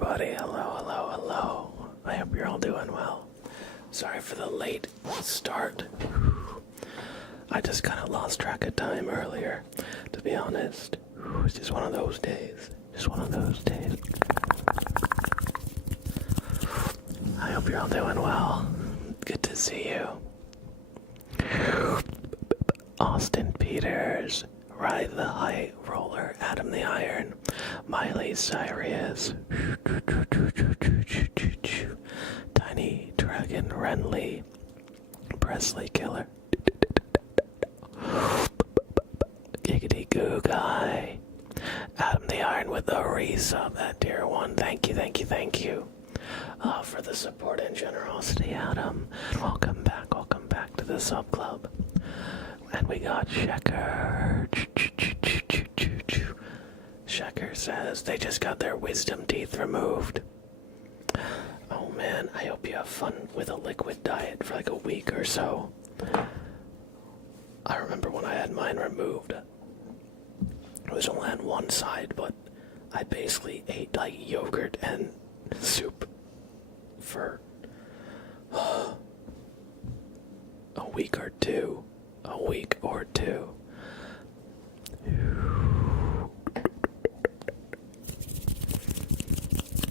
everybody. Hello. I hope you're all doing well. Sorry for the late start. I just kind of lost track of time earlier, to be honest. It's just one of those days. I hope you're all doing well. Good to see you. Austin Peters, Ride the High Roller, Adam the Iron, Miley Cyrus, Tiny Dragon Renly, Presley Killer, Giggity Goo Guy, Adam the Iron with the resub, that dear one. Thank you. For the support and generosity, Adam. Welcome back to the sub club. And we got Shecker. Shecker says they just got their wisdom teeth removed. Oh man, I hope you have fun with a liquid diet for like a week or so. I remember when I had mine removed, it was only on one side, but I basically ate like yogurt and soup for a week or two.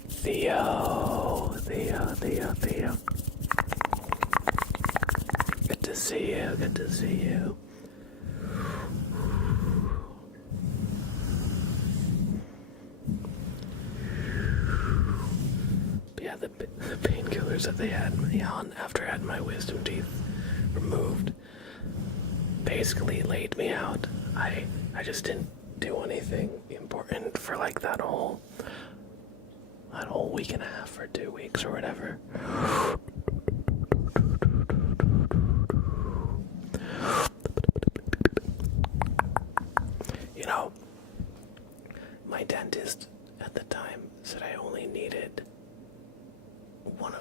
Theo. Good to see you. But yeah, the painkillers that they had me on after I had my wisdom teeth removed basically laid me out. I just didn't do anything important for like that whole week and a half or 2 weeks or whatever. You know, my dentist at the time said I only needed one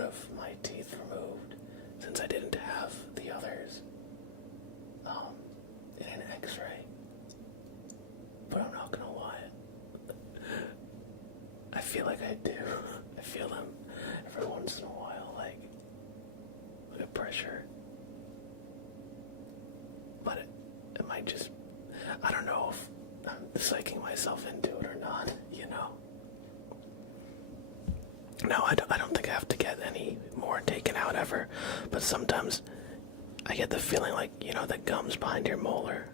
of my teeth removed since I didn't have the others in an x-ray. But I'm not gonna lie, I feel like I do. I feel them every once in a while, like a pressure. But it might just, I don't know if I'm psyching myself into it or not, you know? No, I don't think I have to get any more taken out ever, but sometimes I get the feeling like, you know, the gums behind your molar.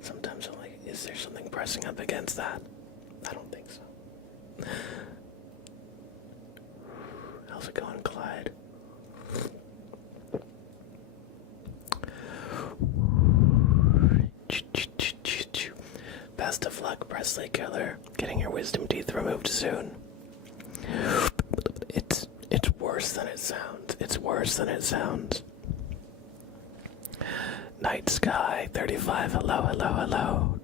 Sometimes I'm like, is there something pressing up against that? I don't think so. How's it going, Clyde? Best of luck, Presley Killer. Getting your wisdom teeth removed soon. It's worse than it sounds. Night Sky 35. Hello.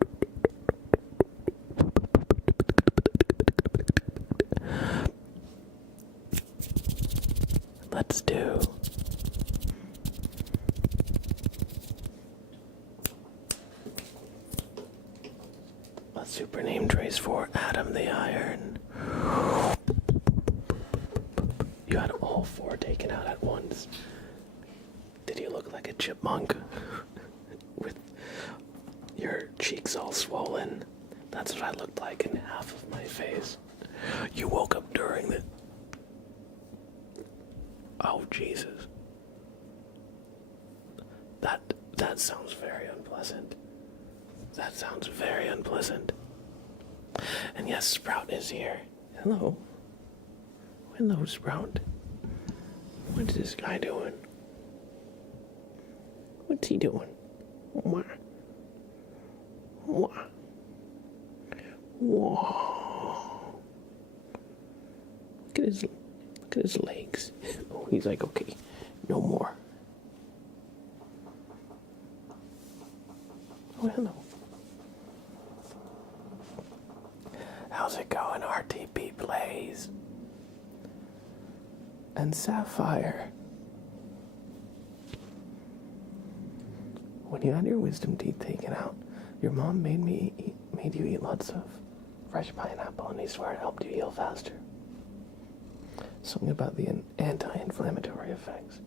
Let's do a super name trace for Adam the Iron. You had all 4 taken out at once. Did you look like a chipmunk with your cheeks all swollen? That's what I looked like in half of my face. You woke up during the... Oh, Jesus. That sounds very unpleasant. And yes, Sprout is here. Hello, Sprout. What's this guy doing? What's he doing? Whoa. Look at his legs. Oh, he's like, okay, no more. Oh, hello. How's it going, RTP Blaze? And Sapphire. When you had your wisdom teeth taken out, your mom made you eat lots of fresh pineapple, and he swore it helped you heal faster. Something about the anti-inflammatory effects.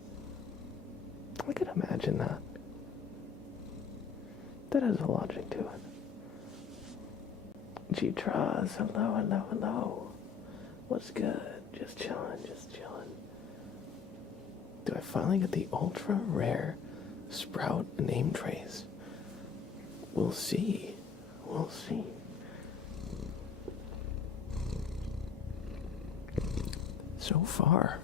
I could imagine that. That has a logic to it. G-Traz, hello, hello, hello. What's good? Just chillin', just chillin'. Do I finally get the ultra rare Sprout name trace? We'll see. We'll see. So far.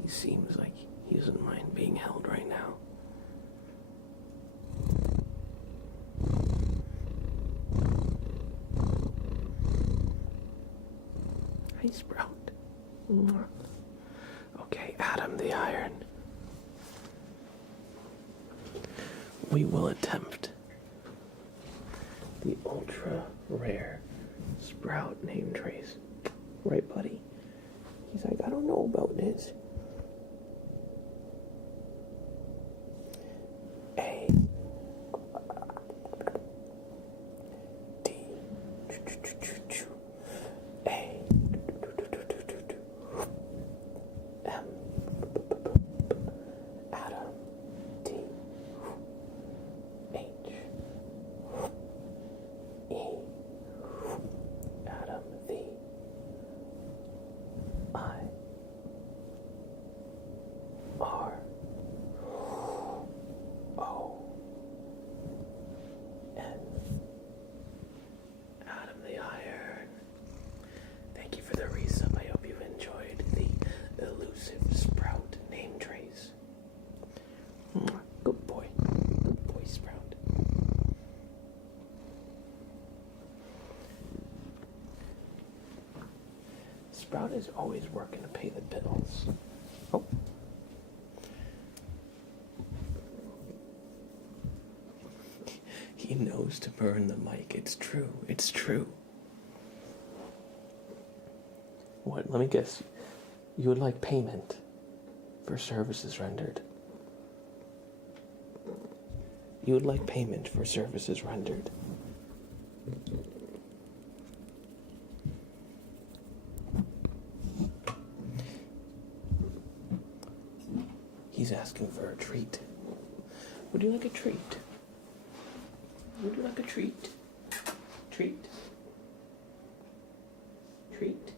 He seems like he doesn't mind being held right now. Hey, Sprout. Okay, Adam the Iron. We will attempt the ultra rare Sprout name trace. Right, buddy? He's like, I don't know about this. A D A M Adam D H E Adam the I R O N Adam the Iron. Thank you for the resub. I hope you enjoyed the elusive Sprout name trace. Good boy. Good boy, Sprout. Sprout is always working to pay the bills. Oh. He knows to burn the mic. It's true. It's true. What? Let me guess. You would like payment for services rendered. You would like payment for services rendered. He's asking for a treat. Would you like a treat? Would you like a treat? Treat? Treat?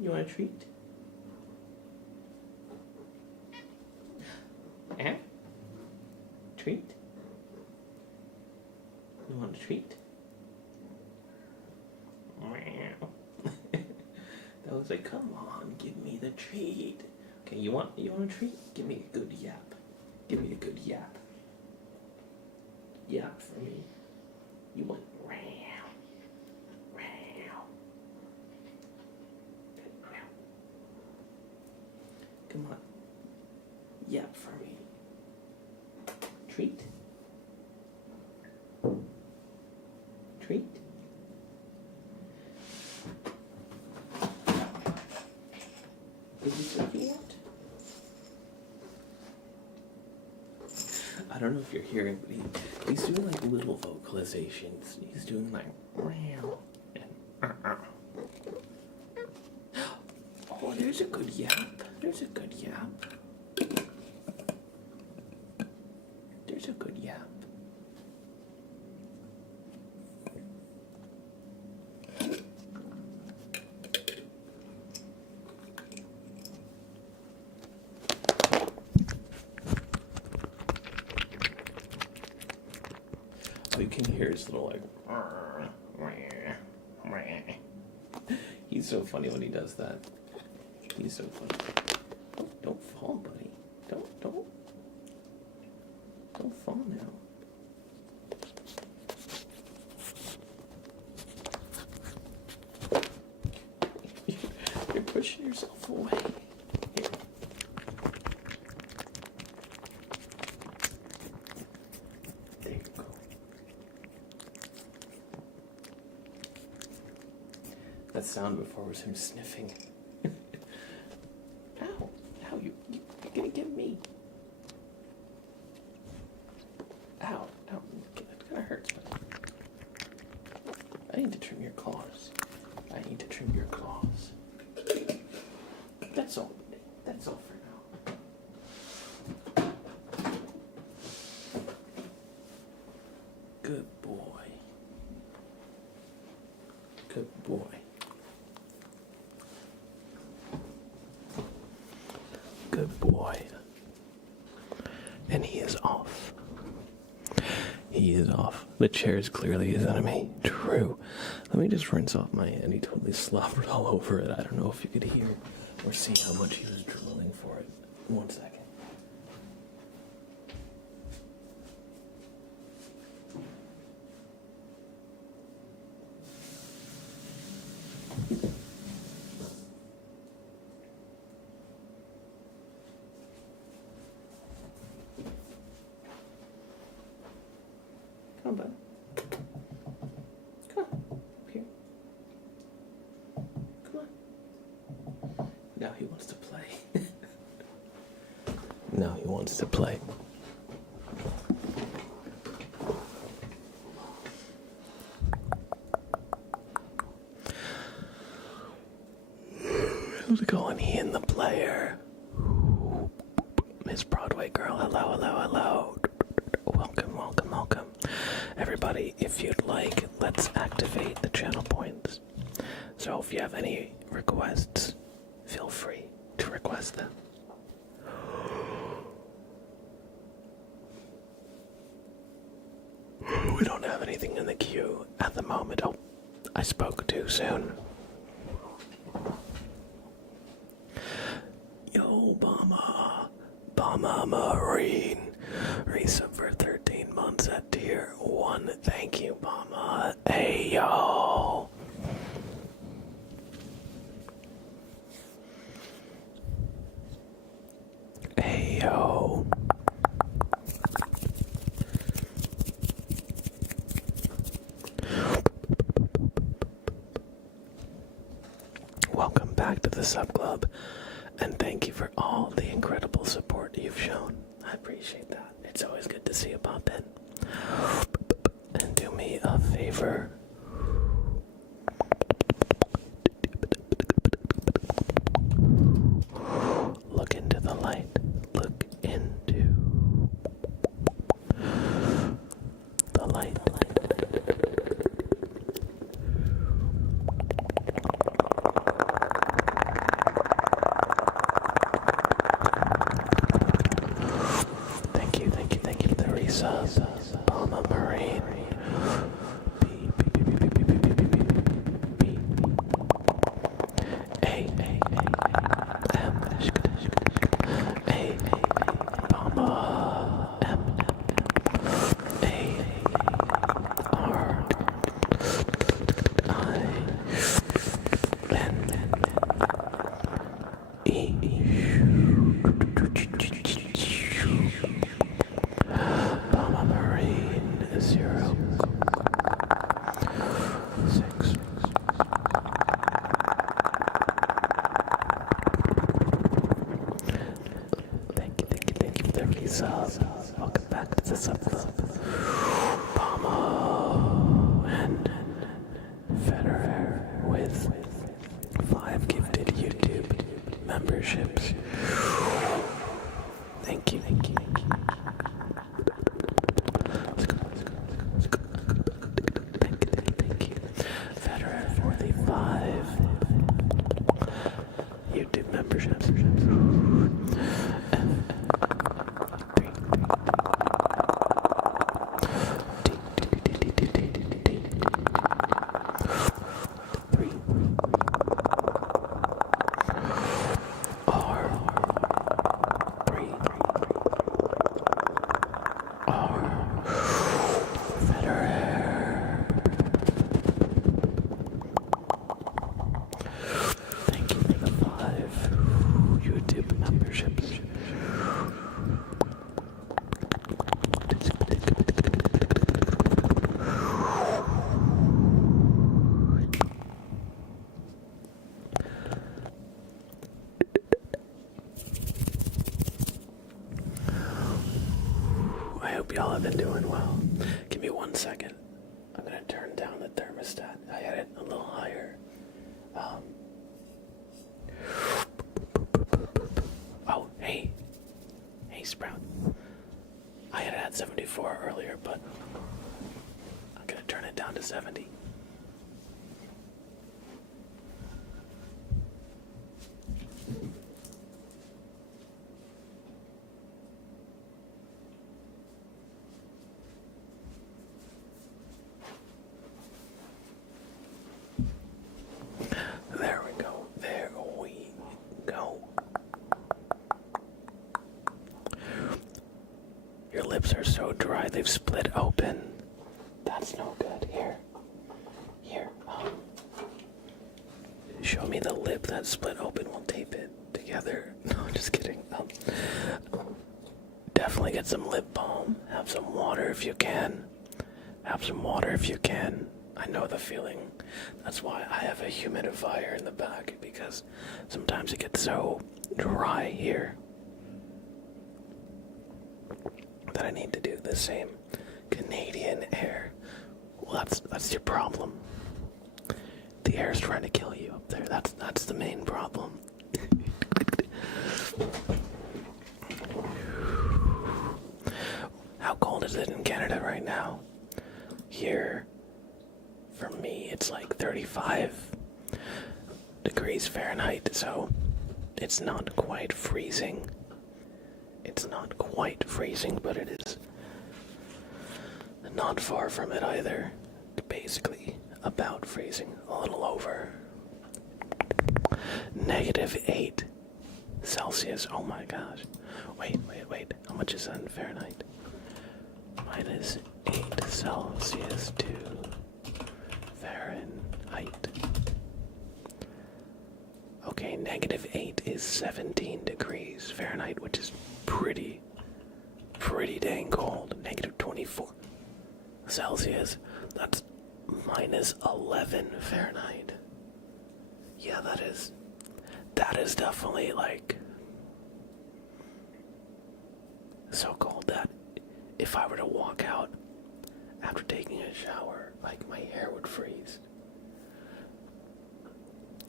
You want a treat? Eh? Treat? You want a treat? That was like, come on, give me the treat. Okay, you want a treat? Give me a good yap. Give me a good yap. Yap for me. You want row. Come on. Yap for me. Treat. Treat. Is this what you want? I don't know if you're hearing, but he's doing like little vocalizations. He's doing like meow and Oh, there's a good yap. There's a good yap. There's a good yap. Oh, you can hear his little like. He's so funny when he does that. He's so funny. Don't fall, buddy. Don't fall now. You're pushing yourself away. Here. There you go. That sound before was him sniffing. Ow, you're gonna give me. That's all. That's all for now. Good boy. Good boy. Good boy. And he is off. He is off. The chair is clearly his enemy. True. Let me just rinse off my hand. He totally slobbered all over it. I don't know if you could hear or see how much he was drooling for it. 1 second. Come on, bud. Come on. Up here. Come on. Now he wants to play. Now he wants to play. How's it going? He and the player. Miss Broadway girl. Hello, hello, hello. Welcome, welcome, welcome. Everybody, if you'd like, let's activate the channel points. So if you have any requests, feel free to request them. We don't have anything in the queue at the moment. Oh, I spoke too soon. Yo, Bama. Bama Marine. Resub for 13 months at tier 1. Thank you, Bama. Hey, yo. Hey, yo. Welcome back to the sub club, and thank you for all the incredible support you've shown. I appreciate that. It's always good to see you pop in. And do me a favor. Look into the light. Look into the light. Thank you for the resub. Bama Marine. Bama Marine 0 6. Thank you for the resub. Welcome back to the sub club. Bama and Federer with 5 gifted YouTube memberships. Thank you. Thank you. Federer for the 5 YouTube memberships. Y'all have been doing well. Give me 1 second. I'm gonna turn down the thermostat. I had it a little higher. 74 earlier, but I'm gonna turn it down to 70. There we go. There we go. Your lips are so dry, they've split open. That's no good. Here. Show me the lip that's split open. We'll tape it together. No, just kidding. Definitely get some lip balm. Have some water if you can. I know the feeling. That's why I have a humidifier in the back, because sometimes it gets so dry here that I need to do the same. Canadian air. Well, that's your problem. The air's trying to kill you up there. That's the main problem. How cold is it in Canada right now? Here, for me, it's like 35 degrees Fahrenheit, so it's not quite freezing. But it is not far from it either. Basically, about freezing, a little over. -8 Celsius, oh my gosh. Wait. How much is that in Fahrenheit? -8 Celsius to Fahrenheit. Okay, -8 is 17 degrees Fahrenheit, which is pretty dang cold. -24 Celsius, that's -11 Fahrenheit. Yeah, that is definitely like so cold that if I were to walk out after taking a shower, like my hair would freeze.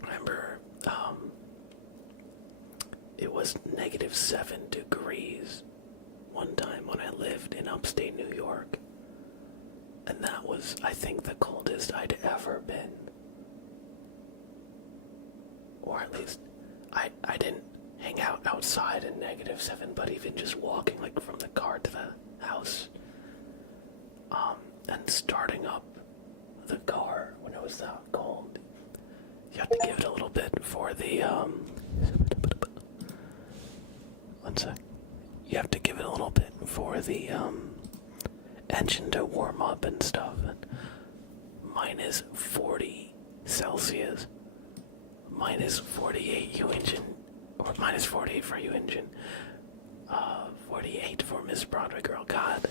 Remember, it was -7 degrees one time when I lived in upstate New York. And that was, I think, the coldest I'd ever been. Or at least, I didn't hang out outside in -7, but even just walking, like, from the car to the house, and starting up the car when it was that cold, you have to give it a little bit for the, one sec. You have to give it a little bit for the, engine to warm up and stuff. -40 Celsius, -48 U engine, or -48 for U engine, 48 for Miss Broadway Girl. God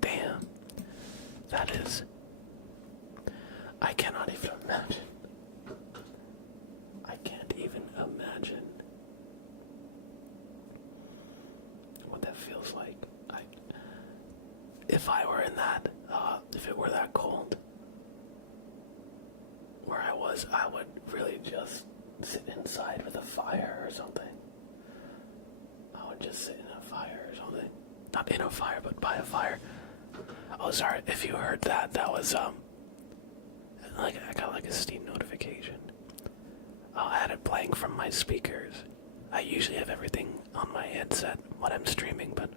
damn, that is, I cannot even imagine. I can't even imagine what that feels like. If I were in that, if it were that cold where I was, I would really just sit inside with a fire or something. I would just sit in a fire or something. Not in a fire, but by a fire. Oh, sorry, if you heard that, that was, like, I got like a Steam notification. I had it playing from my speakers. I usually have everything on my headset when I'm streaming, but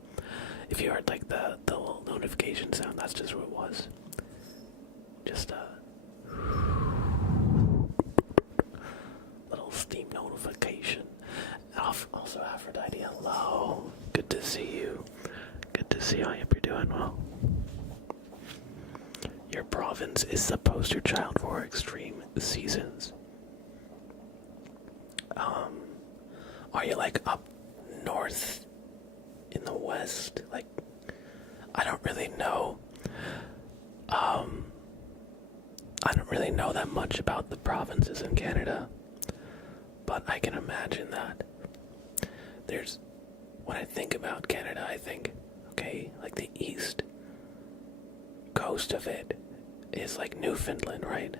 if you heard like the little notification sound, that's just what it was. Just a little Steam notification. Also, Aphrodite, hello. Good to see you. I hope you're doing well. Your province is the poster child for extreme seasons. Are you like up north in the west? Like, I don't really know. I don't really know that much about the provinces in Canada, but I can imagine that when I think about Canada, I think, okay, like the east coast of it is like Newfoundland, right?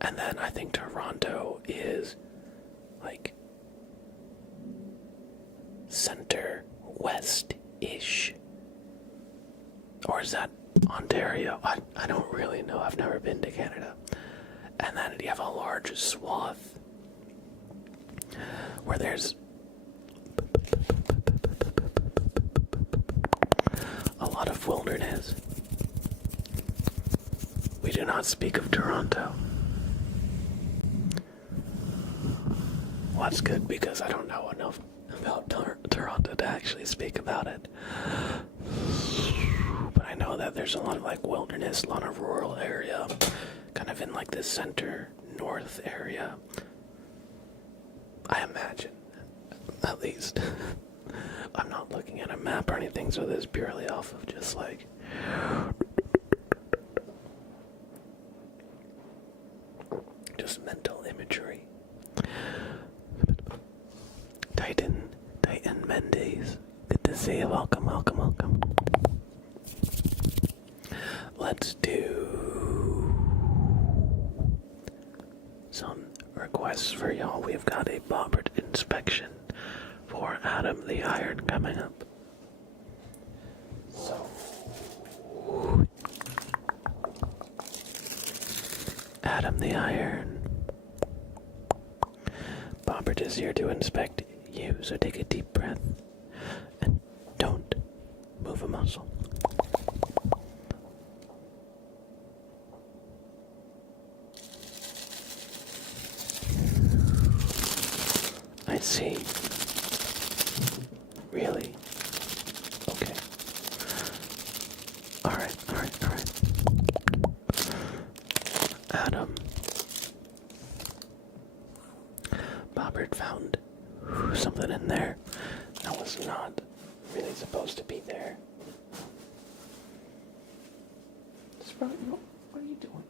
And then I think Toronto is like center west-ish. ish. Or is that Ontario? I don't really know. I've never been to Canada. And then you have a large swath where there's a lot of wilderness. We do not speak of Toronto. Well, that's good because I don't know enough about Toronto to actually speak about it. But I know that there's a lot of like wilderness, a lot of rural area, kind of in like the center north area. I imagine, at least. I'm not looking at a map or anything, so this is purely off of just like just mental imagery. Titan Mendes. Good to see you. Welcome. Let's do some requests for y'all. We've got a Bobbert inspection for Adam the Iron coming up. So Adam the Iron. Bobbert is here to inspect you, so take a deep breath and don't move a muscle. I see. Really? Okay. Alright. Adam. Bobbert found something in there that was not really supposed to be there. Sprout, what are you doing?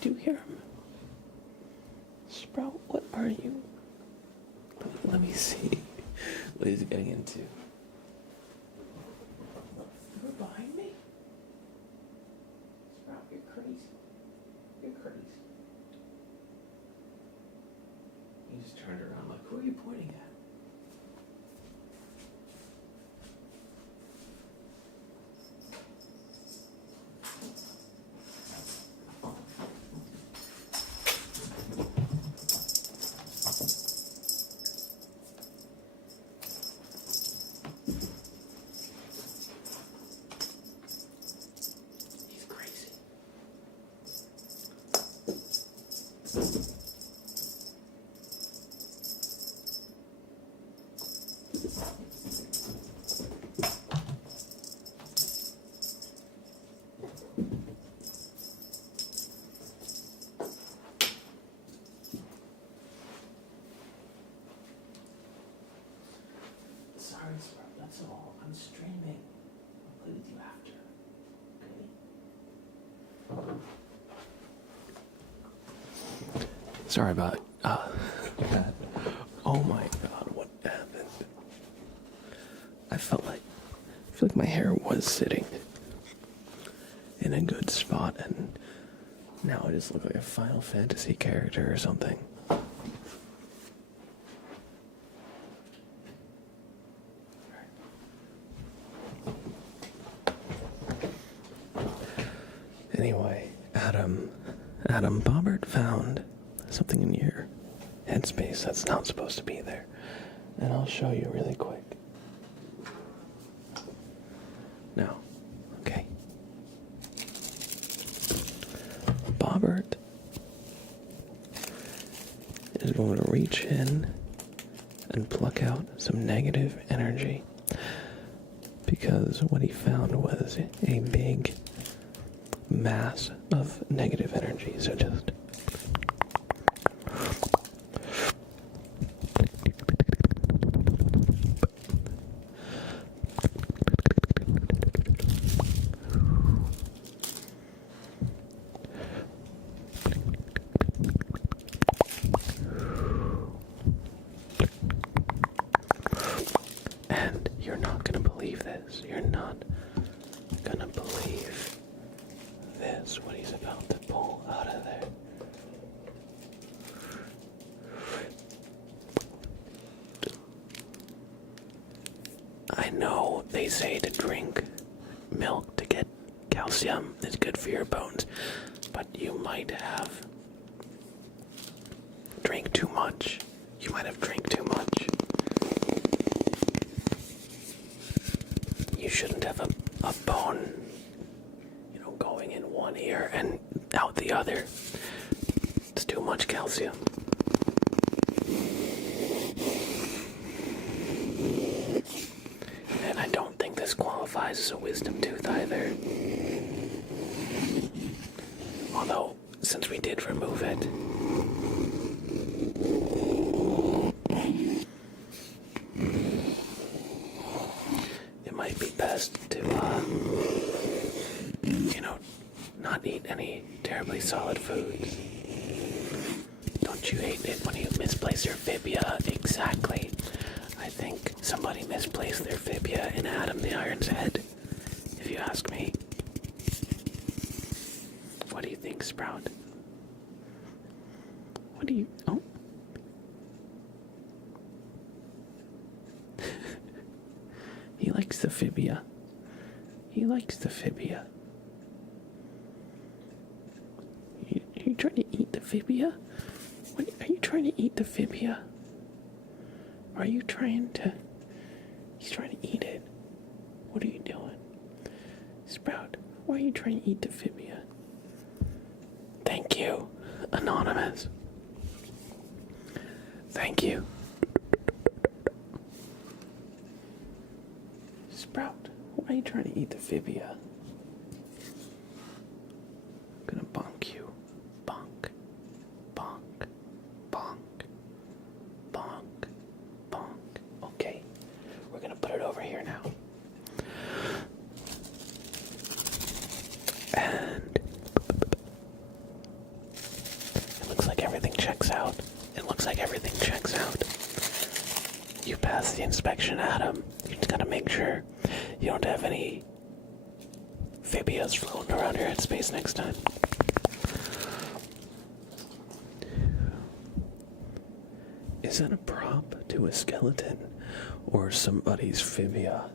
Do you hear him? Sprout, what are you? Let me see what he's getting into. You're behind me? Sprout, you're crazy. You're crazy. He just turned around like, who are you pointing at? He's crazy. Sorry, Sprout, that's all. I'm streaming. I'll play with you after. Okay? Sorry about that. Oh my god, what happened? I feel like my hair was sitting in a good spot, and now I just look like a Final Fantasy character or something. Anyway, Adam Bobbert found something in your headspace that's not supposed to be there. And I'll show you really quick. Now, okay. Bobbert is going to reach in and pluck out some negative energy, because what he found was a big mass of negative energy. So just and you're not gonna believe this. You're not gonna believe this, what he's about to pull out of there. I know they say to drink milk to get calcium. It's good for your bones, but you might have drank too much. You might have drank too much. You shouldn't have a bone, going in one ear and out the other. It's too much calcium. And I don't think this qualifies as a wisdom tooth either. Although, since we did remove it, it might be best to, not eat any terribly solid foods. Don't you hate it when you misplace your fibia? Exactly. I think somebody misplaced their fibia in Adam the Iron's head, if you ask me. What do you think, Sprout? What do you... Oh. He likes the fibia. He likes the fibia. Are you trying to eat the fibia? What, are you trying to eat the fibia? Are you trying to... He's trying to eat it. What are you doing? Sprout, why are you trying to eat the fibia? Thank you, Anonymous. Thank you. Sprout, why are you trying to eat the fibia? I'm gonna bonk you. Bonk. Bonk. Bonk. Bonk. Bonk. Okay. We're gonna put it over here now. And it looks like everything checks out. It looks like everything checks out. You passed the inspection, Adam. You just gotta make sure you don't have any fibias floating around your headspace next time. Is that a prop to a skeleton or somebody's fibia?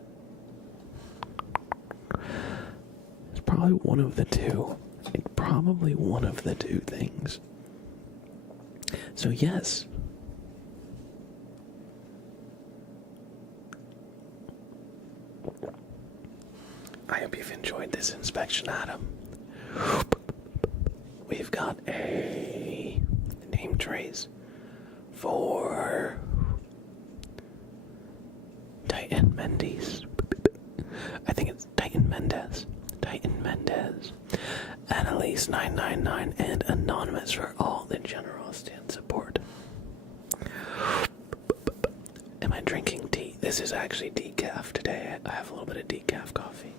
It's probably one of the two. It's probably one of the two things. So yes. I hope you've enjoyed this inspection, Adam. We've got a name trace for Titan Mendes. I think it's Titan Mendez. Titan Mendez. Annalise 999 and Anonymous for all the generosity and support. Am I drinking tea? This is actually decaf today. I have a little bit of decaf coffee.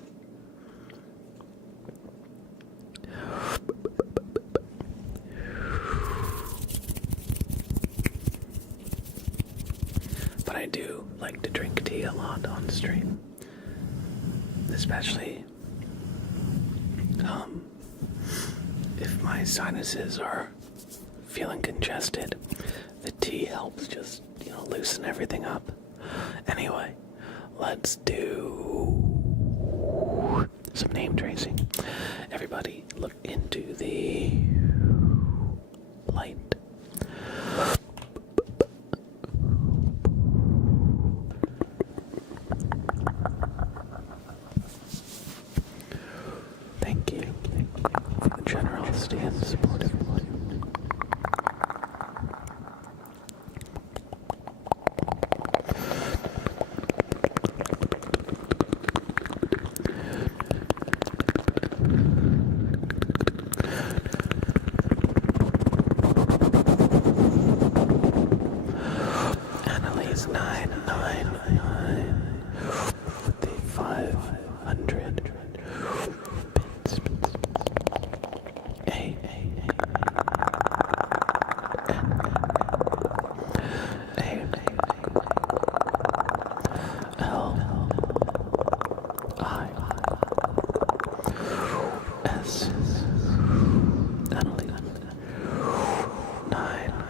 But I do like to drink tea a lot on stream. Especially if my sinuses are feeling congested. The tea helps just, loosen everything up. Anyway, let's do some name tracing. Everybody look into the light. Thank you for the generosity and support, everybody. Annalise 999 with the 500 bits. A L I S Annalise 999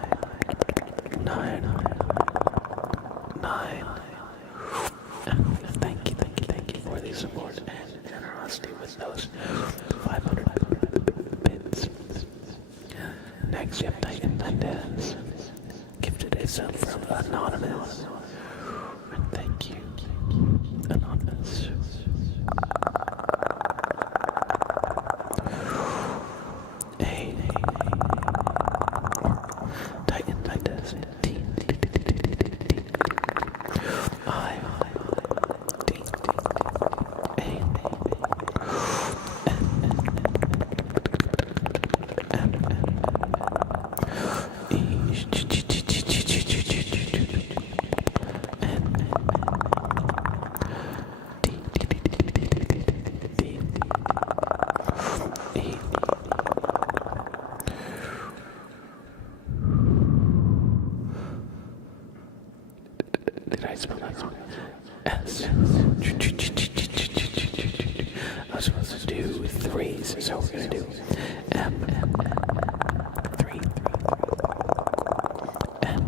Anonymous. And thank you, Anonymous. Hey, Titan, Titus, T, I, D, A, N, E, did I spell that wrong? S. I was supposed to do threes, so we're gonna do M. 3. N.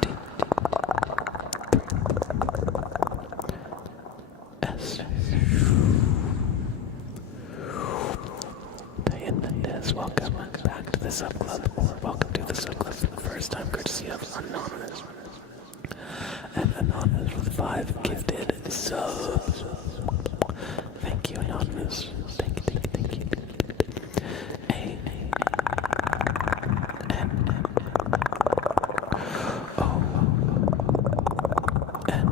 D. S. Diane Mendez, welcome back to the sub club, or welcome to the sub club for the first time, courtesy of Anonymous. And Anonymous with 5 gifted subs. Thank you, Anonymous. Thank you. A, N, O, N,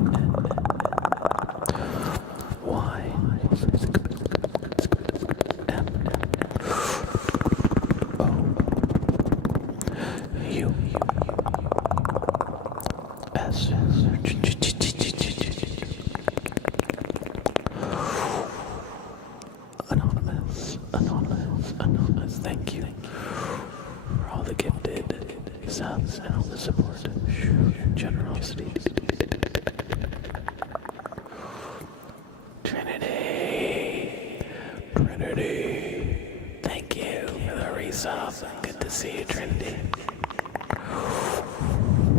Y, M, O, U, S, Anonymous, thank you for all the gifted subs and all the support, generosity. Trinity, thank you for the resub. Good to see you, Trinity.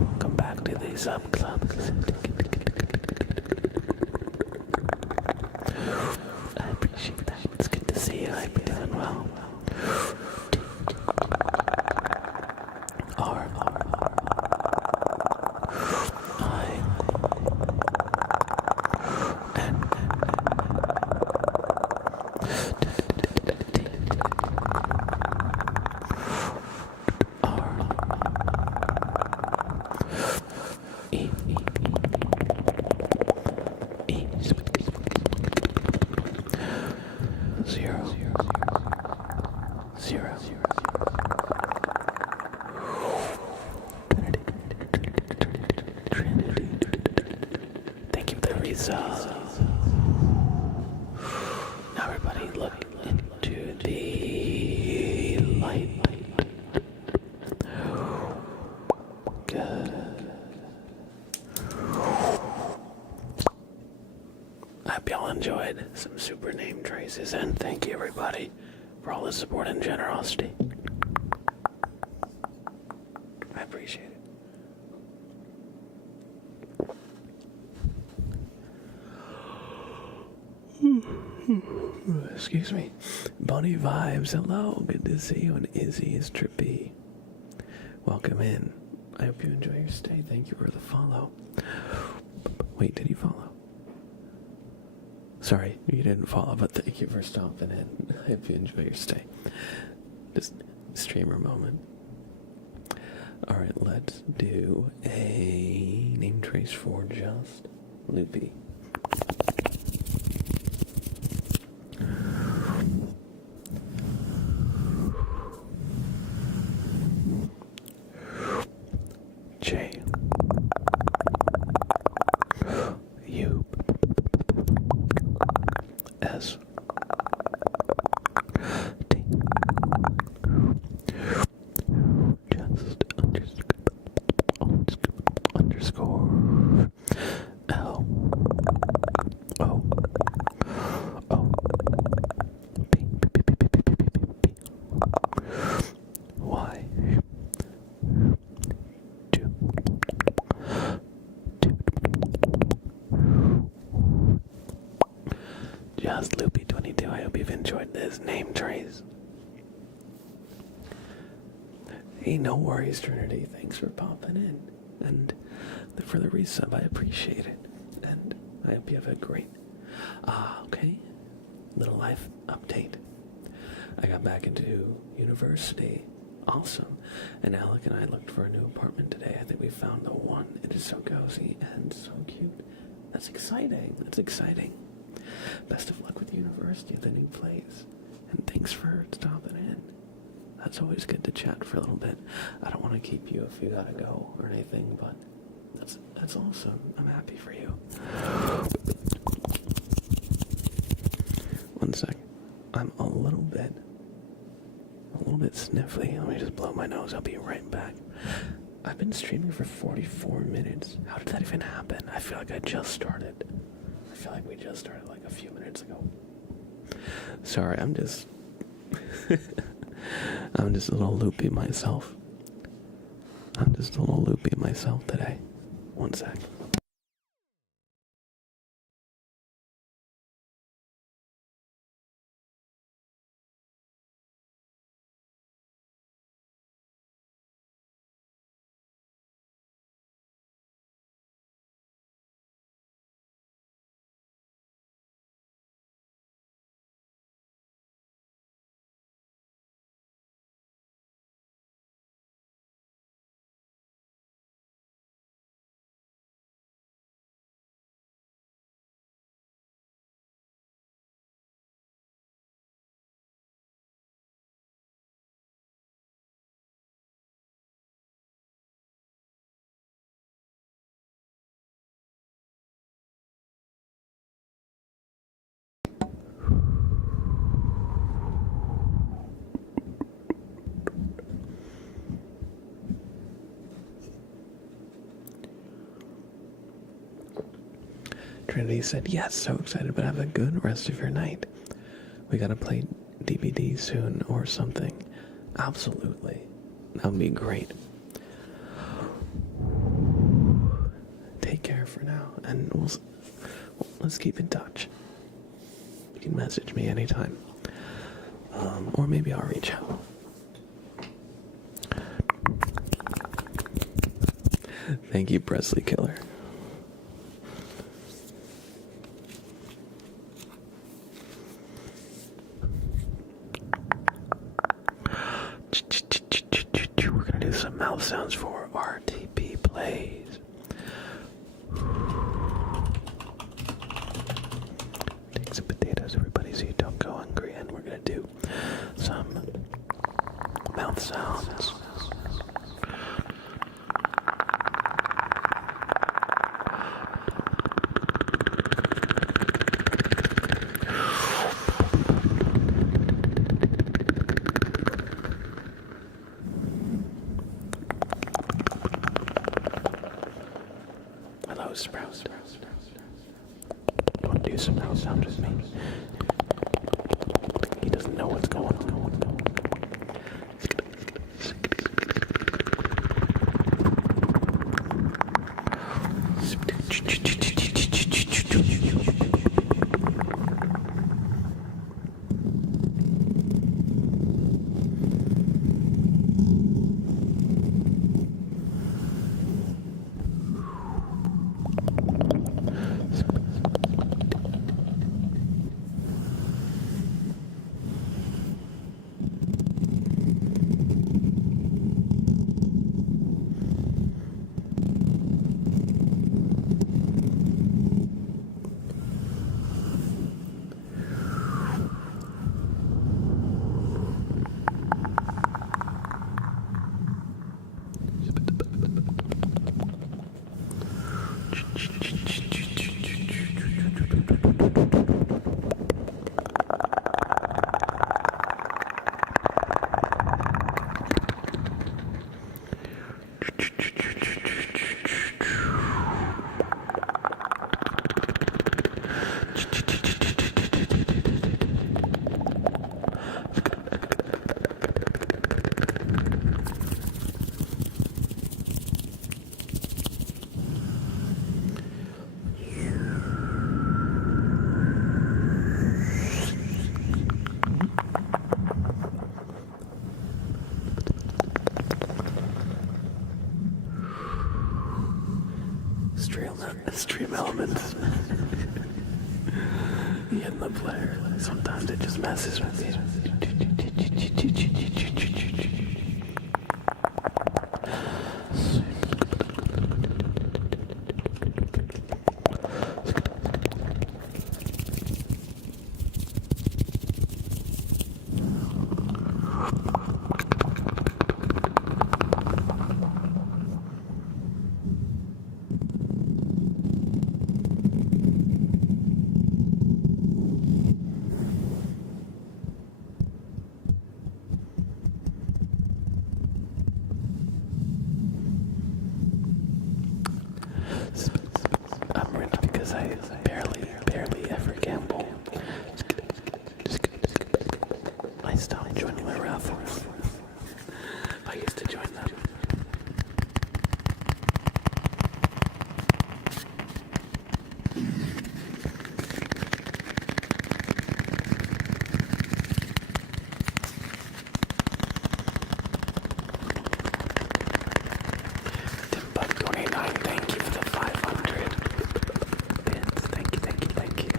Welcome back to the sub club. I appreciate that. It's good to see you. I hope you're doing well. R, I, N, R, E, E, 0, 0. Trinity. Thank you for the resub. Now everybody look into the light. Good. I hope y'all enjoyed some super name traces, and thank you everybody for all the support and generosity. I appreciate it. Excuse me. Bunny Vibes, hello. Good to see you. And Izzy is trippy. Welcome in. I hope you enjoy your stay. Thank you for the follow. Wait, did you follow? Sorry, you didn't follow, but thank you for stopping in. I hope you enjoy your stay. Just streamer moment. Alright, let's do a name trace for just Loopy. J U S T just underscore L O O P Y 2 Just Loopy22. I hope you've enjoyed this name trace. Hey, no worries, Trinity. Thanks for popping in. And for the resub, I appreciate it. And I hope you have a great, okay, little life update. I got back into university. Awesome. And Alec and I looked for a new apartment today. I think we found the one. It is so cozy and so cute. That's exciting. That's exciting. Best of luck with university at the new place. And thanks for stopping in. That's always good to chat for a little bit. I don't want to keep you if you gotta go or anything, but that's awesome. I'm happy for you. One sec. I'm a little bit sniffly. Let me just blow my nose. I'll be right back. I've been streaming for 44 minutes. How did that even happen? I feel like I just started. I feel like we just started like a few minutes ago. Sorry, I'm just I'm just a little loopy myself. Today. One sec. Trinity said, yes, so excited, but have a good rest of your night. We gotta play DVD soon or something. Absolutely. That would be great. Take care for now, and let's keep in touch. You can message me anytime. Or maybe I'll reach out. Thank you, Presley Killer. We're gonna do some mouth sounds for RTP plays. Take some potatoes, everybody, so you don't go hungry, and we're gonna do some mouth sounds. Hello, Sprout. You want to do some mouth sounds with me? He doesn't know what's going on. Stream elements in the player. Sometimes it just messes with you. I'm rich because I barely ever gamble. I stopped joining the raffles. I used to join them. Timbuck29, thank you for the 500 bits. Thank you.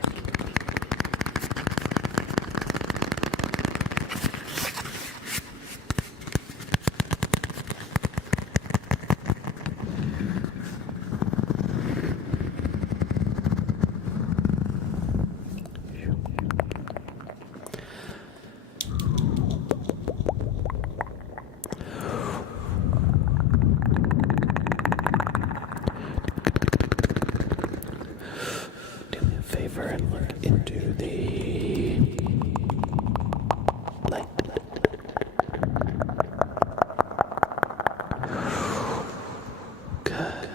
Do me a favor and look into the light. Good.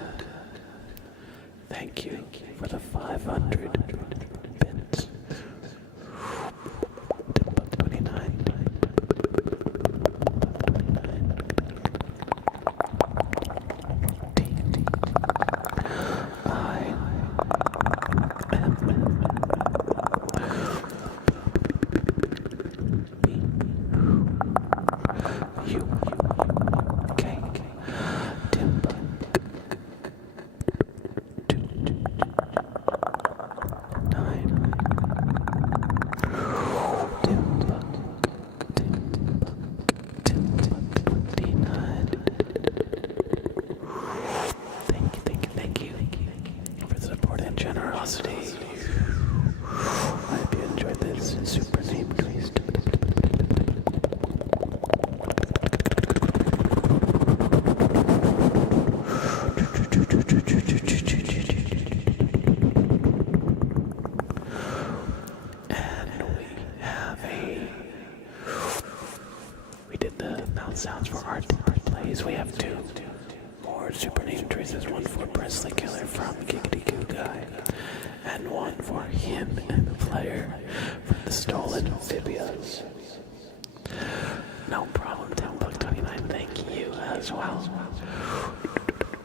Thank you for the 500 bits. Timbuck 29. Thank you for the support and generosity. I hope you enjoyed this super name twist. We did the mouth sounds for our plays. We have two more super name choices. One for Presley Killer from Giggity Goo Guy, and one for him and the player from the Stolen Amphibians. No problem, Timbuck29. Thank you as well.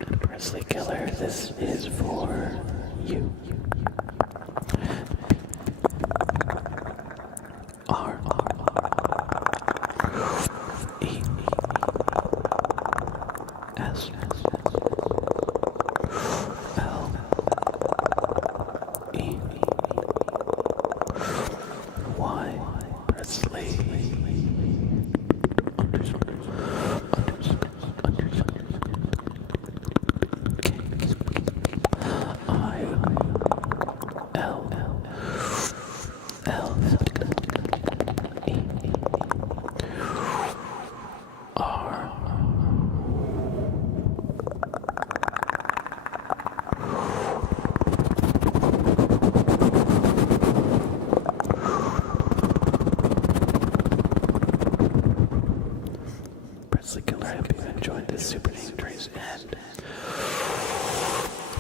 And Presley Killer, this is for you. R E S L E Y Presley I L L E R Presley Killer. I hope you enjoyed this super name trace, and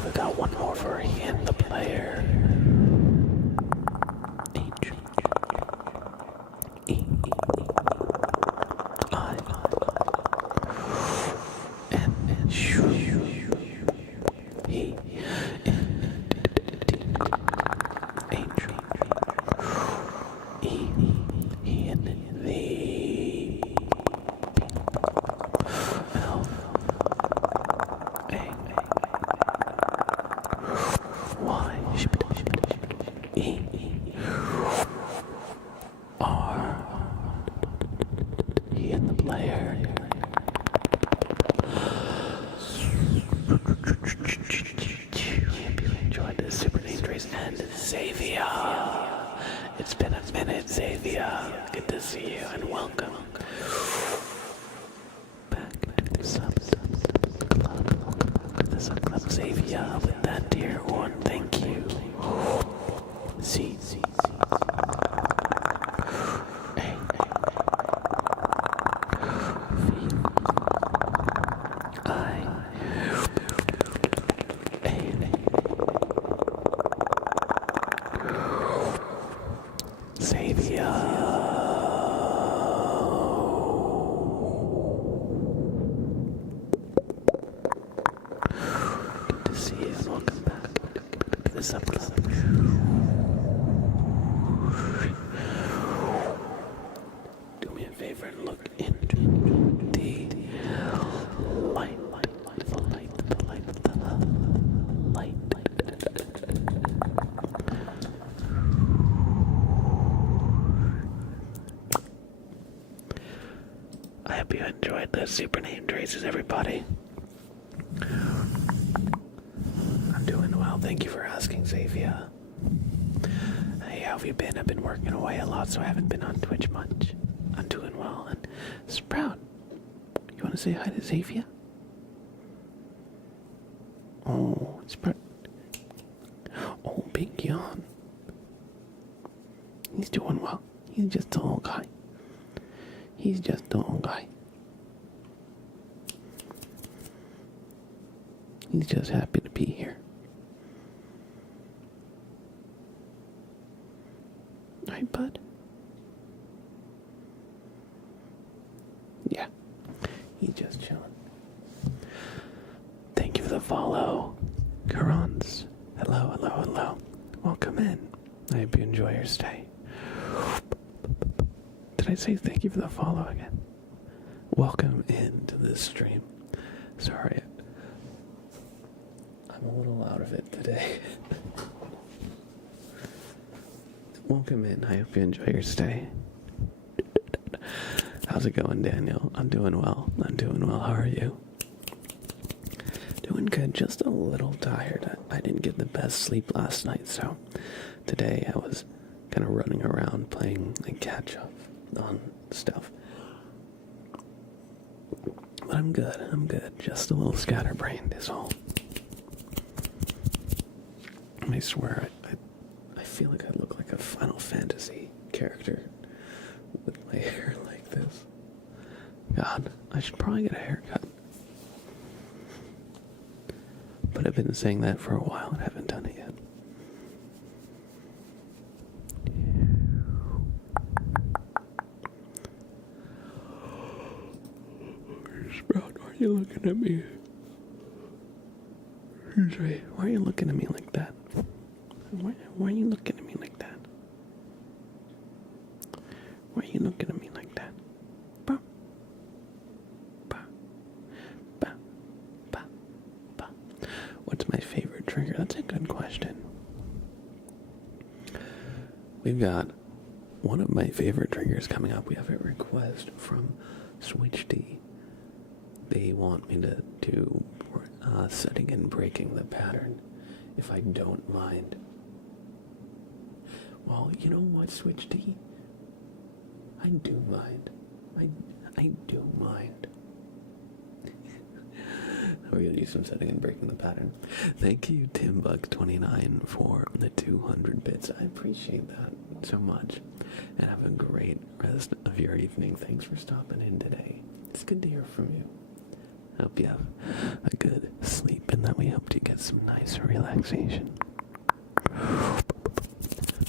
we got one more for Ian the player. H E I N Shoo He H E Ian the L A Xavier with that tier 1. Thank you. See. Hey. Xavier. Good to see you. Welcome back to this episode. Do me a favor and look into the light. I hope you enjoyed the super name traces, everybody. I'm doing well. Thank you for asking, Xavier. Hey, how have you been? I've been working away a lot, so I haven't been on Twitch much. I'm doing well. And Sprout, you want to say hi to Xavier? Oh, Sprout. Oh, big yawn. He's doing well. He's just a little guy. He's just a little guy. He's just happy to be here. Right, bud? Yeah. He's just chilling. Thank you for the follow. Currents. Hello. Welcome in. I hope you enjoy your stay. Did I say thank you for the follow again? Welcome into this stream. Sorry, I'm a little out of it today. Welcome in. I hope you enjoy your stay. How's it going, Daniel? I'm doing well. How are you? Doing good. Just a little tired. I didn't get the best sleep last night, so today I was kind of running around playing like catch up on stuff. But I'm good. Just a little scatterbrained is all. I swear, I feel like I look like a Final Fantasy character with my hair like this. God, I should probably get a haircut. But I've been saying that for a while and haven't done it yet. Sprout, why are you looking at me? Why are you looking at me like that? Why are you looking at me like that? Why are you looking at me like that? Bah. What's my favorite trigger? That's a good question. We've got one of my favorite triggers coming up. We have a request from Switch D. They want me to do setting and breaking the pattern, if I don't mind. Well, you know what, Switch D? I do mind. I do mind. We're gonna do some setting and breaking the pattern. Thank you, TimBuck29, for the 200 bits. I appreciate that so much. And have a great rest of your evening. Thanks for stopping in today. It's good to hear from you. I hope you have a good sleep and that we helped you get some nice relaxation.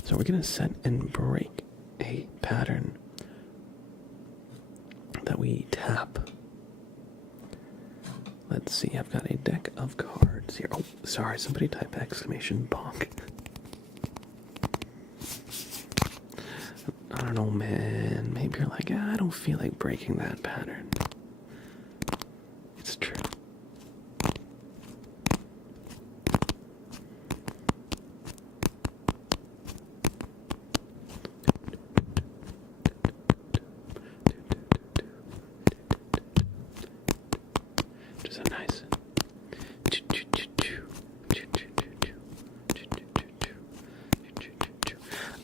So we're gonna set and break a pattern that we tap. Let's see, I've got a deck of cards here. Oh, sorry, somebody type exclamation bonk. I don't know, man. Maybe you're like, I don't feel like breaking that pattern. It's true. Just a nice.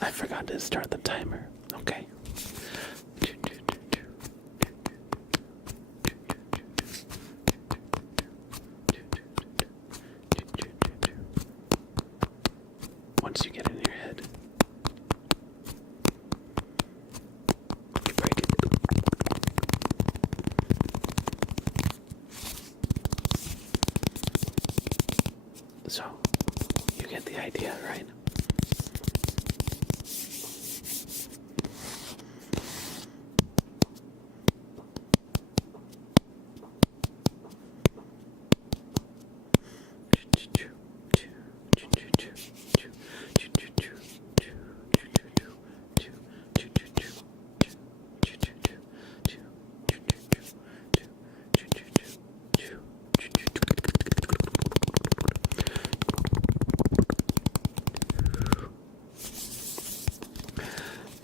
I forgot to start the timer. Okay. So, you get the idea, right?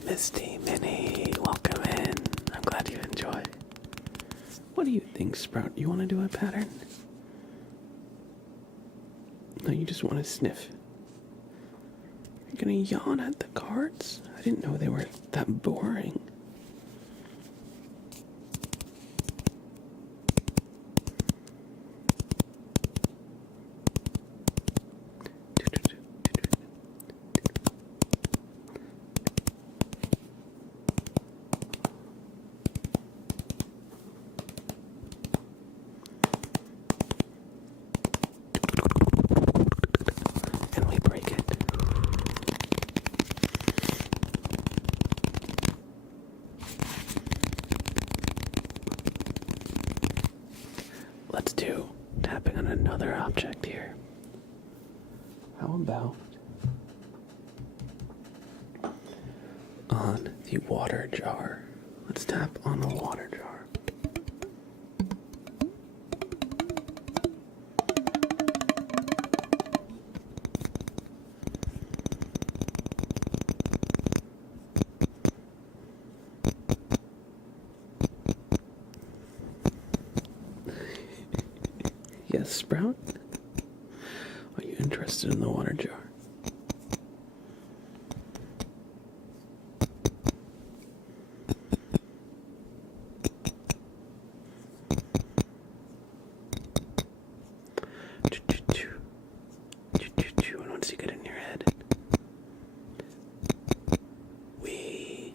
Misty Minnie, welcome in. I'm glad you enjoy. What do you think, Sprout? You want to do a pattern? No, you just want to sniff. You're gonna yawn at the cards? I didn't know they were that boring. And we break it. Let's do tapping on another object here. How about on the water jar? Let's tap on a water jar. Yes, Sprout? Are you interested in the water jar? And once you get in your head, we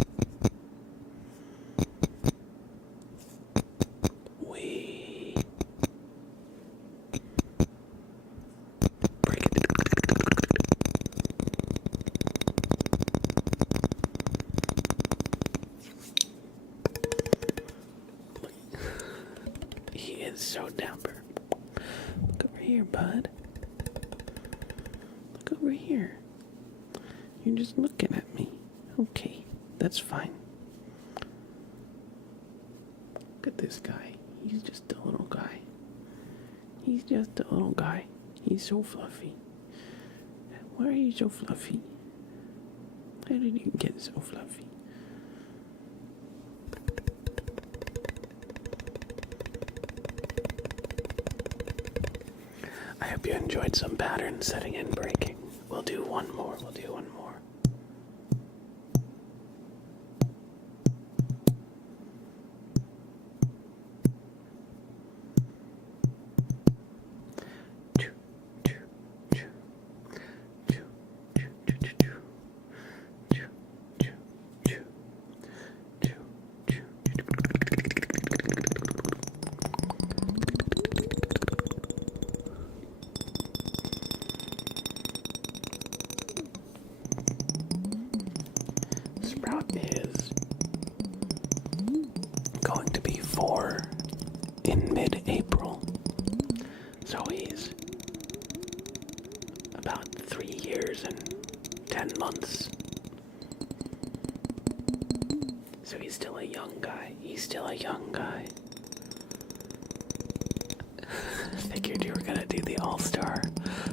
break it. Look. He is so dapper. Look over here, bud. Look over here. You're just looking at me. Okay, that's fine. Look at this guy. He's just a little guy. He's just a little guy. He's so fluffy. Why are you so fluffy? How did you get so fluffy? I hope you enjoyed some pattern setting and breaking. We'll do one more. Sprout is going to be 4 in mid-April. So he's about 3 years and 10 months. So he's still a young guy. Figured you were gonna do the All-Star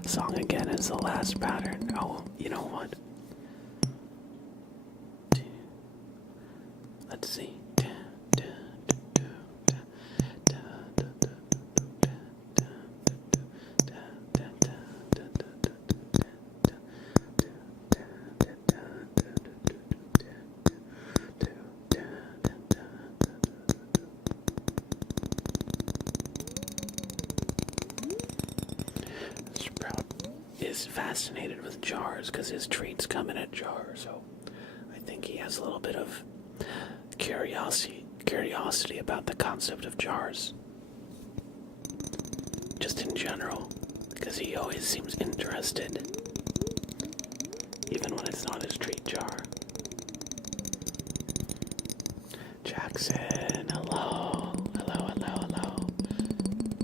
song again as the last pattern. Oh, you know what? Let's see. Sprout is fascinated with jars because his treats come in a jar, so I think he has a little bit of curiosity about the concept of jars. Just in general, because he always seems interested, even when it's not his treat jar. Jackson, hello, hello, hello, hello.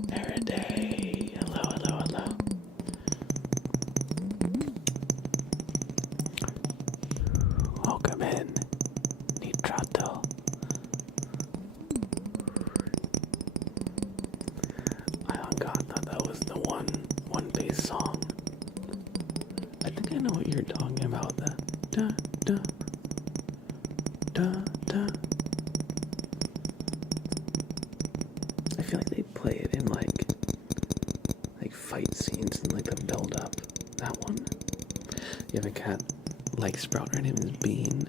Faraday, hello, hello, hello. Welcome in, Nitrato. God, thought that was the One Piece song. I think I know what you're talking about. The da da da da. I feel like they play it in like fight scenes and like the build up. That one. You have a cat like Sprout. Her name is Bean.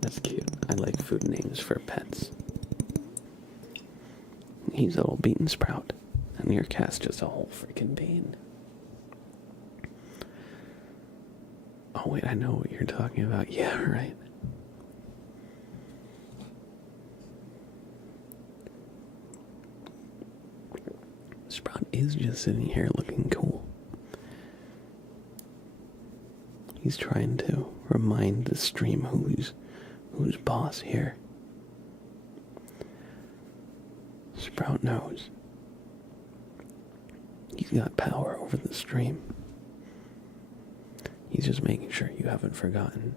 That's cute. I like food names for pets. He's a little bean sprout, and your cat's just a whole freaking bean. Oh wait, I know what you're talking about. Yeah, right. Sprout is just sitting here looking cool. He's trying to remind the stream who's boss here. Sprout knows. He's got power over the stream. He's just making sure you haven't forgotten.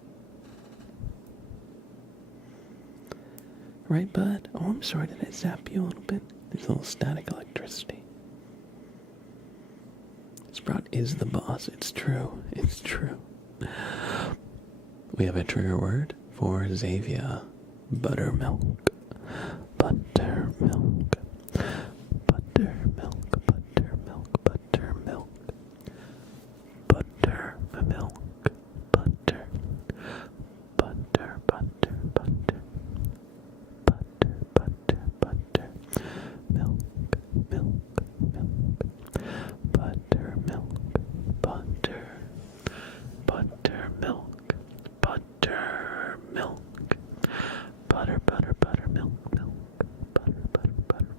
Right, bud? Oh, I'm sorry, did I zap you a little bit? There's a little static electricity. Sprout is the boss. It's true. It's true. We have a trigger word for Xavier. Buttermilk. Buttermilk. Buttermilk. Buttermilk. Buttermilk. Buttermilk. Butter. Butter. Butter. Butter. Butter. Butter. Butter. Milk. Milk. Milk. Buttermilk. Butter. Buttermilk. Buttermilk. Butter, butter, buttermilk, milk. Butter, butter, butter.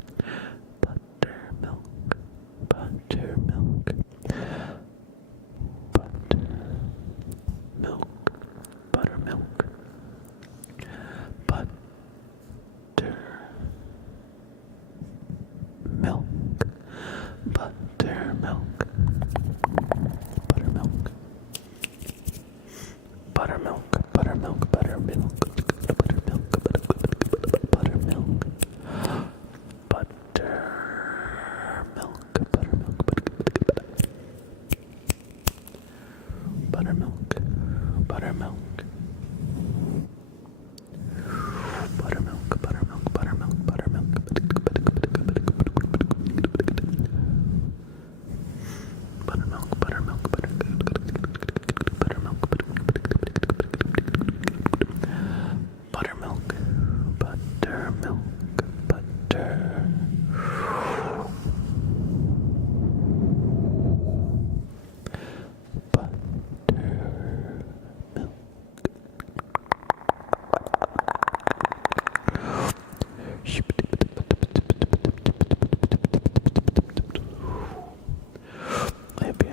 Buttermilk. Buttermilk. Buttermilk. Buttermilk. Buttermilk. Buttermilk. Buttermilk. Buttermilk. Buttermilk. Buttermilk.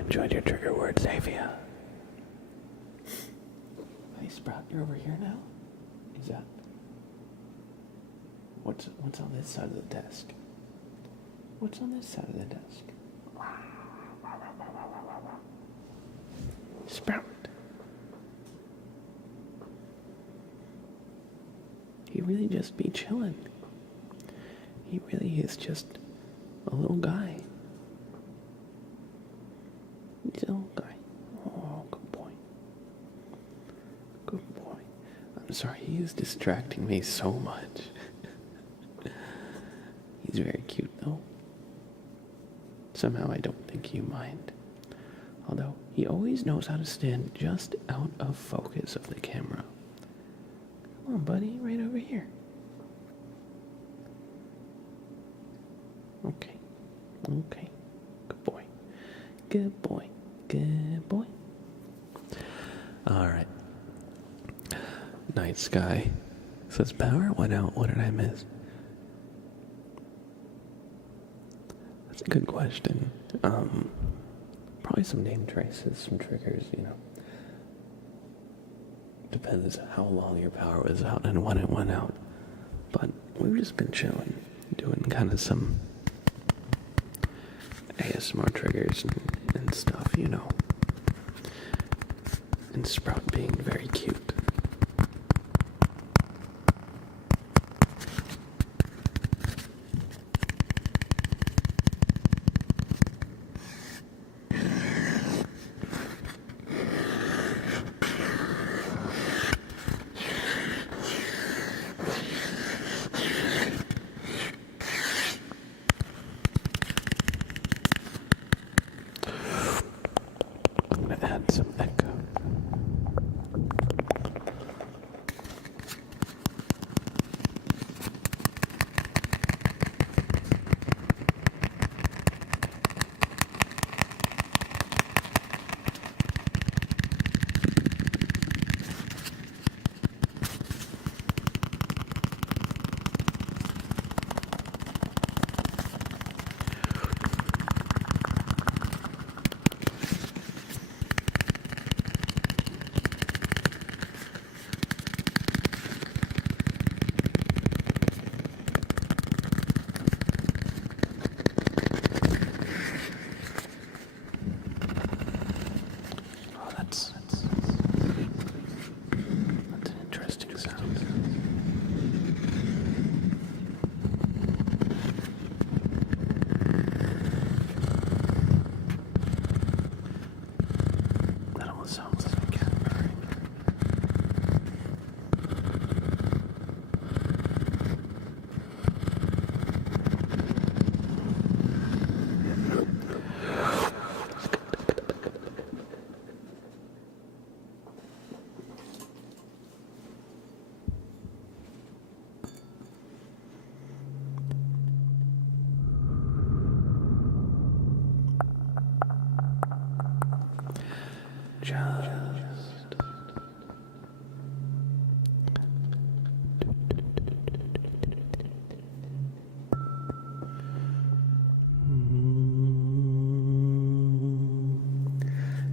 Enjoyed your trigger word, Xavier. Hey, Sprout, you're over here now? Is that... What's on this side of the desk? What's on this side of the desk? Sprout. He really just be chilling. He really is just a little guy. He's a little guy. Oh, good boy. Good boy. I'm sorry, he is distracting me so much. He's very cute, though. Somehow I don't think you mind. Although, he always knows how to stand just out of focus of the camera. Come on, buddy, right over here. Okay. Okay. Good boy. Good boy. Good boy. Alright. Night sky. Says power went out. What did I miss? Good question. Probably some name traces, some triggers, Depends how long your power was out and when it went out. But we've just been chilling, doing kind of some ASMR triggers and stuff, And Sprout being very cute. I'm gonna add some echo. Oh, that's an interesting sound. That almost sounds like a cat purring.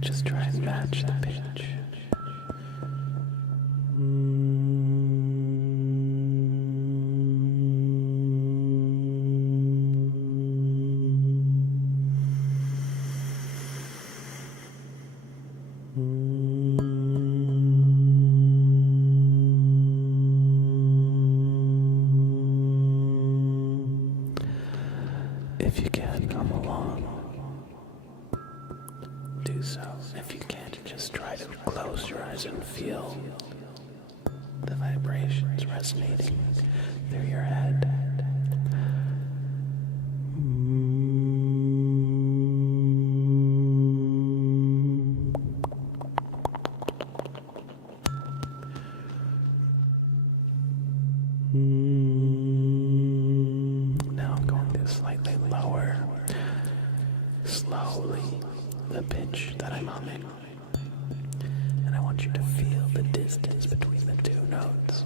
Just just try and match the pitch. If you can, come along. Do so. If you can't, just try to close your eyes and feel the vibrations resonating through your head. Now I'm going to slightly lower, slowly, the pitch that I'm humming. And I want you to feel the distance between the two notes.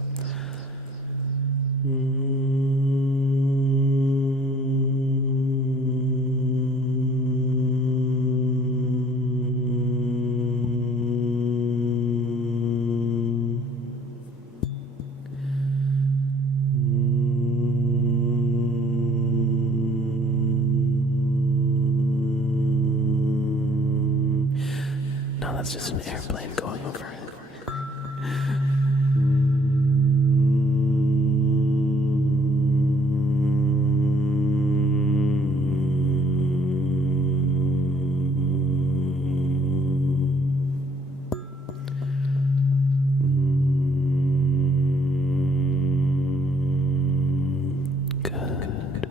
No, that's just an airplane going over it. Good.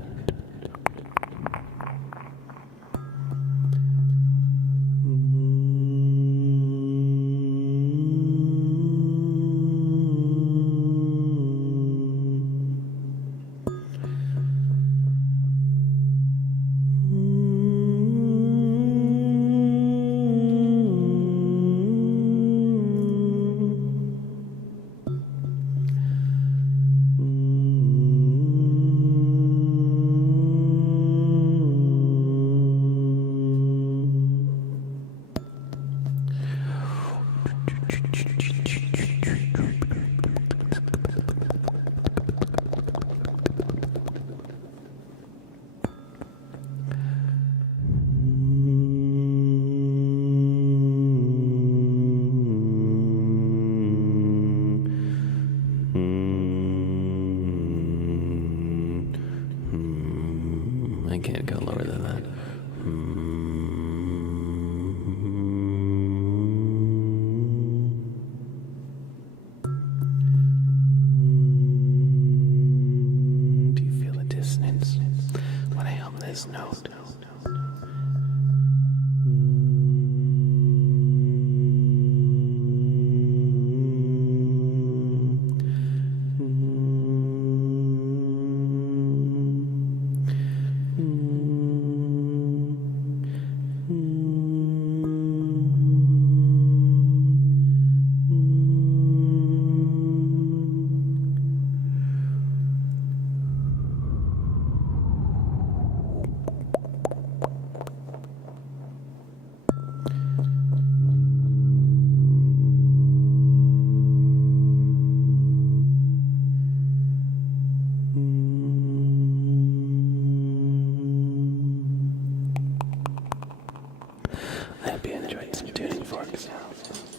I hope you enjoyed some tuning fork sounds.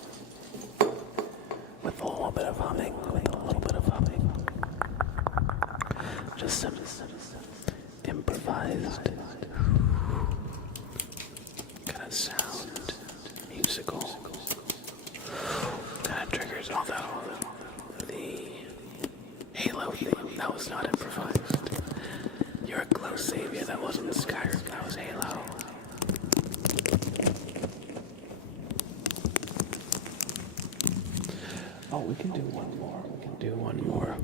With a little bit of humming, Just some improvised kind of sound, musical kind of triggers, although the Halo theme, that was not improvised. You're a close savior, that wasn't Skyrim, that was Halo. Oh, we can do one more.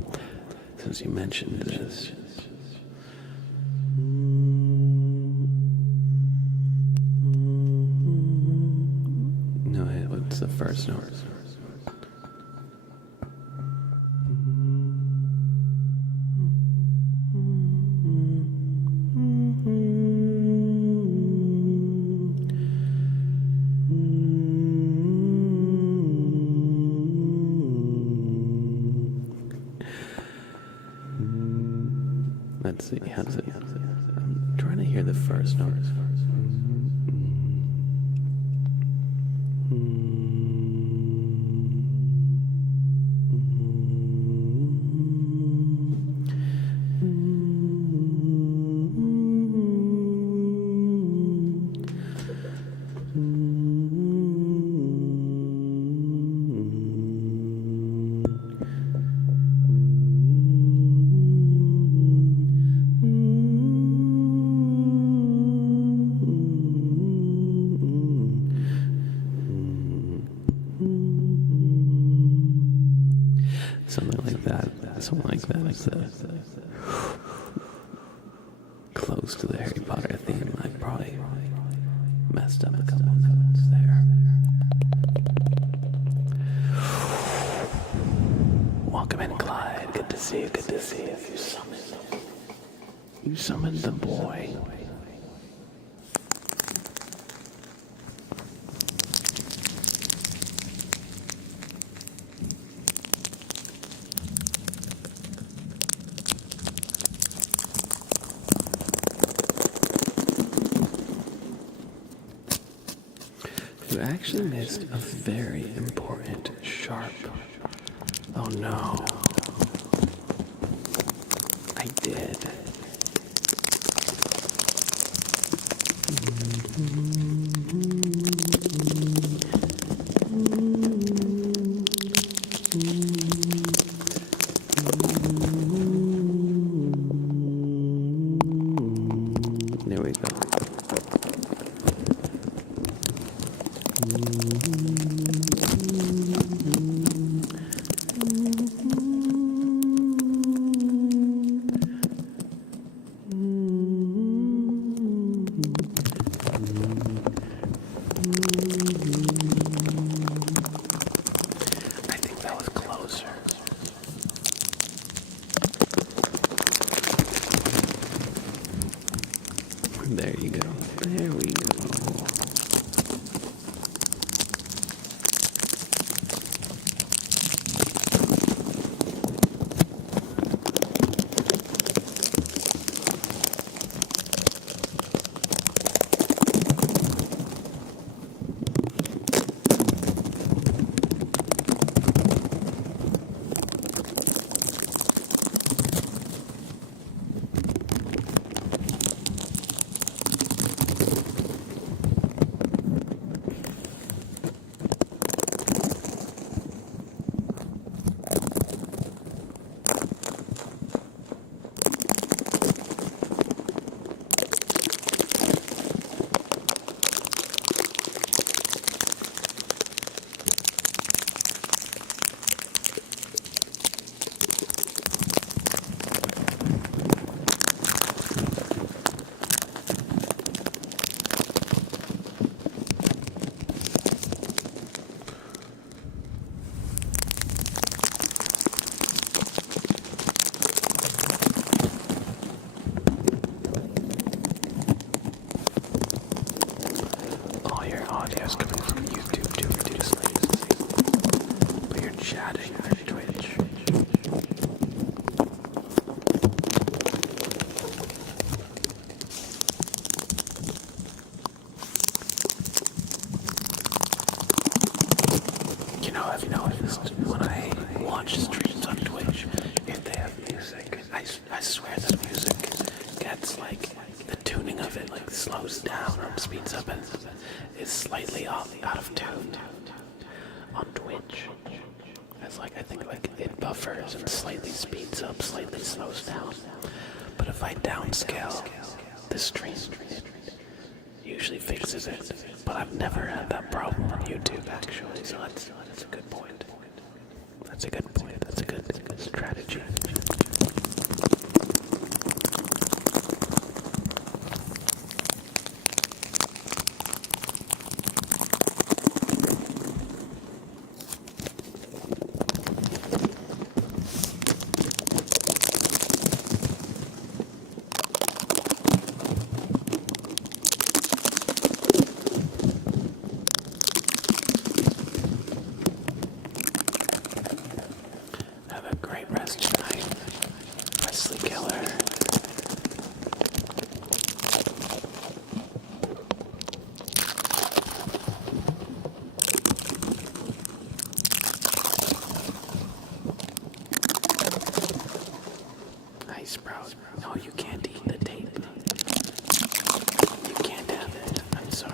Since you mentioned this. No, what's the first note? Let's see, how does it? I'm trying to hear the first note. Something like that. It's close to the Harry Potter theme. I probably messed up a couple notes there. Welcome in, Clyde. Good to see you. You summoned the boy. You actually missed a very important sharp. Oh no. I did. There we go. I think that was closer. There you go. There we go. Audio's coming from YouTube too, reducedly. But you're chatting on Twitch. down or speeds up and is slightly out of tune on Twitch. It's like, I think like it buffers and slightly speeds up, slightly slows down. But if I downscale the stream, it usually fixes it. But I've never had that problem on YouTube actually, so that's a good point. That's a good point. That's a good strategy. Have a great rest tonight, Wesley Killer. Nice, Sprout. No, you can't eat the tape. You can't have it. I'm sorry.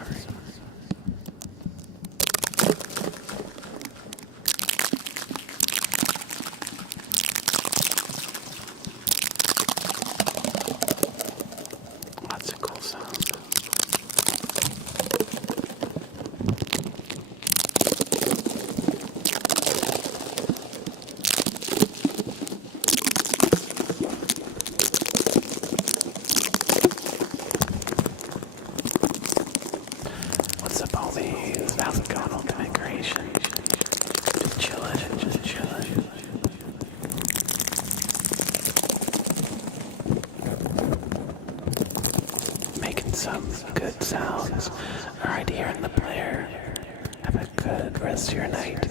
That's a cool sound. What's up, all these? How's it going, Ultimate Creation? Just chillin', just chillin'. Making some good sounds right here in the player. Have a good rest of your night.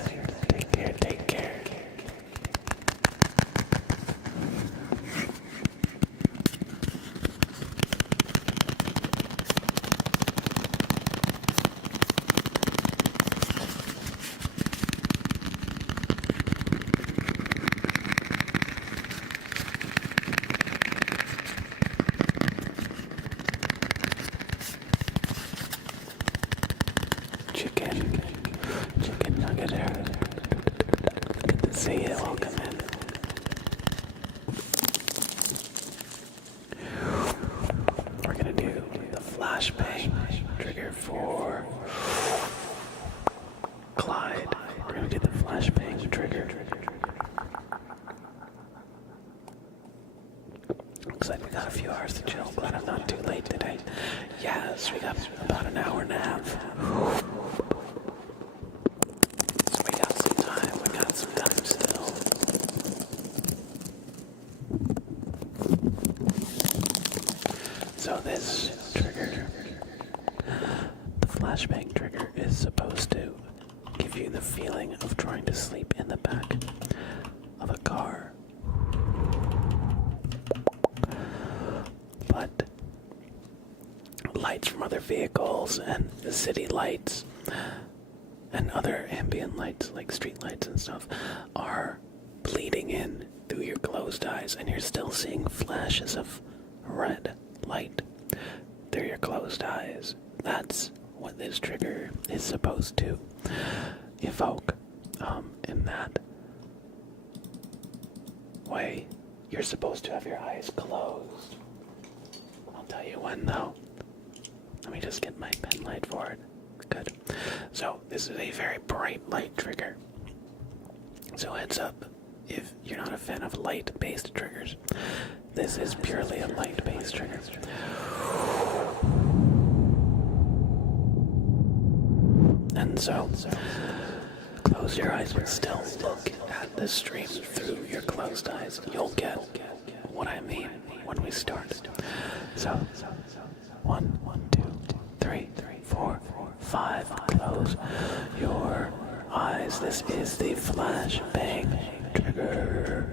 Take care, take care. Chicken nugget here. Good to see you. Welcome in. We're gonna do the flashbang trigger for Clyde. We're gonna do the flashbang trigger. Looks like we got a few hours to chill. Glad I'm not too late today. Yes, we got about an hour and a half. So we got some time. We got some time still. So this trigger, the flashbang trigger, is supposed to give you the feeling of trying to sleep in the back of a car. But lights from other vehicles and the city lights and other ambient lights like street lights and stuff are bleeding in through your closed eyes, and you're still seeing flashes of red light through your closed eyes. That's what this trigger is supposed to evoke. In that way, you're supposed to have your eyes closed. I'll tell you when though. Let me just get my pen light for it. Good. So this is a very bright light trigger. So heads up, if you're not a fan of light-based triggers, this is purely a light-based trigger. And so, close your eyes but still look at the stream through your closed eyes. You'll get what I mean when we start. So, 1, 2, 3, 4, 5. Close your eyes. This is the flashbang trigger.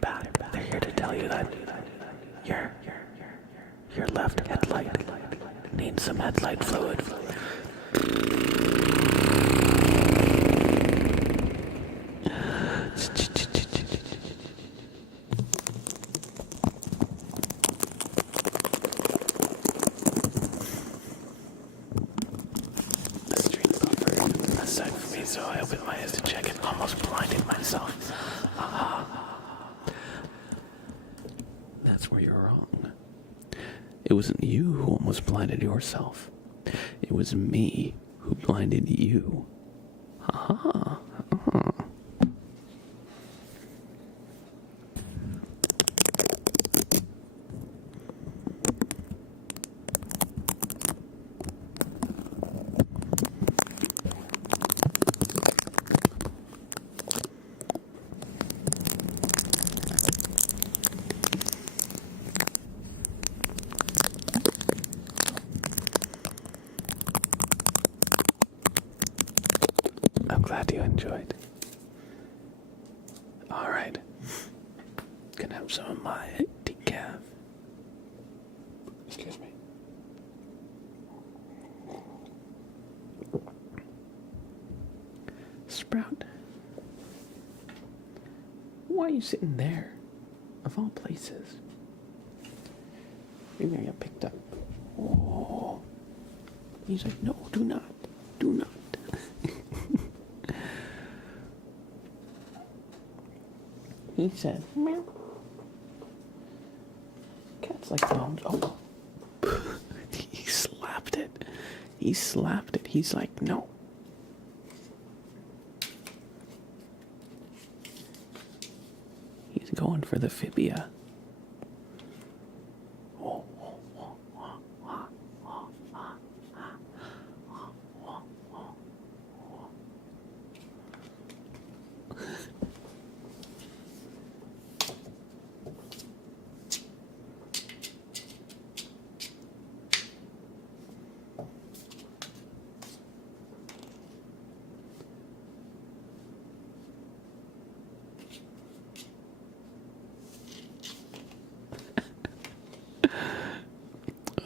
back. They're here to tell you that your left headlight needs some headlight fluid. The stream buffered a sec for me, so I opened my eyes to check and almost blinded myself. That's where you're wrong. It wasn't you who almost blinded yourself. It was me who blinded you. Haha. I'm glad you enjoyed. Alright. Gonna have some of my decaf. Excuse me. Sprout. Why are you sitting there? Of all places. You're gonna get picked up. Oh. He's like, no, do not. Do not. He said, meow. Cats like bones. Oh. He slapped it. He slapped it. He's like, no. He's going for the fibia.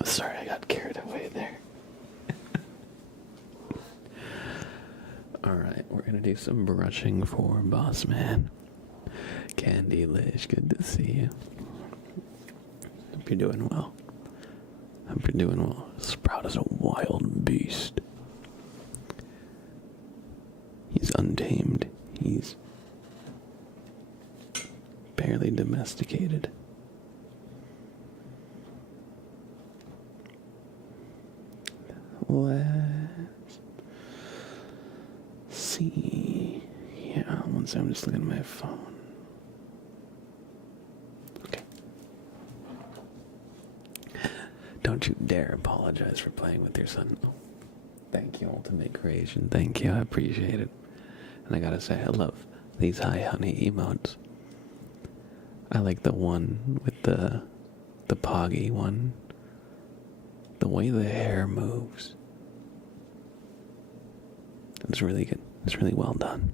Sorry, I got carried away there. Alright, we're gonna do some brushing for Boss Man. Candy Lish, good to see you. Hope you're doing well. Hope you're doing well. Sprout is a wild beast. He's untamed. He's barely domesticated. Let's see. Yeah, once I'm just looking at my phone. Okay. Don't you dare apologize for playing with your son. Oh, thank you, Ultimate Creation. Thank you, I appreciate it. And I gotta say, I love these Hi Honey emotes. I like the one with the poggy one. The way the hair moves. It's really good. It's really well done.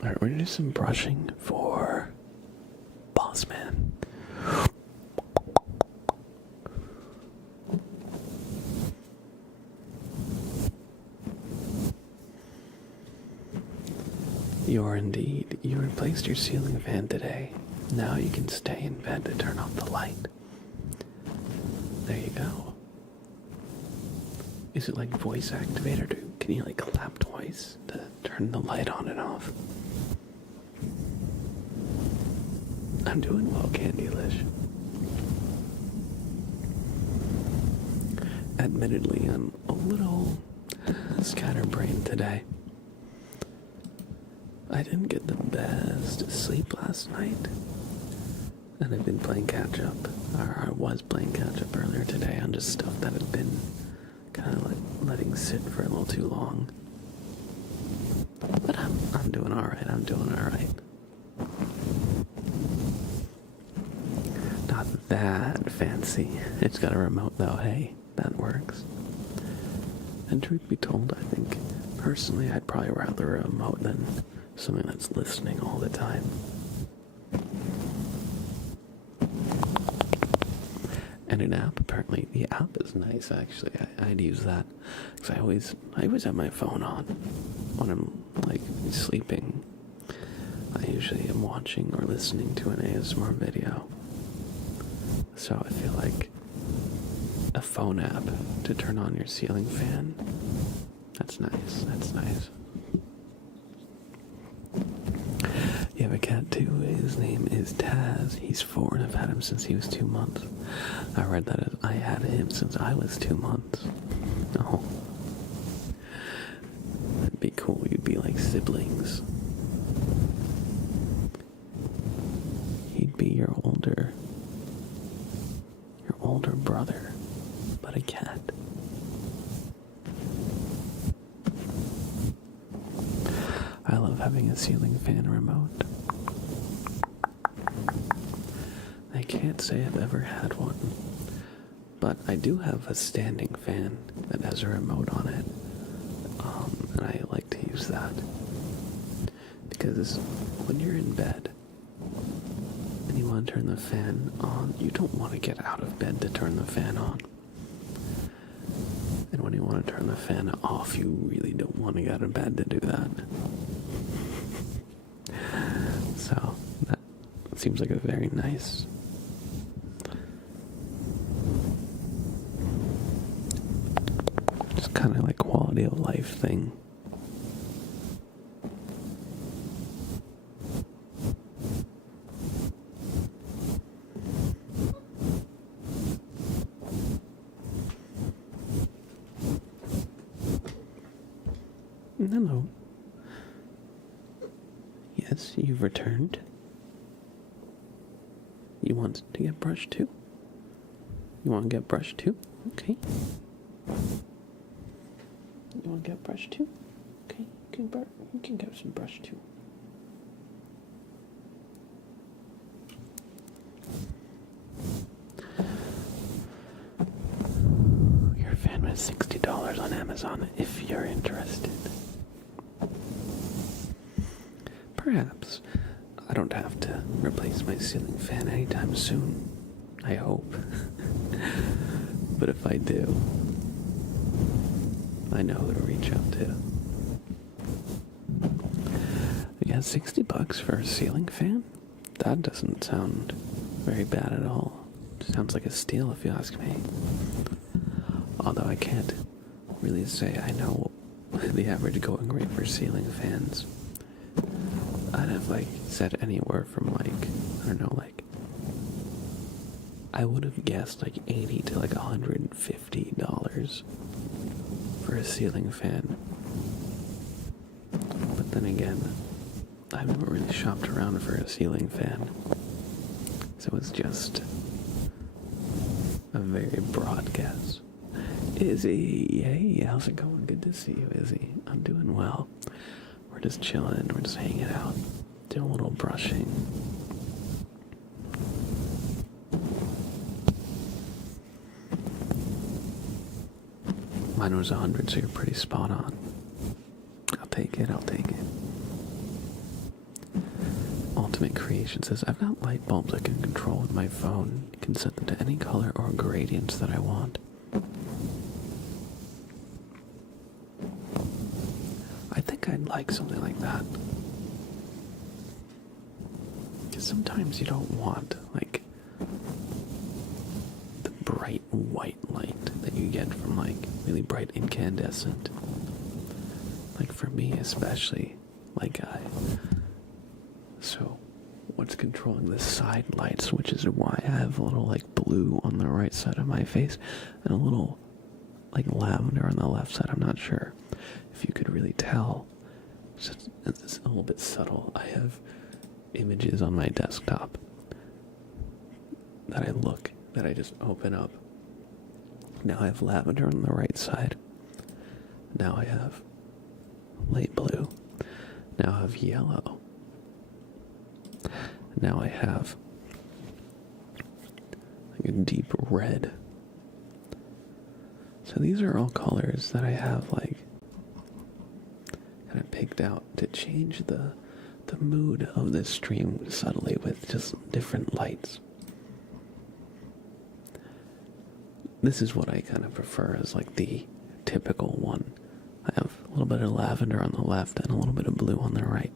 Alright, we're gonna do some brushing for Boss Man. You're indeed. You replaced your ceiling fan today. Now you can stay in bed to turn off the light. There you go. Is it like voice activated, or can you like clap twice to turn the light on and off? I'm doing well, Candy Lish. Admittedly, I'm a little scatterbrained today. I didn't get the best sleep last night. And I've been playing catch up. Or I was playing catch up earlier today on just stuff that had been kind of like letting sit for a little too long. But I'm doing alright. I'm doing alright. Not that fancy. It's got a remote though. Hey, that works. And truth be told, I think personally I'd probably rather a remote than something that's listening all the time. And an app, apparently. The app is nice, actually. I'd use that. Because I always have my phone on when I'm, like, sleeping. I usually am watching or listening to an ASMR video. So I feel like a phone app to turn on your ceiling fan, that's nice. That's nice. You have a cat too. His name is Taz. He's 4 and I've had him since he was 2 months. I read that as I had him since I was 2 months. Oh. That'd be cool. You'd be like siblings. He'd be your older brother, but a cat. I love having a ceiling fan remote. I can't say I've ever had one, but I do have a standing fan that has a remote on it, and I like to use that because when you're in bed and you want to turn the fan on, you don't want to get out of bed to turn the fan on. And when you want to turn the fan off, you really don't want to get out of bed to do that. So, that seems like a very nice just kind of like quality of life thing. Hello. Yes, you've returned. You want to get brushed too? You want to get brushed too? Okay. You want to get brushed too? Okay, you can get some brush too. Your fan was $60 on Amazon if you're interested. Perhaps. I don't have to replace my ceiling fan anytime soon. I hope. But if I do, I know who to reach out to. Yeah, $60 for a ceiling fan? That doesn't sound very bad at all. Sounds like a steal if you ask me. Although I can't really say I know the average going rate for ceiling fans. I'd have said anywhere from I don't know, I would have guessed $80 to $150 for a ceiling fan. But then again, I've never really shopped around for a ceiling fan. So it's just a very broad guess. Izzy, hey, how's it going? Good to see you, Izzy. I'm doing well. We're just chilling, we're just hanging out, doing a little brushing. Mine was 100, so you're pretty spot on. I'll take it. Ultimate Creation says, I've got light bulbs I can control with my phone. You can set them to any color or gradients that I want. I think I'd like something like that. Because sometimes you don't want, the bright white light that you get from, really bright incandescent. For me especially, so what's controlling the side lights, which is why I have a little, blue on the right side of my face, and a little, lavender on the left side. I'm not sure if you could really tell. It's a little bit subtle. I have images on my desktop that I just open up. Now I have lavender on the right side. Now I have light blue. Now I have yellow. Now I have a deep red. So these are all colors that I have kind of picked out to change the the mood of this stream subtly with just different lights. This is what I kind of prefer as like the typical one. I have a little bit of lavender on the left and a little bit of blue on the right.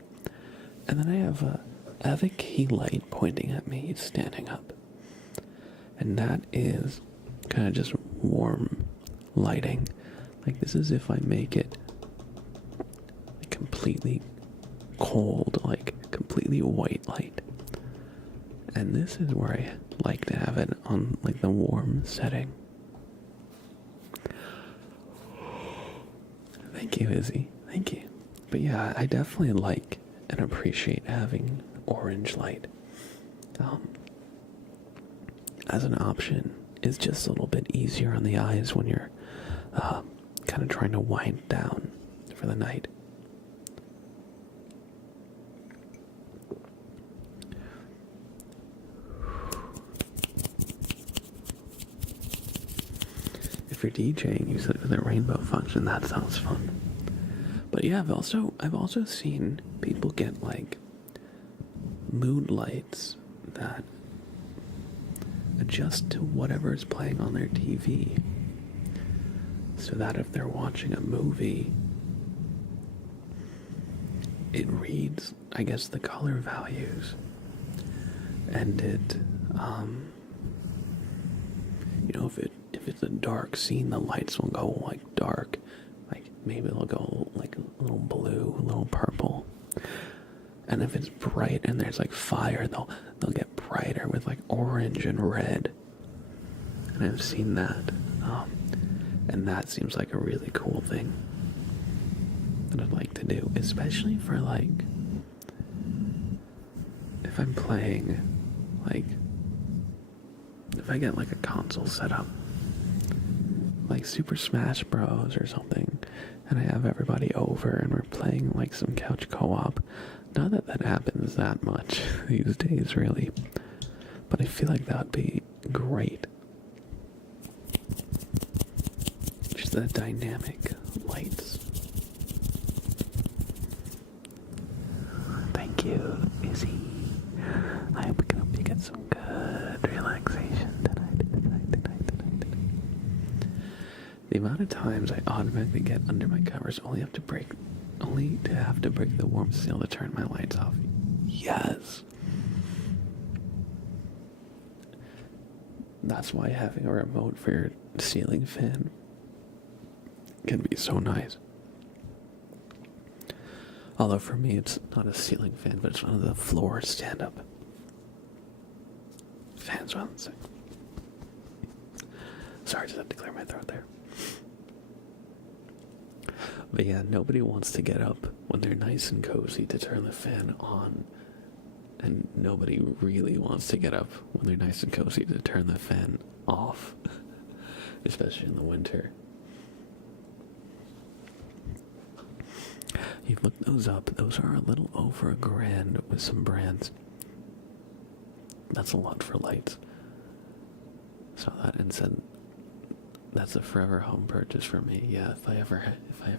And then I have a key light pointing at me, standing up. And that is kind of just warm lighting. Like this is if I make it completely cold, like completely white light. And this is where I like to have it on like the warm setting. Thank you, Izzy. Thank you. But yeah, I definitely like and appreciate having orange light. As an option, it's just a little bit easier on the eyes when you're kind of trying to wind down for the night. If you're DJing, you said with a rainbow function, that sounds fun. But yeah, I've also seen people get like mood lights that adjust to whatever is playing on their TV. So that if they're watching a movie, it reads, I guess, the color values. And it, if it's a dark scene, the lights will go like dark. Like maybe they'll go like a little blue, a little purple. And if it's bright and there's like fire, they'll get brighter with like orange and red. And I've seen that. And that seems like a really cool thing that I'd like to do, especially for like if I'm playing, like if I get like a console set up like Super Smash Bros or something, and I have everybody over and we're playing like some couch co-op. Not that that happens that much these days, really, but I feel like that would be great. Just the dynamic lights. Thank you, Izzy. I hope you get some good relaxation tonight. The amount of times I automatically get under my covers only to have to break the warm seal to turn my lights off. Yes. That's why having a remote for your ceiling fan can be so nice. Although for me it's not a ceiling fan, but it's one of the floor stand-up fans. Sorry, just had to clear my throat there. But yeah, nobody wants to get up when they're nice and cozy to turn the fan on. And nobody really wants to get up when they're nice and cozy to turn the fan off. Especially in the winter. You look those up, those are a little over $1,000 with some brands. That's a lot for lights. Saw that and said, that's a forever home purchase for me. Yeah, if I ever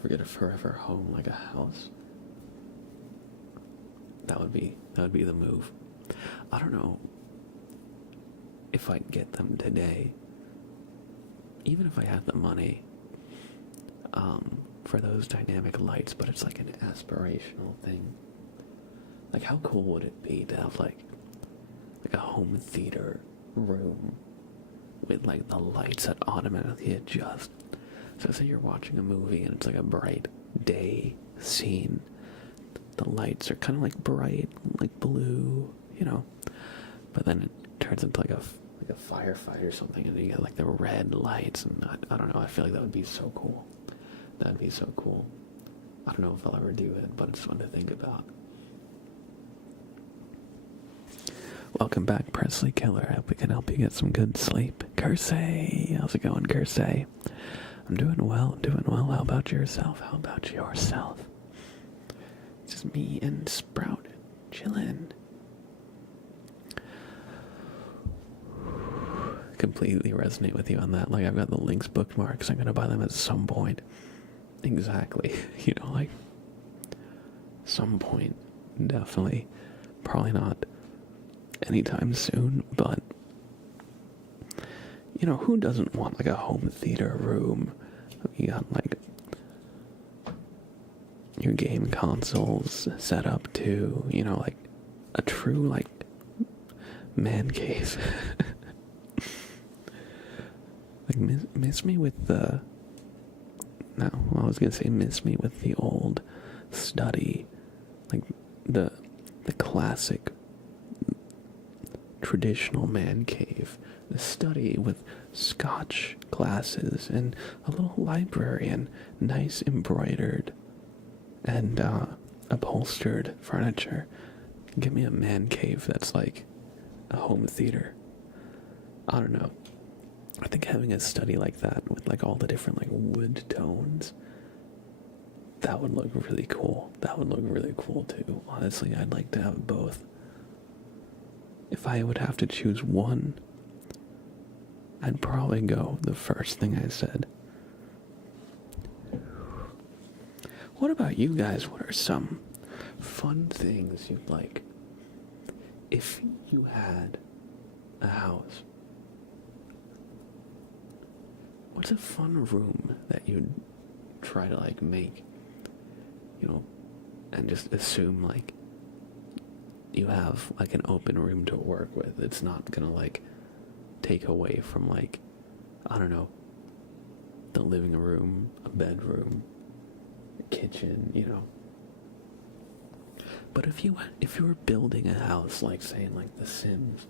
get a forever home, like a house, that would be the move. I don't know if I'd get them today, even if I had the money, for those dynamic lights, but it's like an aspirational thing. Like, how cool would it be to have like a home theater room with like the lights that automatically adjust? So say you're watching a movie and it's like a bright day scene. The lights are kind of like bright, like blue, but then it turns into like a firefight or something, and you get like the red lights, and I don't know, I feel like that would be so cool. That'd be so cool. I don't know if I'll ever do it, but it's fun to think about. Welcome back, Presley Killer. I hope we can help you get some good sleep. Kersey, how's it going, Kersey? I'm doing well. How about yourself? Just me and Sprout chillin'. Completely resonate with you on that. Like, I've got the links bookmarks. I'm gonna buy them at some point. Exactly. Like some point definitely. Probably not anytime soon, but who doesn't want like a home theater room? You got like your game consoles set up to, like a true like man cave. Like miss me with the no, I was gonna say miss me with the old study, like the classic traditional man cave, the study with Scotch glasses and a little library and nice embroidered and upholstered furniture. Give me a man cave that's like a home theater. I don't know. I think having a study like that with like all the different like wood tones, that would look really cool. That would look really cool too. Honestly, I'd like to have both. If I would have to choose one, I'd probably go the first thing I said. What about you guys? What are some fun things you'd like if you had a house? What's a fun room that you'd try to like make, and just assume like you have like an open room to work with? It's not gonna like take away from like, I don't know, the living room, a bedroom, a kitchen, But if you were building a house, like say in like The Sims,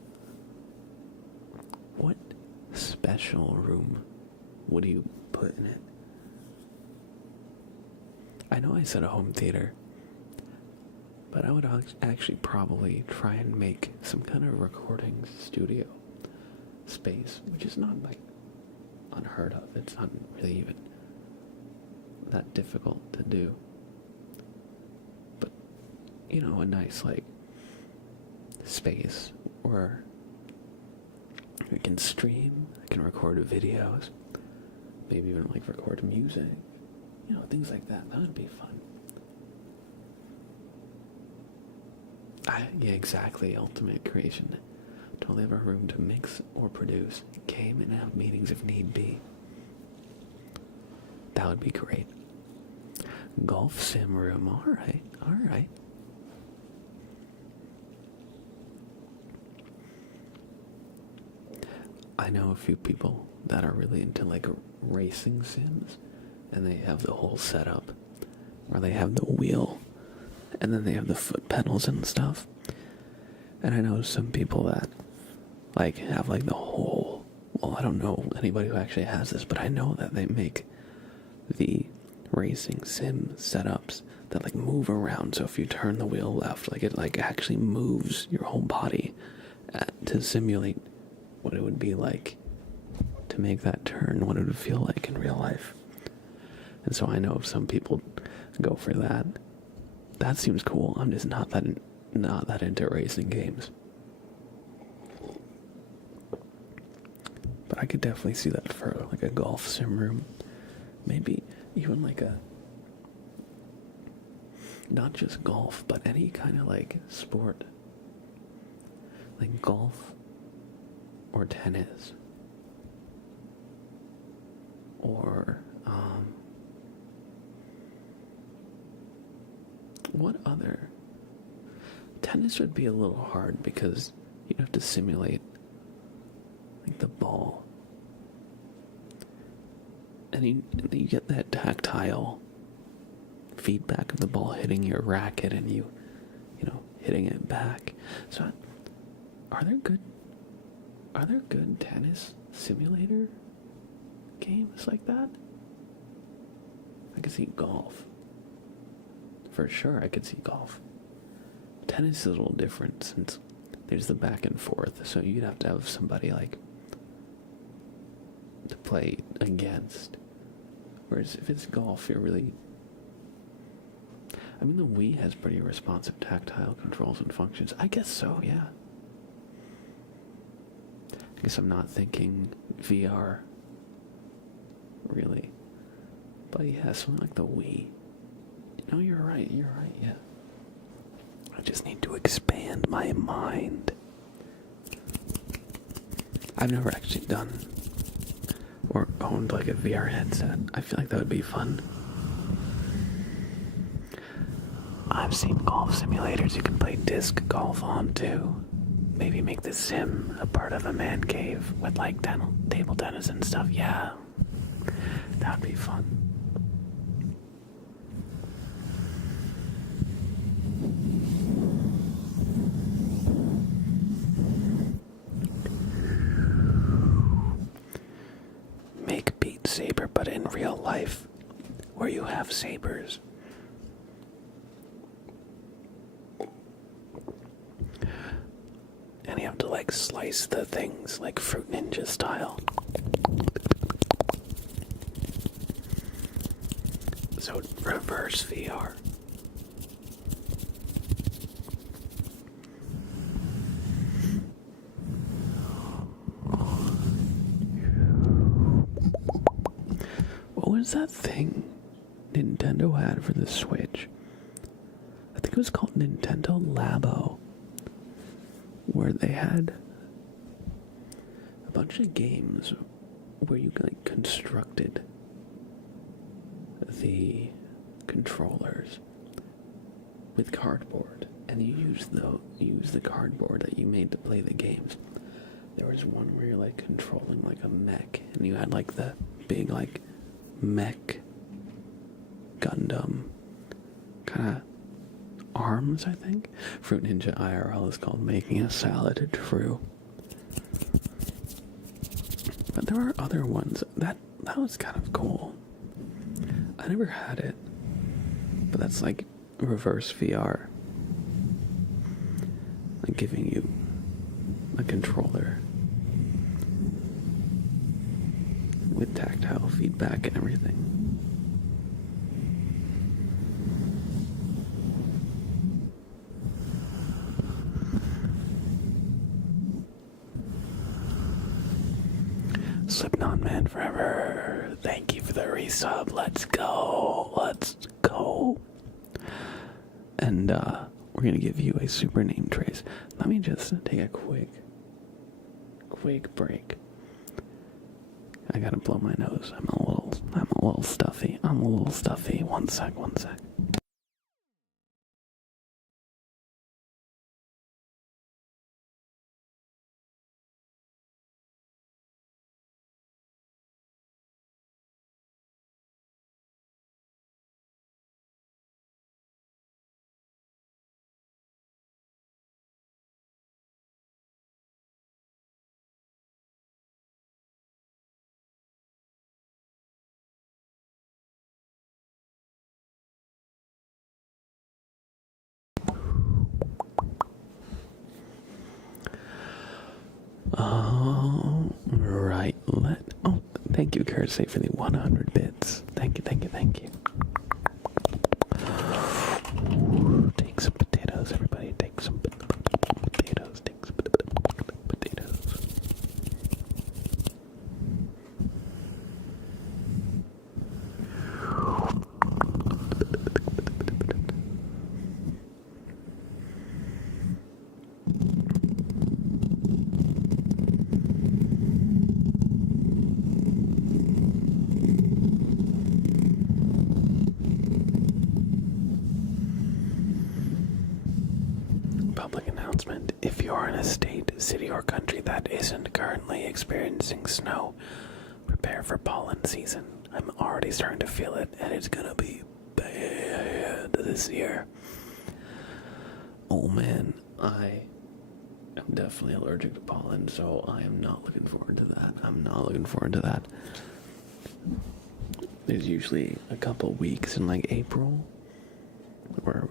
what special room would you put in it? I know I said a home theater, but I would actually probably try and make some kind of recording studio space, which is not like unheard of. It's not really even that difficult to do. But, a nice like space where I can stream, I can record videos, maybe even like record music, things like that. That would be fun. Yeah, exactly. Ultimate creation. Totally have a room to mix or produce, game and have meetings if need be. That would be great. Golf sim room. All right. I know a few people that are really into like racing sims, and they have the whole setup where they have the wheel and then they have the foot pedals and stuff. And I know some people that like have like the whole, well, I don't know anybody who actually has this, but I know that they make the racing sim setups that like move around. So if you turn the wheel left, like it like actually moves your whole body to simulate what it would be like to make that turn, what it would feel like in real life. And so I know if some people go for that. That seems cool. I'm just not that into racing games. But I could definitely see that for like a golf sim room. Maybe even like not just golf, but any kind of like sport. Like golf or tennis. Or, what other? Tennis would be a little hard because you'd have to simulate like the ball. And you get that tactile feedback of the ball hitting your racket and you hitting it back. So are there good tennis simulator games like that? I could see golf. For sure, I could see golf. Tennis is a little different since there's the back and forth, so you'd have to have somebody like to play against. Whereas if it's golf, you're really... I mean, the Wii has pretty responsive tactile controls and functions. I guess so, yeah. I guess I'm not thinking VR, really. But yeah, something like the Wii. No, you're right, yeah. I just need to expand my mind. I've never actually done or owned like a VR headset. I feel like that would be fun. I've seen golf simulators you can play disc golf on too. Maybe make the sim a part of a man cave with like table tennis and stuff. Yeah, that would be fun. Make Beat Saber, but in real life, where you have sabers. And you have to like slice the things like Fruit Ninja style. So reverse VR. What was that thing Nintendo had for the Switch? I think it was called Nintendo Labo, where they had a bunch of games where you like constructed the controllers with cardboard, and you use the cardboard that you made to play the games. There was one where you're like controlling like a mech, and you had like the big like mech Gundam kind of arms, I think. Fruit Ninja IRL is called Making a Salad. True. But there are other ones. That was kind of cool. I never had it. But that's like reverse VR. Like giving you a controller with tactile feedback and everything. Slipknot Man Forever. Thank you for the resub. Let's go. Let's go. And we're gonna give you a super name trace. Let me just take a quick break. I gotta blow my nose. I'm a little stuffy. One sec. Right. Thank you, Kersey, for the 100 bits. Thank you. Take some potatoes, everybody. Take some potatoes. Take some potatoes. Public announcement. If you're in a state, city, or country that isn't currently experiencing snow, prepare for pollen season. I'm already starting to feel it, and it's gonna be bad this year. Oh man, I am definitely allergic to pollen, so I am not looking forward to that. There's usually a couple weeks in like April where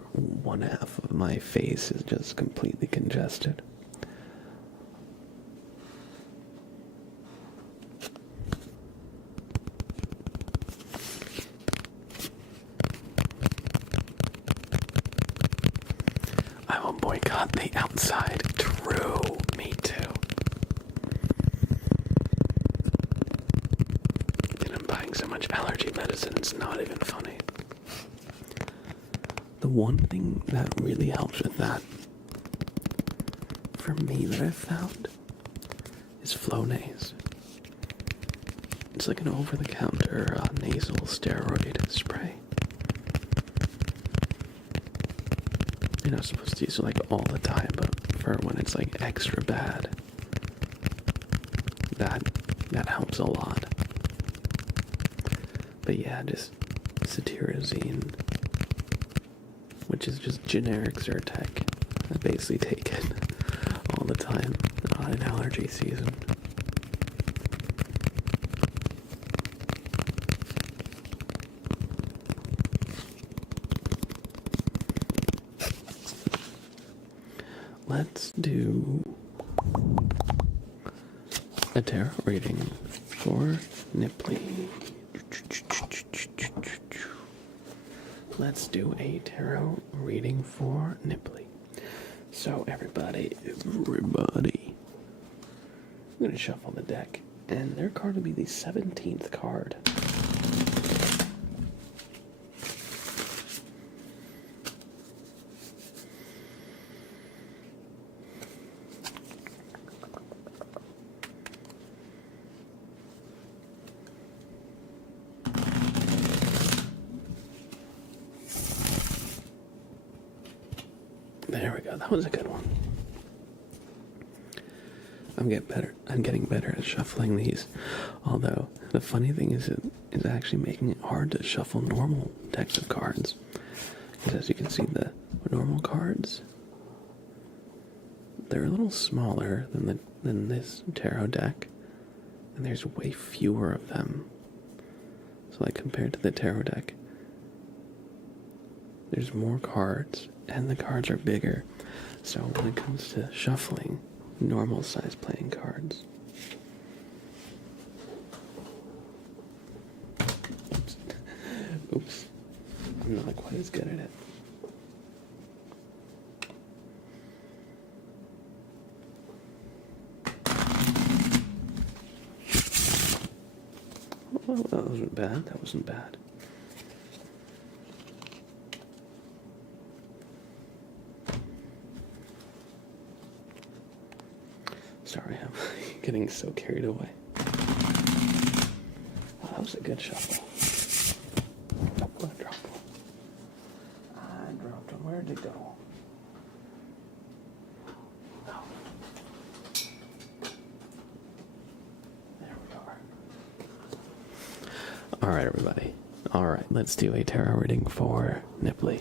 one half of my face is just completely congested. I will boycott the outside. True, me too. And I'm buying so much allergy medicine, it's not even funny. the one thing that really helps with that, for me, that I've found, is Flonase. It's like an over-the-counter nasal steroid spray. You're not supposed to use it like all the time, but for when it's like extra bad, that helps a lot. But yeah, just cetirizine, which is just generic Zyrtec. I basically take it all the time in allergy season. Let's do a tarot reading for Nipley. Let's do a tarot reading for Nipley. So everybody, I'm gonna shuffle the deck, and their card will be the 17th card. There we go. That was a good one. I'm getting better at shuffling these. Although the funny thing is, it is actually making it hard to shuffle normal decks of cards. Because as you can see, the normal cards, they're a little smaller than this tarot deck, and there's way fewer of them. So like compared to the tarot deck, there's more cards, and the cards are bigger. So when it comes to shuffling, normal size playing cards. Oops. I'm not quite as good at it. Oh, that wasn't bad. That wasn't bad. Sorry, I'm getting so carried away. Oh, that was a good shuffle. Drop one. I dropped him. Where'd it go? Oh. There we are. Alright, everybody. Alright, let's do a tarot reading for Nipley.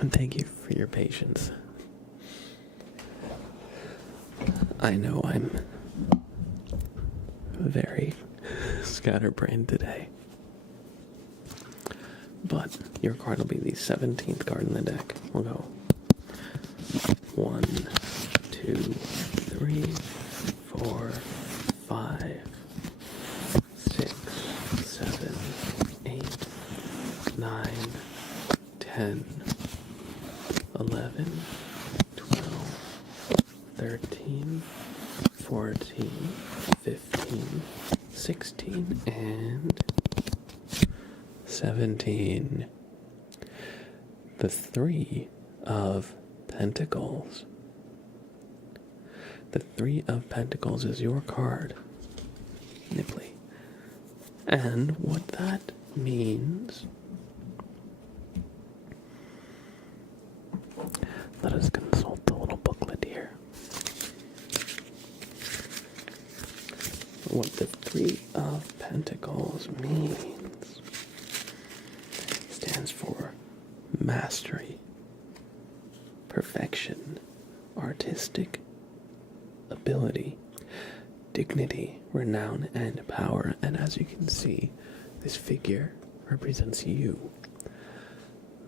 And thank you for your patience. I know I'm very scatterbrained today. But your card will be the 17th card in the deck. We'll go 1, 2, 3, 4, 5, 6, 7, 8, 9, 10, 11, 12, 13, 14, 15, 16, and 17. The 3 of Pentacles. The 3 of Pentacles is your card, Nipley. And what that means... Let us consult the little booklet here. What the 3 of Pentacles means stands for mastery, perfection, artistic ability, dignity, renown, and power. And as you can see, this figure represents you.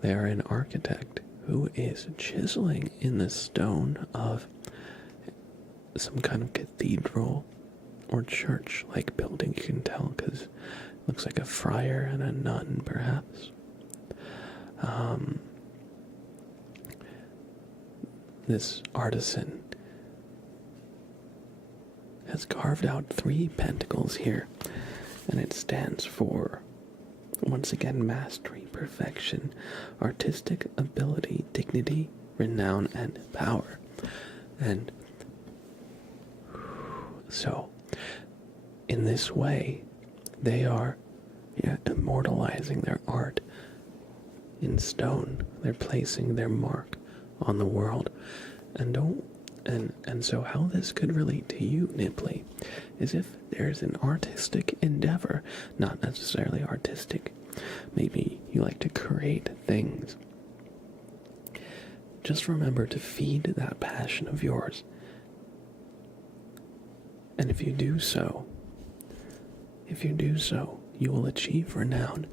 They are an architect who is chiseling in the stone of some kind of cathedral or church-like building. You can tell because it looks like a friar and a nun, perhaps. This artisan has carved out 3 pentacles here, and it stands for Once again, mastery, perfection, artistic ability, dignity, renown, and power. And so, in this way, they are immortalizing their art in stone. They're placing their mark on the world. And so how this could relate to you, Nipley, is if there's an artistic endeavor, not necessarily artistic, maybe you like to create things. Just remember to feed that passion of yours. And if you do so, you will achieve renown.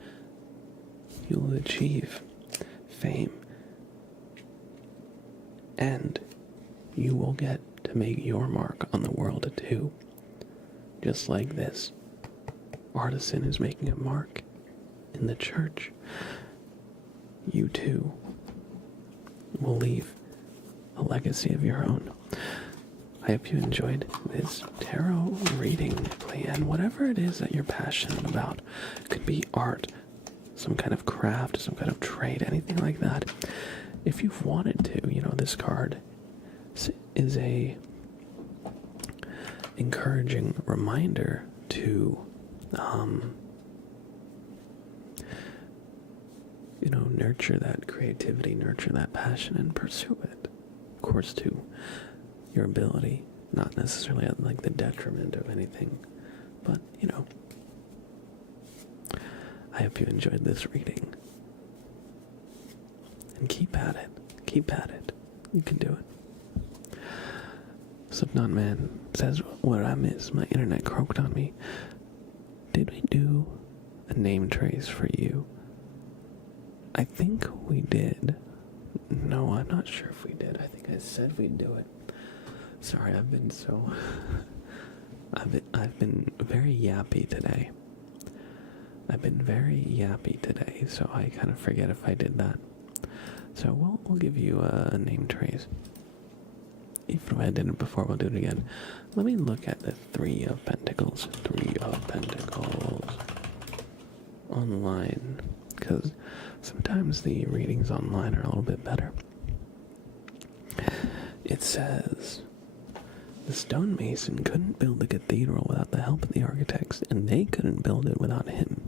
You will achieve fame. And you will get to make your mark on the world too. Just like this artisan is making a mark in the church. You too will leave a legacy of your own. I hope you enjoyed this tarot reading, and whatever it is that you're passionate about. It could be art, some kind of craft, some kind of trade, anything like that. If you've wanted to, this card is a encouraging reminder to, nurture that creativity, nurture that passion, and pursue it. Of course, to your ability, not necessarily at like the detriment of anything, but I hope you enjoyed this reading, and keep at it. You can do it. Slipknot Man says, what I miss, my internet croaked on me. Did we do a name trace for you? I think we did. No, I'm not sure if we did. I think I said we'd do it. Sorry, I've been very yappy today. So I kind of forget if I did that. So we'll give you a name trace. Even if I did it before, we'll do it again. Let me look at the Three of Pentacles. Three of Pentacles online, because sometimes the readings online are a little bit better. It says, the stonemason couldn't build the cathedral without the help of the architects, and they couldn't build it without him.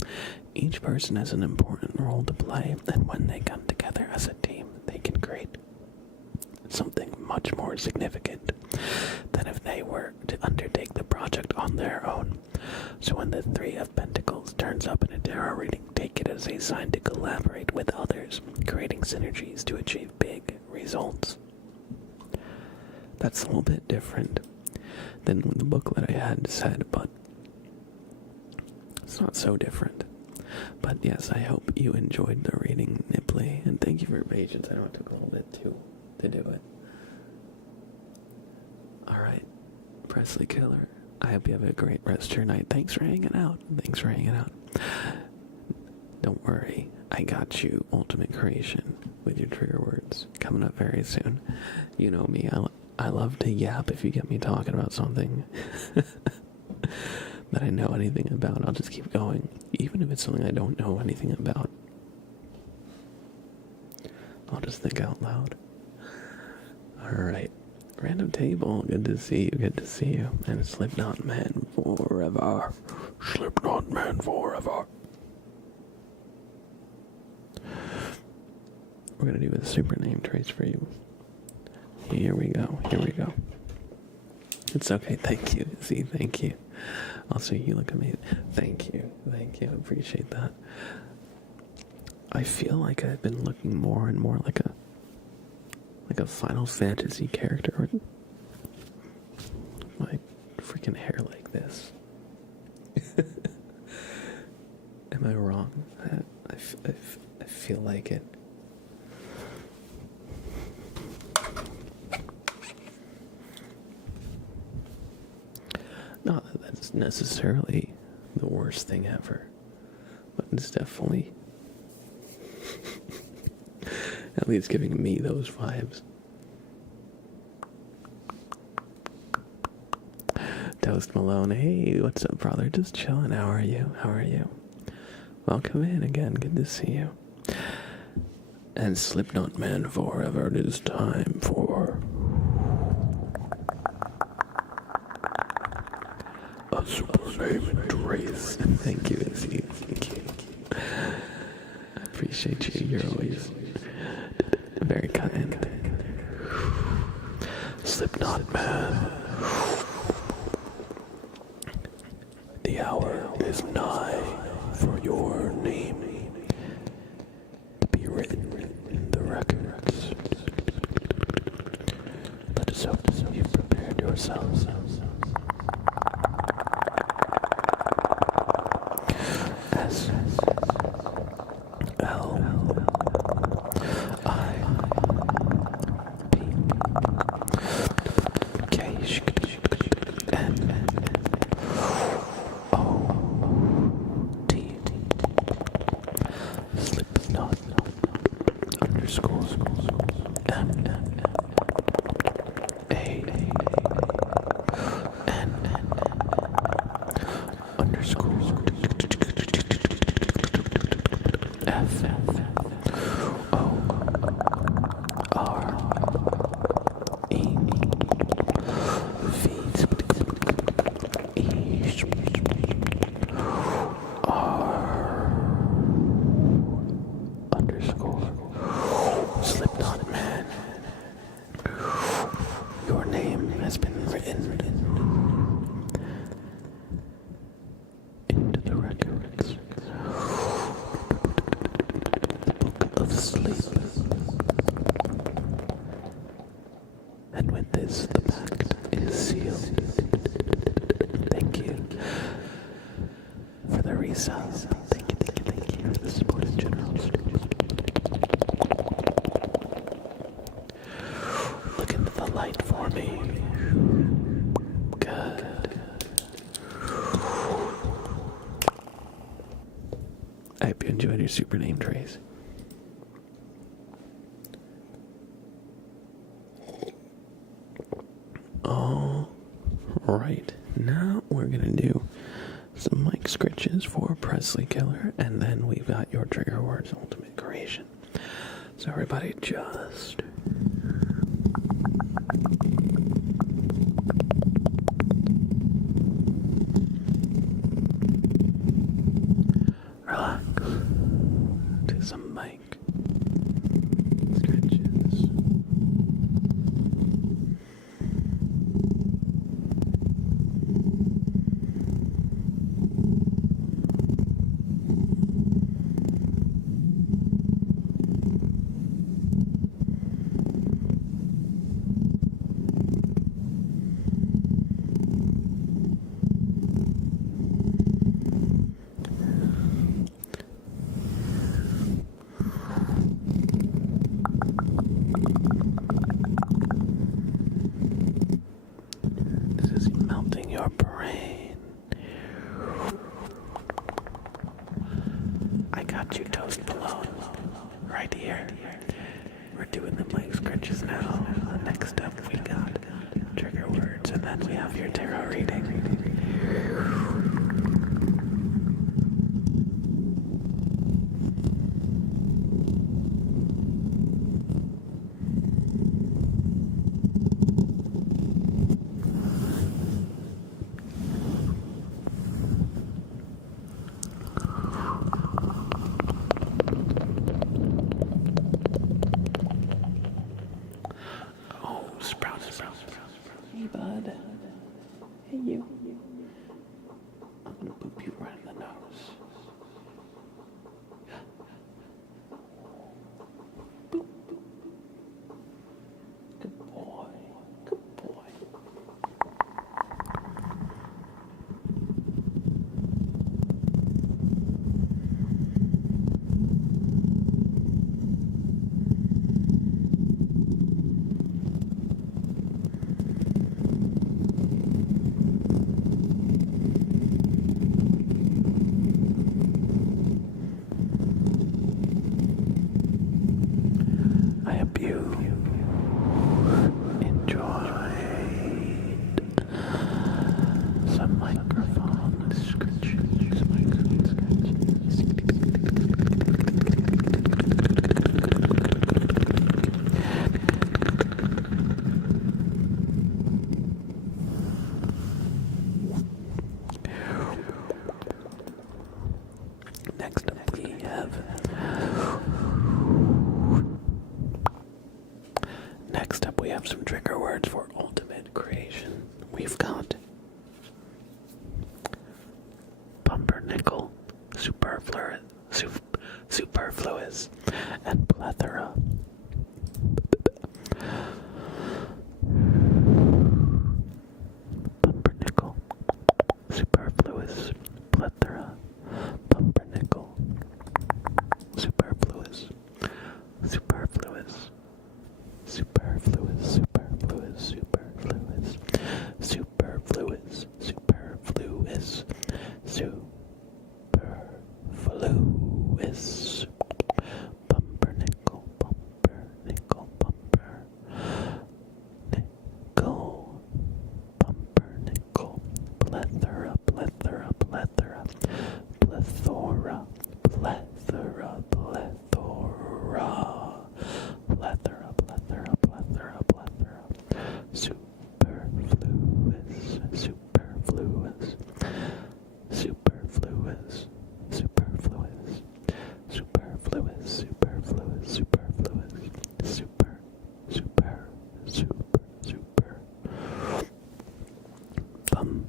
Each person has an important role to play, and when they come together as a team, they can create something much more significant than if they were to undertake the project on their own. So when the Three of Pentacles turns up in a tarot reading, take it as a sign to collaborate with others, creating synergies to achieve big results. That's a little bit different than the booklet I had said, but it's not so different. But yes, I hope you enjoyed the reading, Nipley, and thank you for your patience. I know it took a little bit to do it. Alright, Presley Killer, I hope you have a great rest of your night. Thanks for hanging out. Don't worry, I got you, Ultimate Creation, with your trigger words coming up very soon. You know me, I love to yap if you get me talking about something that I know anything about. I'll just keep going, even if it's something I don't know anything about. I'll just think out loud. Alright, Random Table, good to see you, and Slipknot Man forever. Slipknot Man forever. We're gonna do a super name trace for you. Here we go. It's okay, thank you. Thank you. Also, you look amazing. Thank you, appreciate that. I feel like I've been looking more and more like a Final Fantasy character with my freaking hair like this. Am I wrong? I feel like it. Not that that's necessarily the worst thing ever, but it's definitely at least giving me those vibes. Toast Malone, hey, what's up, brother? Just chilling. How are you? Welcome in again. Good to see you. And Slipknot Man forever. It is time for a super name race. Thank you, Izzy. Thank you. I appreciate you. You're always very kind. Slipknot Man. The hour is nigh for your name to be written in the records. Let us hope you've prepared yourselves. S L I P K N O-T Slipknot underscore M-A-N underscore Slipknot Man. Your name has been written into the records. The book of sleep. And with this, the pact is sealed. Thank you for the resale. Thank you for the support in general. Look into the light for me. Good. I hope you enjoyed your super name trace. All right, now we're gonna do some mic scratches for Presley Killer, and then we've got your trigger words ultimate creation. So everybody just relax to some mic scratches. This is melting your brain. I got you toast below, right here. We're doing the mic scratches now. Next up we got trigger words, and then we have your tarot reading. Oh, Sprout. Hey, bud. Hey, you. I'm gonna boop you right in the nose. Boop. Good boy. Good boy. I hope you enjoyed some microphone scratches. have some trigger words for ultimate creation. We've got pumpernickel, superfluous, and plethora. Pumpernickel, superfluous, plethora. Pumpernickel, superfluous, superfluous, superfluous, superfluous, superfluous, superfluous, superfluous, superfluous. Pumpernickel, pumpernickel, pumpernickel, pumpernickel, plethora, plethora, plethora, plethora, plethora, plethora, plethora, plethora, plethora, plethora, superfluous, superfluous, superfluous, superfluous, superfluous, superfluous, superfluous, super, super, super, super, pumpernickel,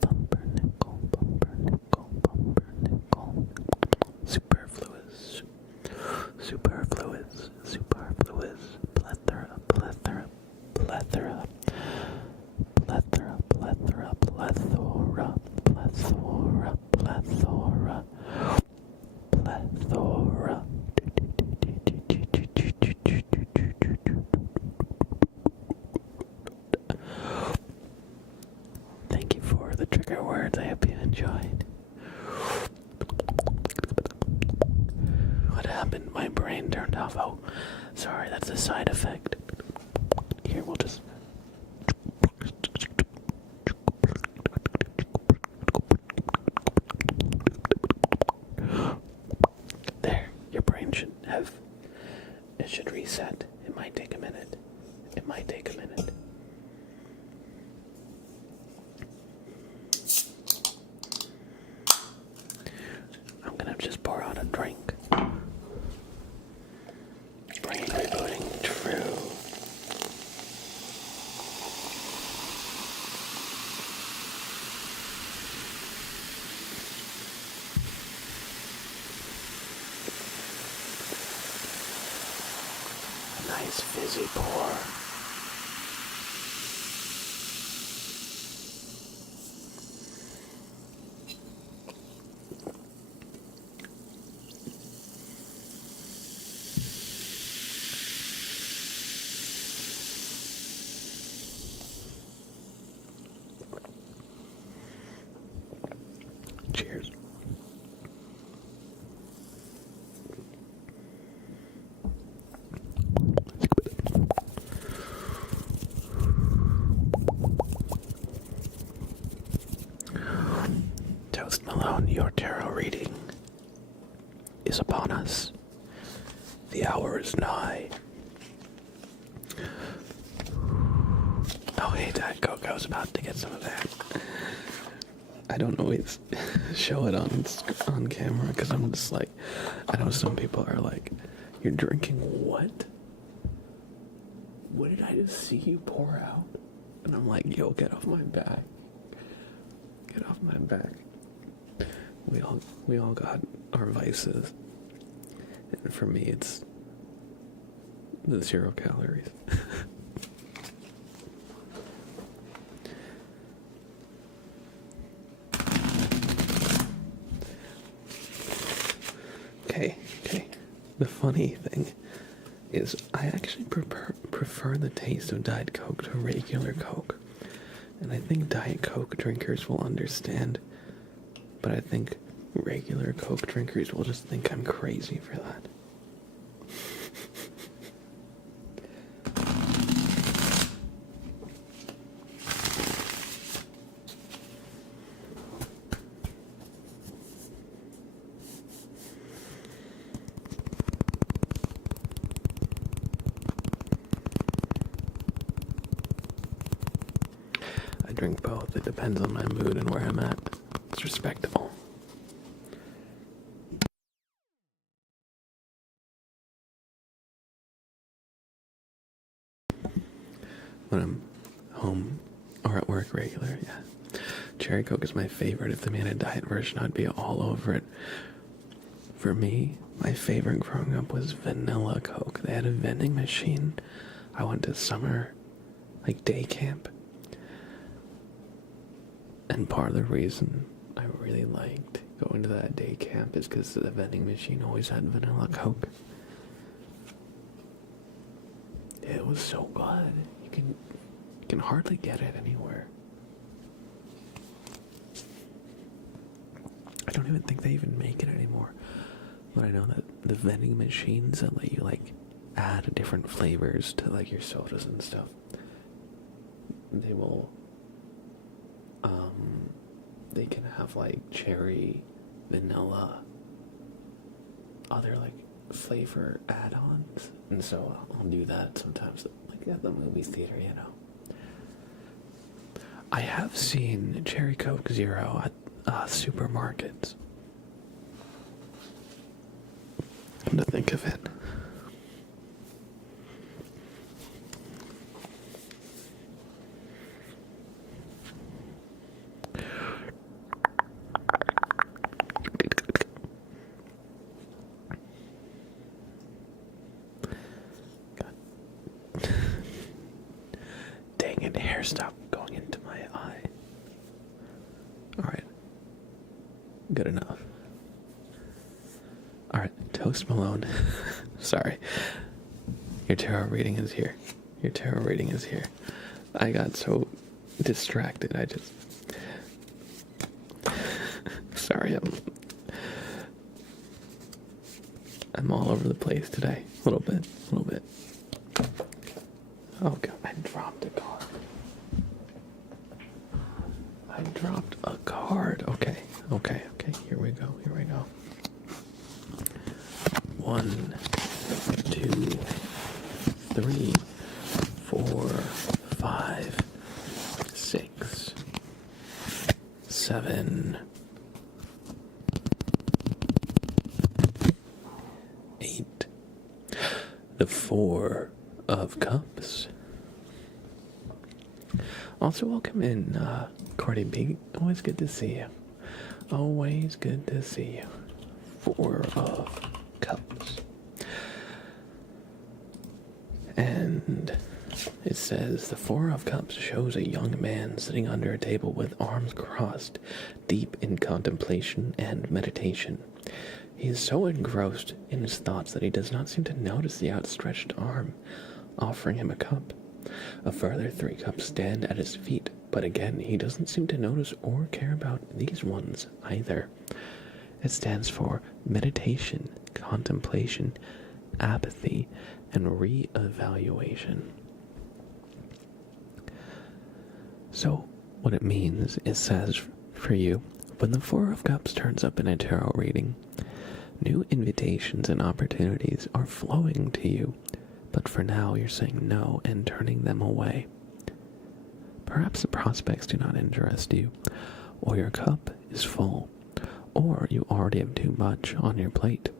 pumpernickel, pumpernickel, pumpernickel, superfluous, superfluous, superfluous, plethora, plethora, plethora, plethora, plethora, plethora, plethora, plethora, plethora. Thank you for the trigger words. I hope you enjoyed. What happened? My brain turned off. Oh, sorry, that's a side effect. Here, we'll just. There, your brain should have. It should reset. It might take a minute. It might take a minute. I'm gonna just pour out a drink. Brain rebooting true. A nice fizzy pour. Cheers. Toast Malone, your tarot reading is upon us. The hour is nigh. Oh, hey, Diet Coke, I was about to get some of that. I don't always show it on camera because I'm just like, I know some people are like, you're drinking what? What did I just see you pour out? And I'm like, yo, get off my back. Get off my back. We all got our vices. And for me, it's the 0 calories. Okay. The funny thing is I actually prefer the taste of Diet Coke to regular Coke. And I think Diet Coke drinkers will understand, but I think regular Coke drinkers will just think I'm crazy for that. I drink both. It depends on my mood and where I'm at. It's respectable. when I'm home or at work regular, yeah. Cherry Coke is my favorite. If they made a diet version, I'd be all over it. For me, my favorite growing up was vanilla Coke. They had a vending machine. I went to summer, day camp. And part of the reason I really liked going to that day camp is because the vending machine always had vanilla Coke. It was so good. You can hardly get it anywhere. I don't even think they even make it anymore. But I know that the vending machines that let you add different flavors to your sodas and stuff, they will they can have cherry, vanilla, other flavor add-ons, and so I'll do that sometimes at the movie theater, I have seen Cherry Coke Zero at supermarkets. Come to think of it. Dang it, hair stopped going into my eye. Alright. Good enough. Alright, Toast Malone. Sorry. Your tarot reading is here. Your tarot reading is here. I got so distracted, I just... Sorry, I'm all over the place today. A little bit. Oh god, I dropped a card. Okay, here we go. 1, 2, 3, 4, 5, 6, 7, 8. The 4 of Cups. Also, welcome in, Cardi B. Always good to see you. 4 of Cups. And it says, the 4 of Cups shows a young man sitting under a table with arms crossed, deep in contemplation and meditation. He is so engrossed in his thoughts that he does not seem to notice the outstretched arm offering him a cup. A further 3 cups stand at his feet, but again he doesn't seem to notice or care about these ones either. It stands for meditation, contemplation, apathy, and re-evaluation. So, what it means, it says for you, when the 4 of Cups turns up in a tarot reading, new invitations and opportunities are flowing to you, but for now you're saying no and turning them away. Perhaps the prospects do not interest you, or your cup is full, or you already have too much on your plate.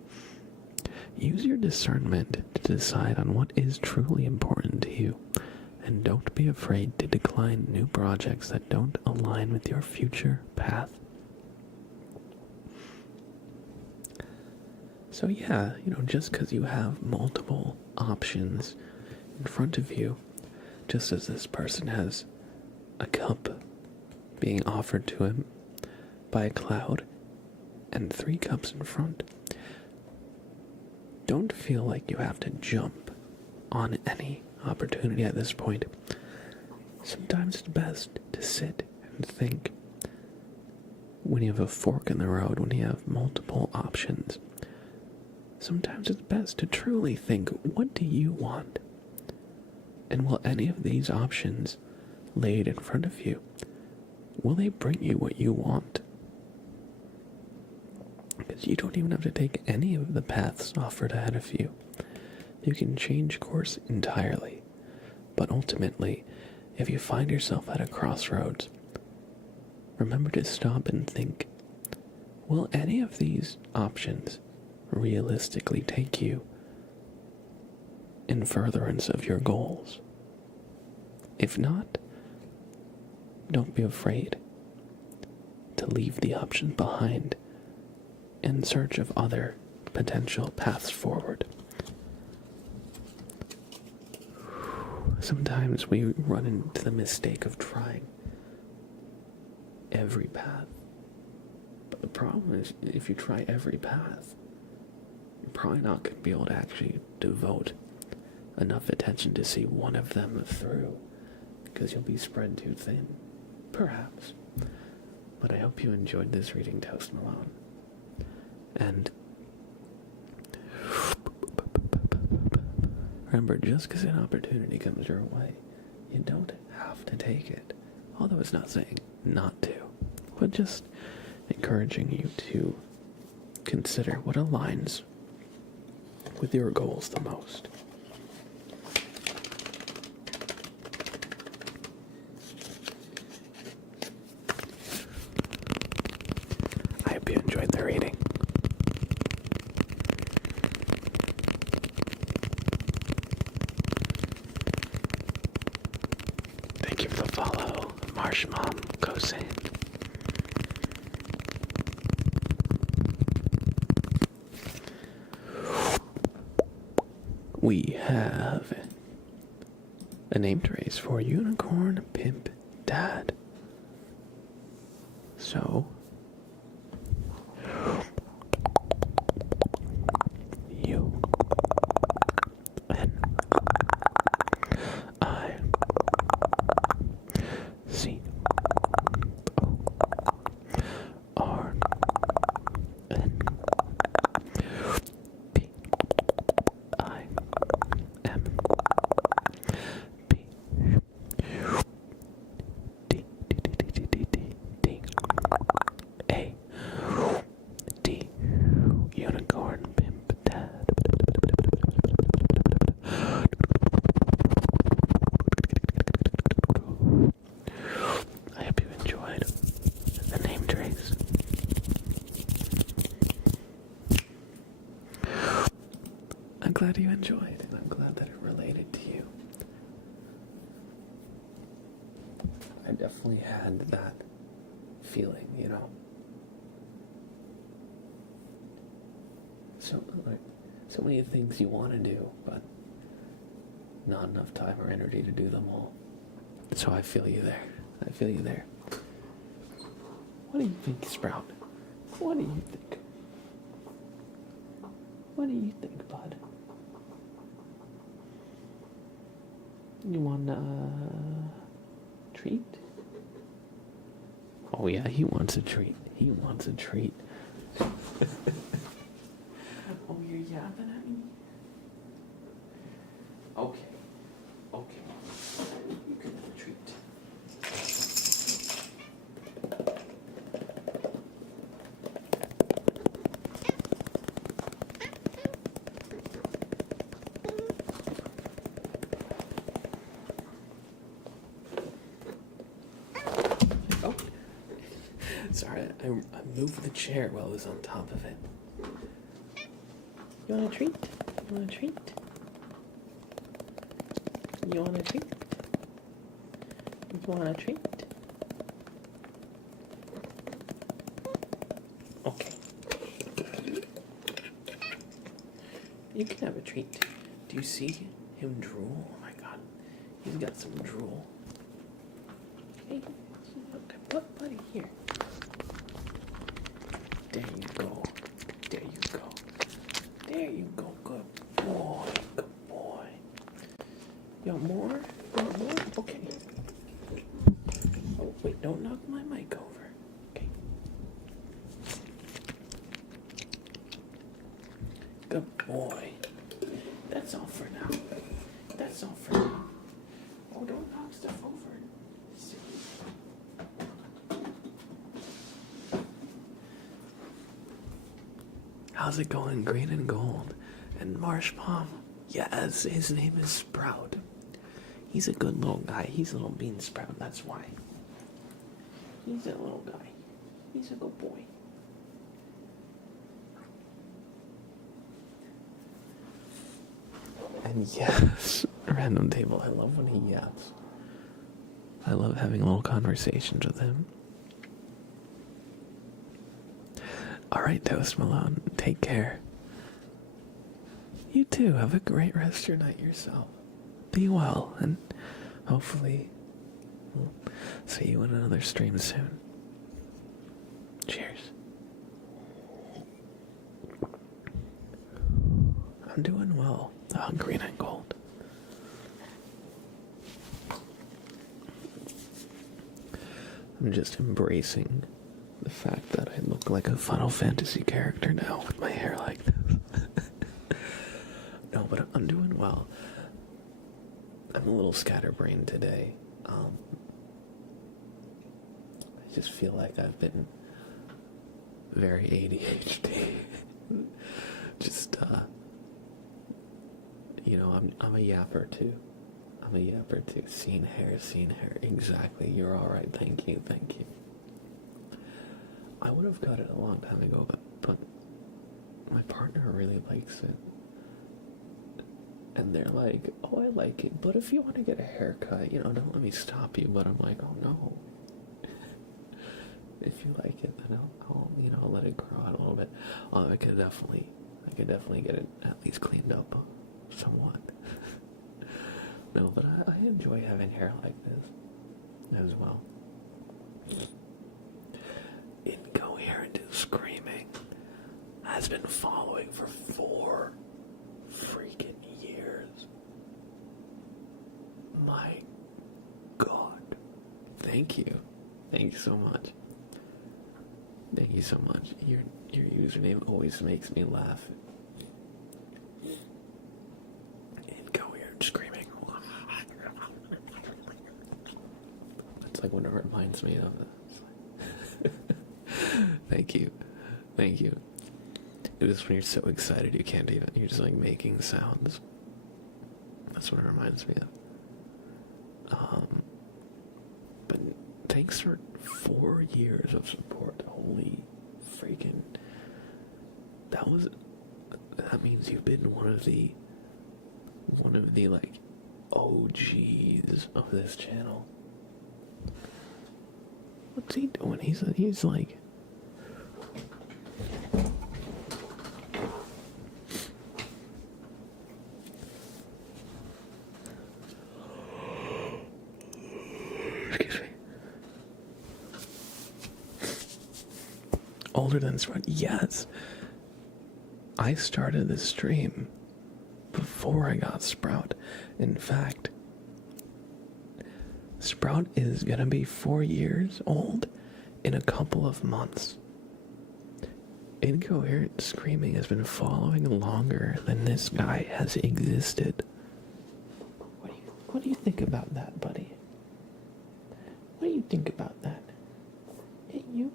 Use your discernment to decide on what is truly important to you, and don't be afraid to decline new projects that don't align with your future path. So yeah, just because you have multiple options in front of you, just as this person has a cup being offered to him by a cloud and 3 cups in front, don't feel like you have to jump on any opportunity at this point. Sometimes it's best to sit and think. When you have a fork in the road, when you have multiple options, sometimes it's best to truly think, what do you want? And will any of these options laid in front of you, will they bring you what you want? Because you don't even have to take any of the paths offered ahead of you. You can change course entirely. But ultimately, if you find yourself at a crossroads, remember to stop and think, will any of these options realistically take you in furtherance of your goals? If not, don't be afraid to leave the options behind in search of other potential paths forward. Sometimes we run into the mistake of trying every path. But the problem is, if you try every path, you're probably not going to be able to actually devote enough attention to see one of them through, because you'll be spread too thin. Perhaps. But I hope you enjoyed this reading, Toast Malone. And remember, just because an opportunity comes your way, you don't have to take it. Although it's not saying not to, but just encouraging you to consider what aligns with your goals the most. I hope you enjoyed the reading. Thank you for the follow, Marsh Mom Kosan. We have a named race for Unicorn Pimp Dad. So, U N I C O R N P I M P D A D Unicorn Pimp Dad. I hope you enjoyed the name trace. I'm glad you enjoyed, and I'm glad that it related to you. I definitely had that feeling, you know. So many things you want to do, but not enough time or energy to do them all. So I feel you there. I feel you there. What do you think, Sprout? What do you think? What do you think, bud? You want a treat? Oh yeah, he wants a treat. He wants a treat. Oh, you're yapping at me? Okay. You can have a treat. Oh. Sorry, I moved the chair while I was on top of it. You want a treat? You want a treat? You want a treat? You want a treat? Okay. You can have a treat. Do you see him drool? Oh my god. He's got some drool. Hey, buddy, here. There you go. There you go. There you go. Good boy. Good boy. You want more? You want more? Okay. Oh, wait, don't knock my mic over. Okay. Good boy. That's all for now. That's all for now. Oh, don't knock stuff over. Silly. How's it going, Green and Gold? And Marsh Palm? Yes, his name is Sprout. He's a good little guy. He's a little bean sprout, that's why. He's a little guy. He's a good boy. And yes, random table. I love when he yaps. I love having little conversations with him. Alright, Toast Malone, take care. You too, have a great rest of your night yourself. Be well, and hopefully we'll see you in another stream soon. Cheers. I'm doing well. Green and gold. I'm just embracing the fact that I look like a Final Fantasy character now with my hair like this. No, but I'm doing well. I'm a little scatterbrained today. I just feel like I've been very ADHD. Just, I'm a yapper too. Seen hair. Exactly. You're alright. Thank you. I would have got it a long time ago, but my partner really likes it. And they're like, oh, I like it, but if you want to get a haircut, don't let me stop you. But I'm like, oh no. If you like it, then I'll let it grow out a little bit. I could definitely get it at least cleaned up somewhat. No, but I enjoy having hair like this as well. Incoherent screaming has been following for 4 freaking years. My God. Thank you so much. Thank you so much. Your username always makes me laugh. Incoherent screaming. It's like what it reminds me of. Thank you. It was when you're so excited you're just like making sounds. That's what it reminds me of. But thanks for 4 years of support. Holy freaking. That means you've been one of the like OGs of this channel. What's he doing? He's like. Excuse me. Older than Sprout? Yes. I started this stream before I got Sprout. In fact, Sprout is gonna be 4 years old in a couple of months. Incoherent screaming has been following longer than this guy has existed. What do you think about that, buddy? What do you think about that? Hey, you?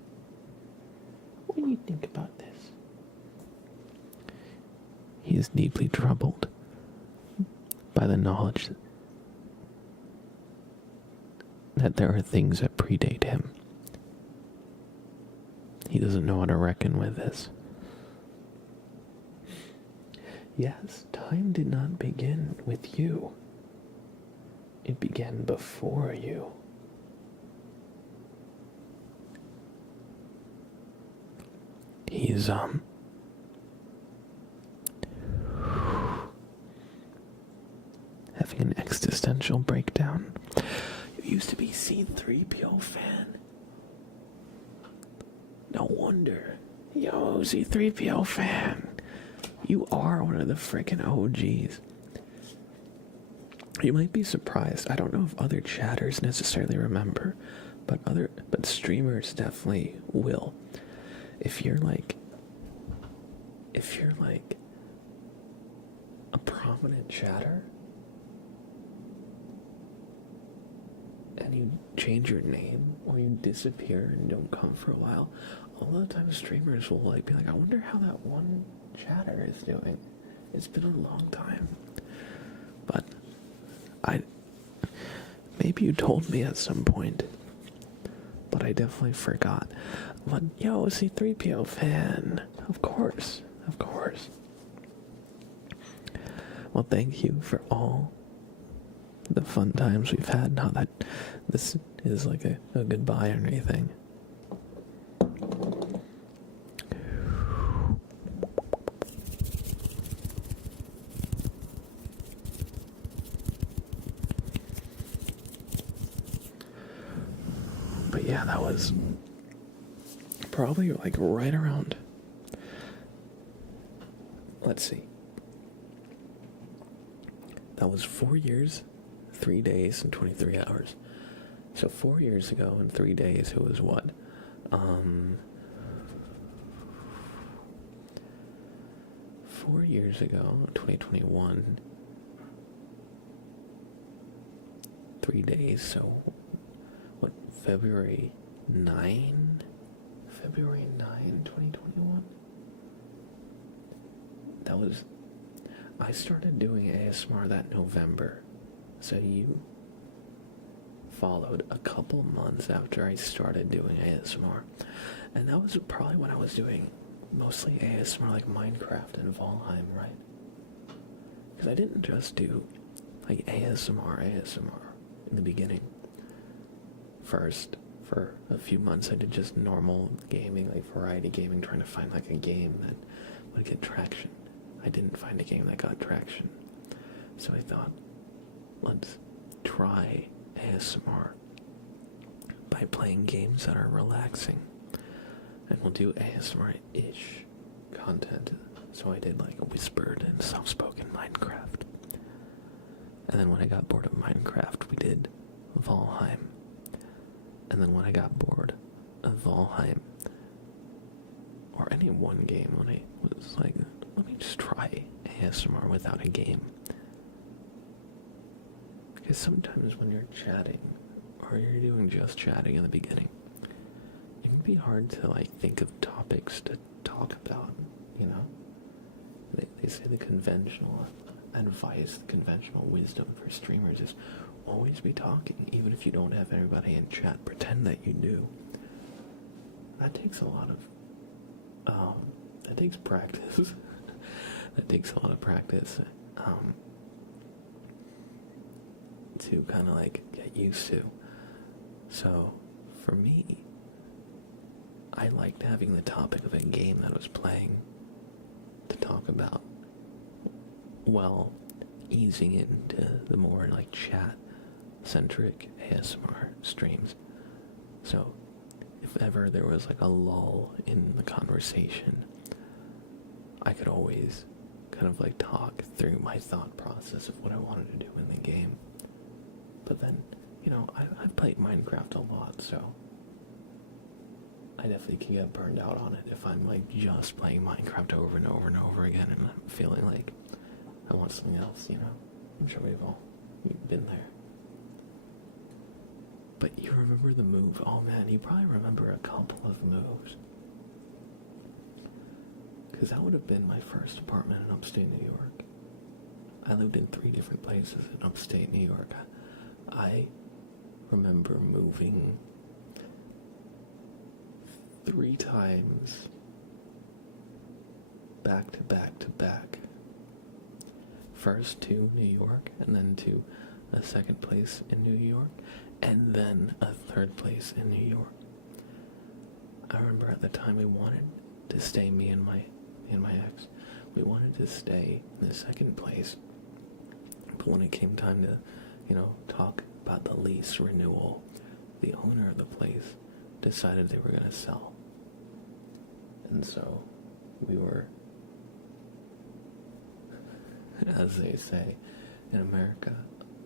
What do you think about this? He is deeply troubled by the knowledge that there are things that predate him. He doesn't know how to reckon with this. Yes, time did not begin with you. It began before you. He's, having an existential breakdown. You used to be C3PO fan. No wonder. Yo, C3PO fan. You are one of the frickin' OGs. You might be surprised. I don't know if other chatters necessarily remember, but streamers definitely will. If you're like a prominent chatter and you change your name or you disappear and don't come for a while, a lot of times streamers will be like, I wonder how that one chatter is doing. It's been a long time. But maybe you told me at some point, but I definitely forgot. But yo, C3PO fan, of course. Well, thank you for all the fun times we've had. Not that this is like a goodbye or anything. But yeah, that was probably like right around, let's see, that was 4 years, 3 days, and 23 hours. So 4 years ago and 3 days, it was what? 4 years ago, 2021, 3 days, so what, February 9, 2021? That was, I started doing ASMR that November, so you followed a couple months after I started doing ASMR, and that was probably when I was doing mostly ASMR like Minecraft and Valheim, right? Because I didn't just do like ASMR in the beginning. First, for a few months, I did just normal gaming, like variety gaming, trying to find like a game that would get traction. I didn't find a game that got traction. So I thought, let's try ASMR by playing games that are relaxing. And we'll do ASMR-ish content. So I did like a whispered and soft-spoken Minecraft. And then when I got bored of Minecraft, we did Valheim. And then when I got bored of Valheim, or any one game, when I was like, let me just try ASMR without a game. Because sometimes when you're chatting, or you're doing just chatting in the beginning, it can be hard to like think of topics to talk about, you know? They say the conventional advice, the conventional wisdom for streamers is always be talking, even if you don't have everybody in chat. Pretend that you do. That takes a lot of, that takes practice. That takes a lot of practice, to kind of like get used to. So, for me, I liked having the topic of a game that I was playing to talk about, while easing into the more like chat-centric ASMR streams. So, if ever there was like a lull in the conversation, I could always kind of like talk through my thought process of what I wanted to do in the game. But then, you know, I've played Minecraft a lot, so I definitely can get burned out on it if I'm like just playing Minecraft over and over and over again and I'm feeling like I want something else, you know? I'm sure we've been there. But you remember the move? Oh man, you probably remember a couple of moves. Because that would have been my first apartment in upstate New York. I lived in 3 different places in upstate New York. I remember moving 3 times back to back to back. First to New York, and then to a second place in New York, and then a third place in New York. I remember at the time we wanted to stay, me and my ex, we wanted to stay in the second place, but when it came time to, you know, talk about the lease renewal, the owner of the place decided they were going to sell. And so we were, as they say in America,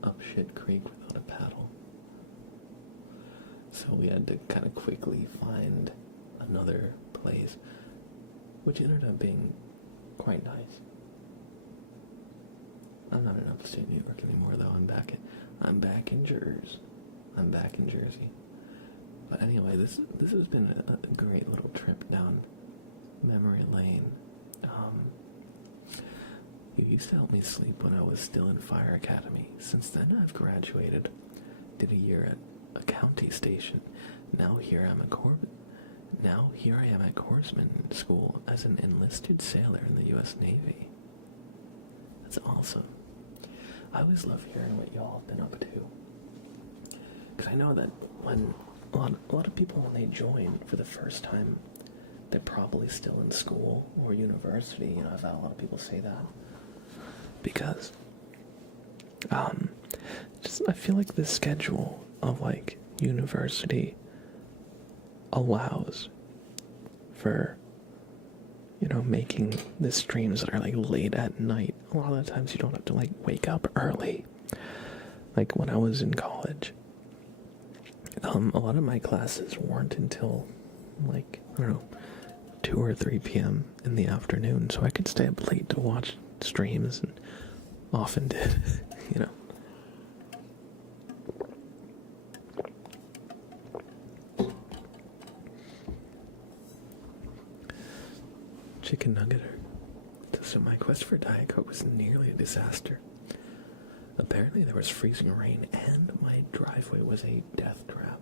up shit creek without a paddle. So we had to kind of quickly find another place, which ended up being quite nice. I'm not in upstate New York anymore, though. I'm back in Jersey. But anyway, this has been a great little trip down memory lane. You used to help me sleep when I was still in Fire Academy. Since then, I've graduated. Did a year at a county station. Now here I am at Corpsman School as an enlisted sailor in the U.S. Navy. That's awesome. I always love hearing what y'all have been up to. Because I know that when a lot of people, when they join for the first time, they're probably still in school or university. You know, I've had a lot of people say that. Because, I feel like the schedule of, like, university allows for, you know, making the streams that are, like, late at night. A lot of the times you don't have to, like, wake up early. Like, when I was in college, a lot of my classes weren't until, like, I don't know, 2 or 3 p.m. in the afternoon, so I could stay up late to watch streams, and often did, you know. Chicken nuggeter. So my quest for Diet Coke was nearly a disaster. Apparently there was freezing rain and my driveway was a death trap.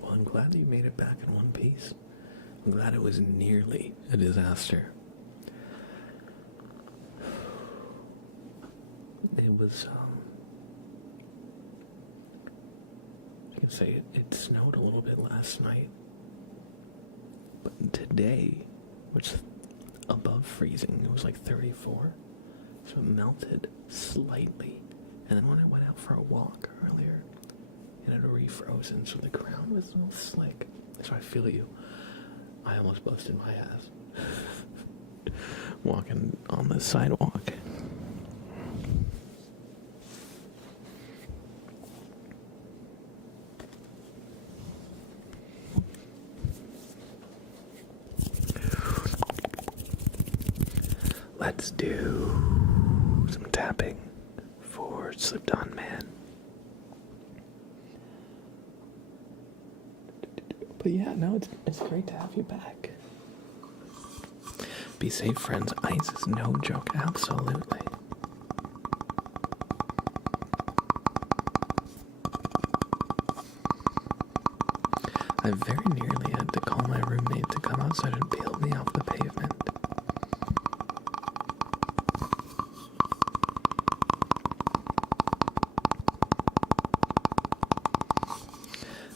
Well, I'm glad that you made it back in one piece. I'm glad it was nearly a disaster. It was, I can say it snowed a little bit last night. But today, which is above freezing, it was like 34. So it melted slightly. And then when I went out for a walk earlier, it had refrozen, so the ground was a little slick. So I feel you. I almost busted my ass walking on the sidewalk. Let's do some tapping for Slipped On Man. But yeah, no, it's great to have you back. Be safe, friends. Ice is no joke, absolutely. I very nearly had to call my roommate to come outside and peel me off the pavement.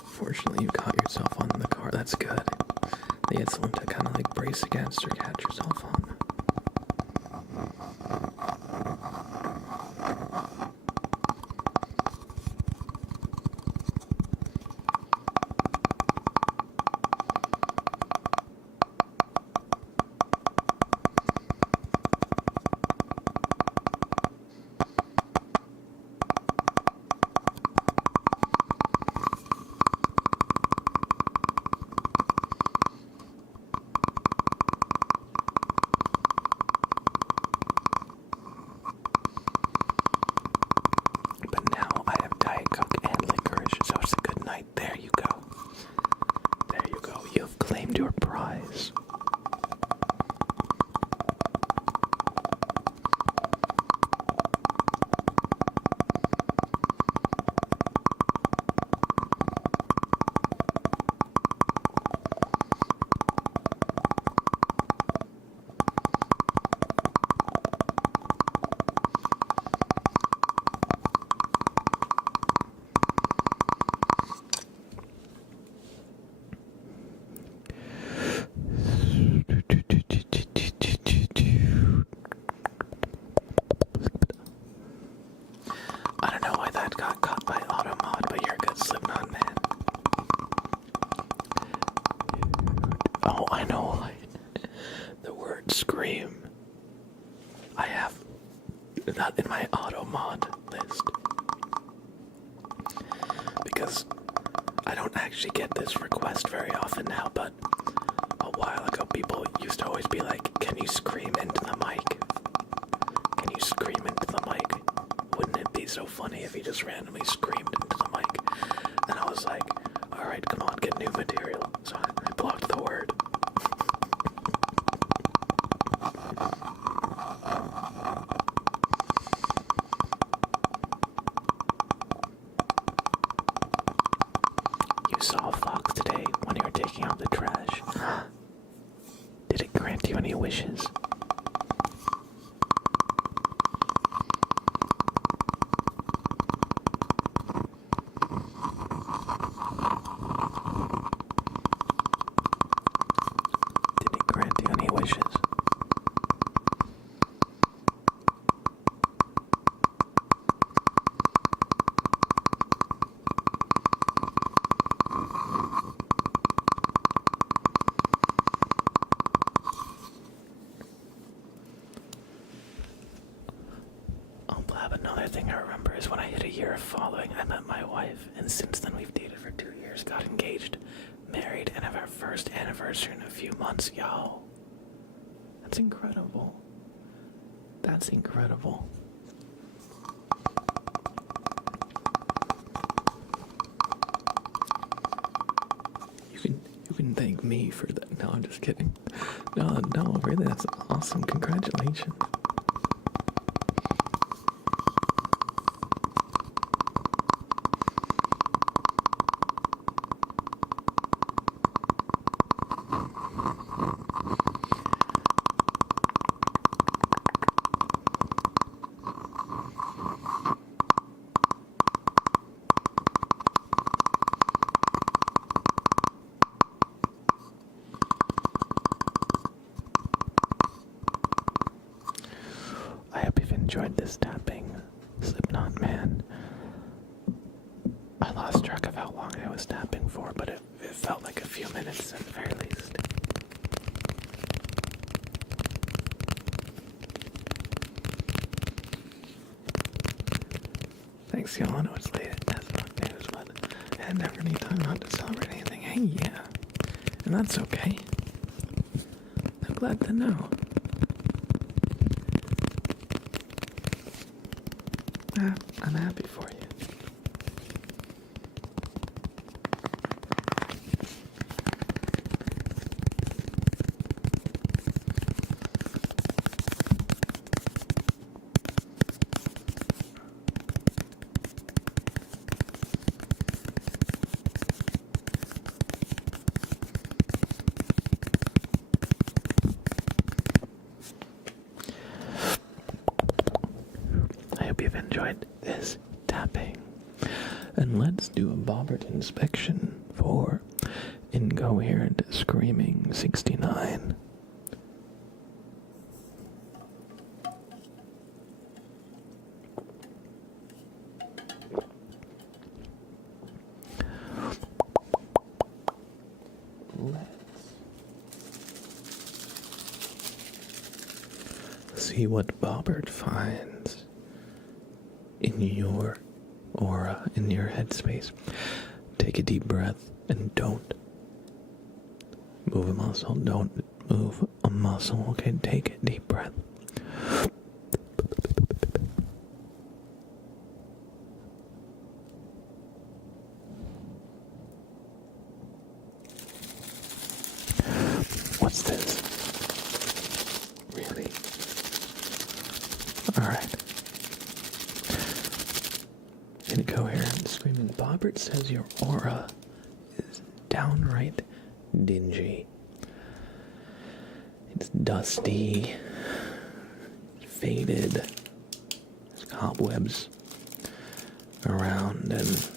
Fortunately, you caught yourself on the car. That's good. You had someone to kind of like brace against or catch yourself on. Your prize. Scream. I have that in my auto mod list because I don't actually get this request very often now, but a while ago people used to always be like, can you scream into the mic? Can you scream into the mic? Wouldn't it be so funny if he just randomly screamed into the mic? And I was like, alright, come on, get new material. So I blocked the word. You saw a fox today when you were taking out the trash. Did it grant you any wishes? Another thing I remember is when I hit a year of following, I met my wife, and since then we've dated for 2 years, got engaged, married, and have our first anniversary in a few months, y'all. That's incredible. That's incredible. You can thank me for that. No, I'm just kidding. No, really, that's awesome. Congratulations. I hope you've enjoyed this tapping, Slipknot man. I lost track of how long I was tapping for, but it felt like a few minutes at the very least. Thanks, y'all. I know it's late as fuck news, but I had never any time not to celebrate anything. Hey, yeah. And that's okay. I'm glad to know. I'm happy for you. I hope you've enjoyed this tapping. And let's do a bobbert inspection for Incoherent Screaming 69. Let's see what bobbert finds in your aura, in your headspace. Take a deep breath and don't move a muscle. Don't move a muscle. Okay, take a deep breath. What's this? Really? Alright. Incoherent Screaming bobbert says your aura is downright dingy. It's dusty, faded, there's cobwebs around, and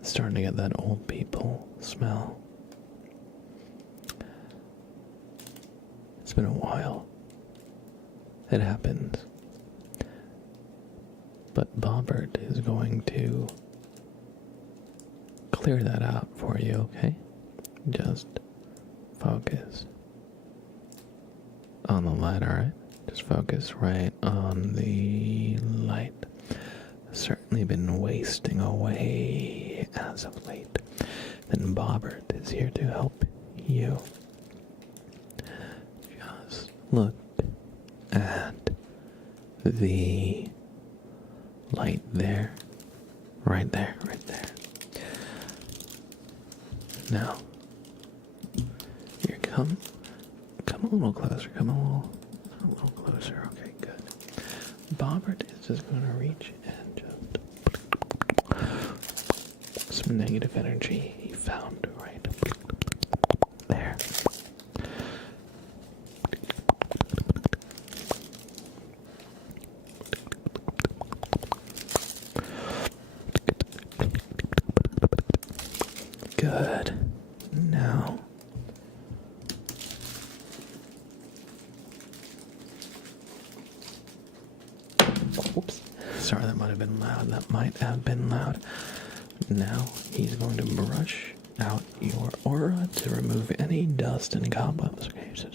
it's starting to get that old people smell. It's been a while. It happens. But Bobbert is going to clear that out for you, okay? Just focus on the light, alright? Just focus right on the light. Certainly been wasting away as of late. Then Bobbert is here to help you. Just look at the light there. Right there, right there. Now, here, come a little closer, come a little closer, okay, good. Bobbert is just going to reach and just some negative energy he found right there. Good. Now, whoops. Sorry, that might have been loud. That might have been loud. Now, he's going to brush out your aura to remove any dust and cobwebs. Okay, so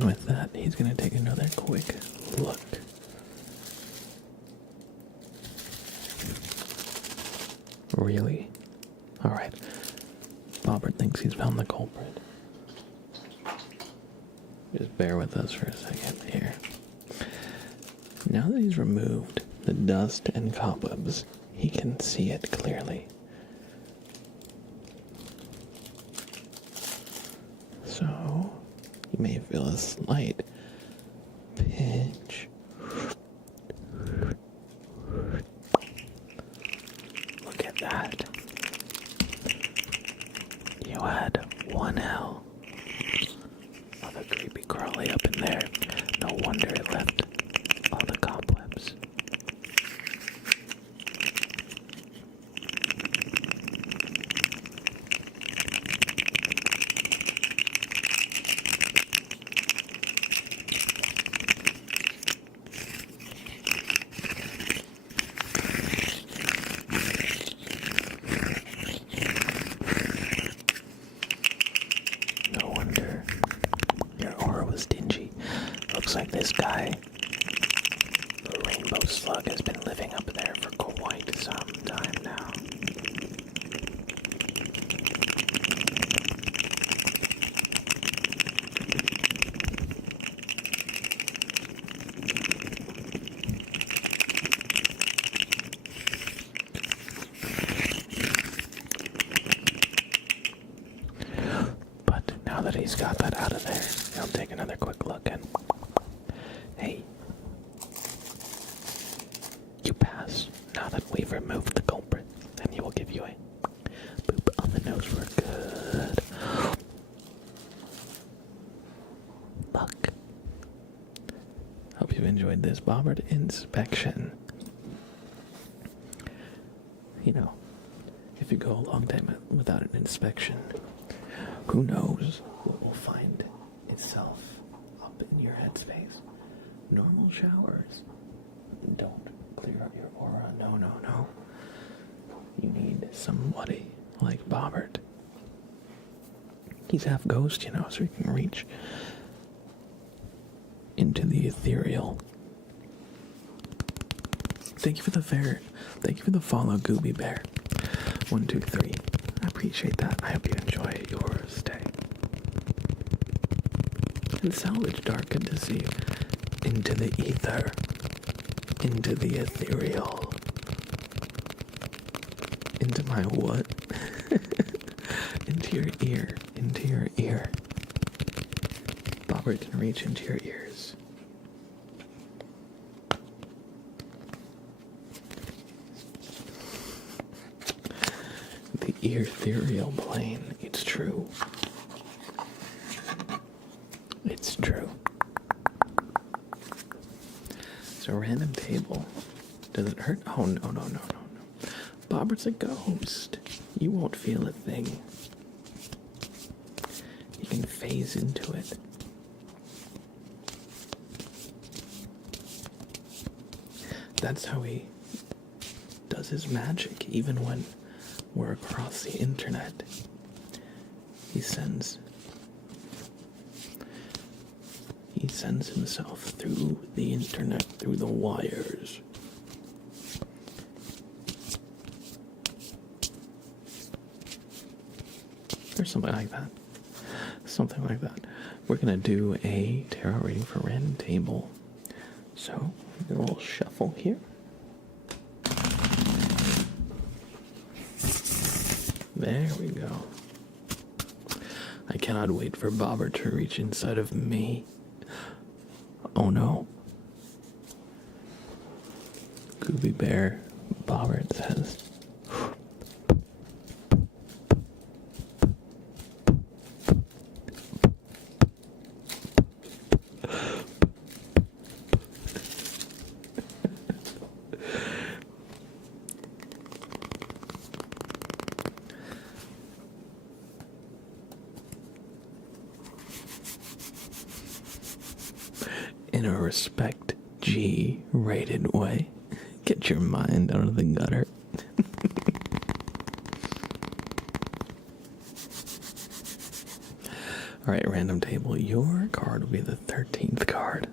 And with that, he's going to take another quick look. Really? Alright. Bobbert thinks he's found the culprit. Just bear with us for a second here. Now that he's removed the dust and cobwebs, he can see it clearly. So, you may feel a slight pinch. Look at that. You had one hell of a creepy crawly up in there. No wonder it left all the cobwebs. No wonder your aura was dingy. Looks like this guy, the rainbow slug, has been living up there for quite some time now. But now that he's got that out of there, he'll take another quick look and... Hey. You pass. Now that we've removed the culprit, then he will give you a boop on the nose for good luck. Hope you've enjoyed this Bobbert inspection. You know, if you go a long time without an inspection, who knows what will find itself up in your headspace. Normal showers don't clear up your aura. No, no, no. You need somebody like Bobbert. He's half ghost, you know, so he can reach into the ethereal. Thank you for the fair. Thank you for the follow, Gooby Bear. 1, 2, 3. I appreciate that. I hope you enjoy your stay. And Salvage Dark, good to see you. Into the ether. Into the ethereal. Into my what? Into your ear. Into your ear. Bobbert can reach into your ears. The ethereal plane. It's true. It's true. So random table. Does it hurt? Oh, no, no, no, no, no. Bobbert's a ghost. You won't feel a thing. You can phase into it. That's how he does his magic, even when we're across the internet. He sends himself through the internet, through the wires. Or something like that. Something like that. We're gonna do a tarot reading for random table. So, a little shuffle here. There we go. I cannot wait for Bobbert to reach inside of me. Oh no. Gooby Bear, Bobbert says. In a respect G rated way. Get your mind out of the gutter. Alright, random table. Your card card will be the 13th card.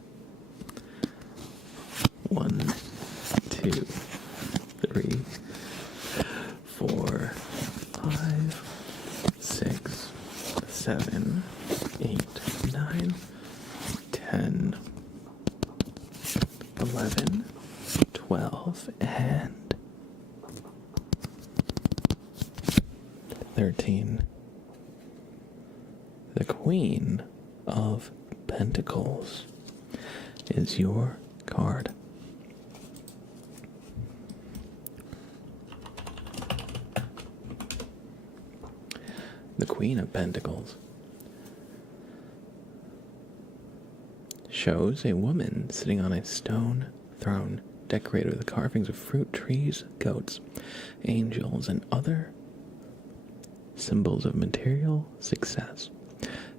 1, 2, 3, 4, 5, 6, 7, 8, 9, 10, 11, 12, and 13. The Queen of Pentacles is your card. The Queen of Pentacles shows a woman sitting on a stone throne decorated with carvings of fruit trees, goats, angels, and other symbols of material success.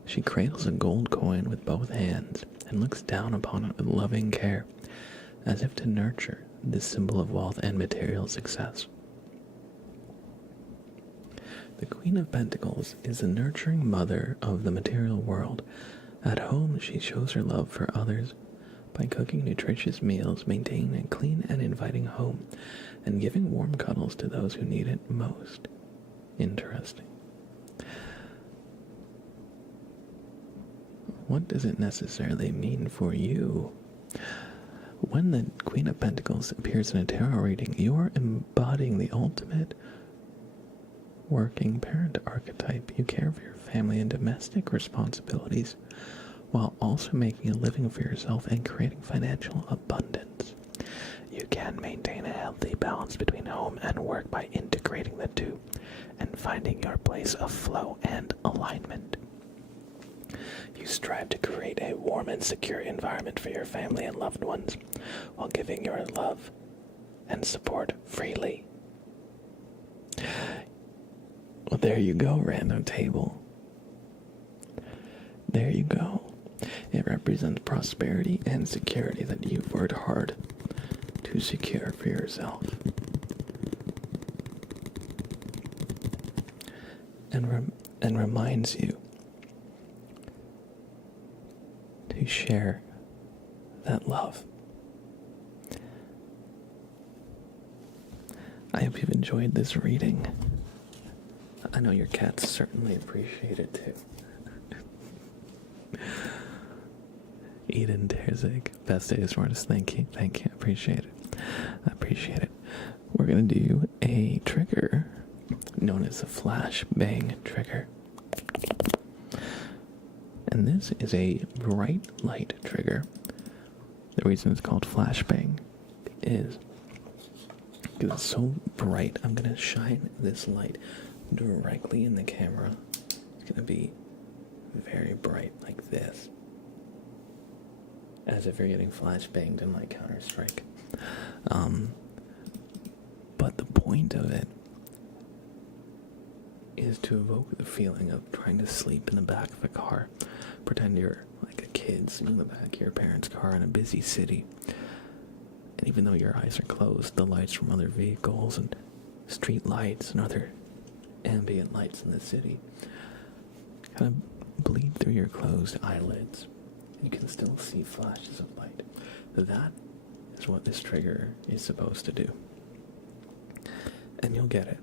She cradles a gold coin with both hands and looks down upon it with loving care, as if to nurture this symbol of wealth and material success. The Queen of Pentacles is the nurturing mother of the material world. At home, she shows her love for others by cooking nutritious meals, maintaining a clean and inviting home, and giving warm cuddles to those who need it most. Interesting. What does it necessarily mean for you? When the Queen of Pentacles appears in a tarot reading, you are embodying the ultimate working parent archetype. You care for your family and domestic responsibilities while also making a living for yourself and creating financial abundance. You can maintain a healthy balance between home and work by integrating the two and finding your place of flow and alignment. You strive to create a warm and secure environment for your family and loved ones while giving your love and support freely. Well, there you go, random table. There you go. It represents prosperity and security that you've worked hard to secure for yourself. And reminds you to share that love. I hope you've enjoyed this reading. I know your cats certainly appreciate it too. Eden Terzic, best days artist, thank you, I appreciate it. We're gonna do a trigger known as the flash bang trigger. And this is a bright light trigger. The reason it's called flash bang is because it's so bright. I'm gonna shine this light directly in the camera. It's gonna be very bright like this, as if you're getting flashbanged in like Counter-Strike. But the point of it is to evoke the feeling of trying to sleep in the back of a car. Pretend you're like a kid sitting in the back of your parents' car in a busy city. And even though your eyes are closed, the lights from other vehicles and street lights and other ambient lights in the city kind of bleed through your closed eyelids. You can still see flashes of light. That is what this trigger is supposed to do. And you'll get it.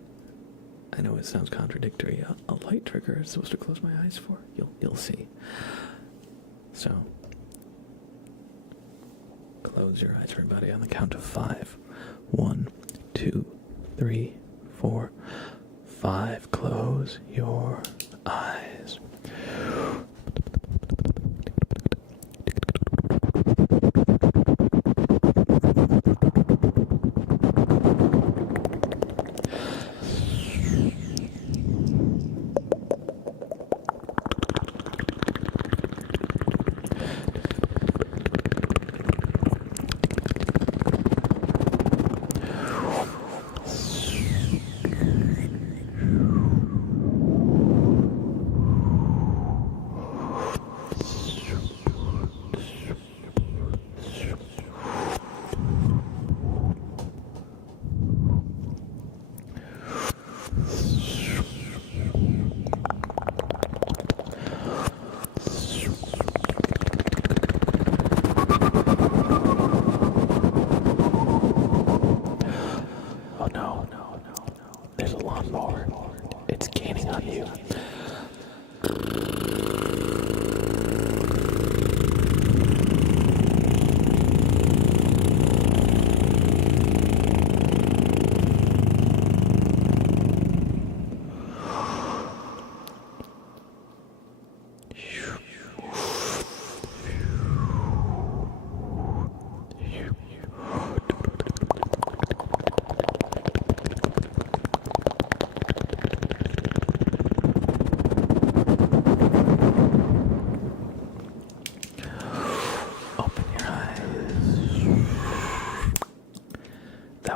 I know it sounds contradictory. A light trigger is supposed to close my eyes for. You'll see. So, close your eyes, everybody, on the count of 5. 1, 2, 3, 4, 5. Close your eyes.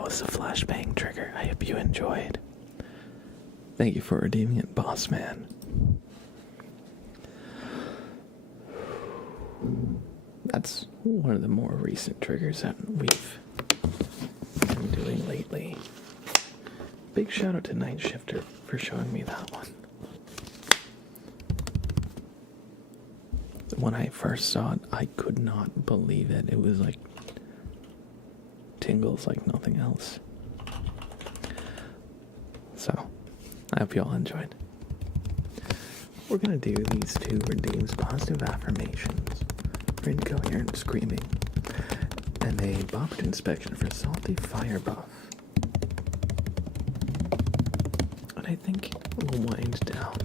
was the flashbang trigger. I hope you enjoyed. Thank you for redeeming it, boss man. That's one of the more recent triggers that we've been doing lately. Big shout out to Night Shifter for showing me that one. When I first saw it, I could not believe it. It was like tingles like nothing else. So, I hope you all enjoyed. We're gonna do these two redeems positive affirmations for incoherent screaming and a bopped inspection for salty fire buff. And I think we'll wind down.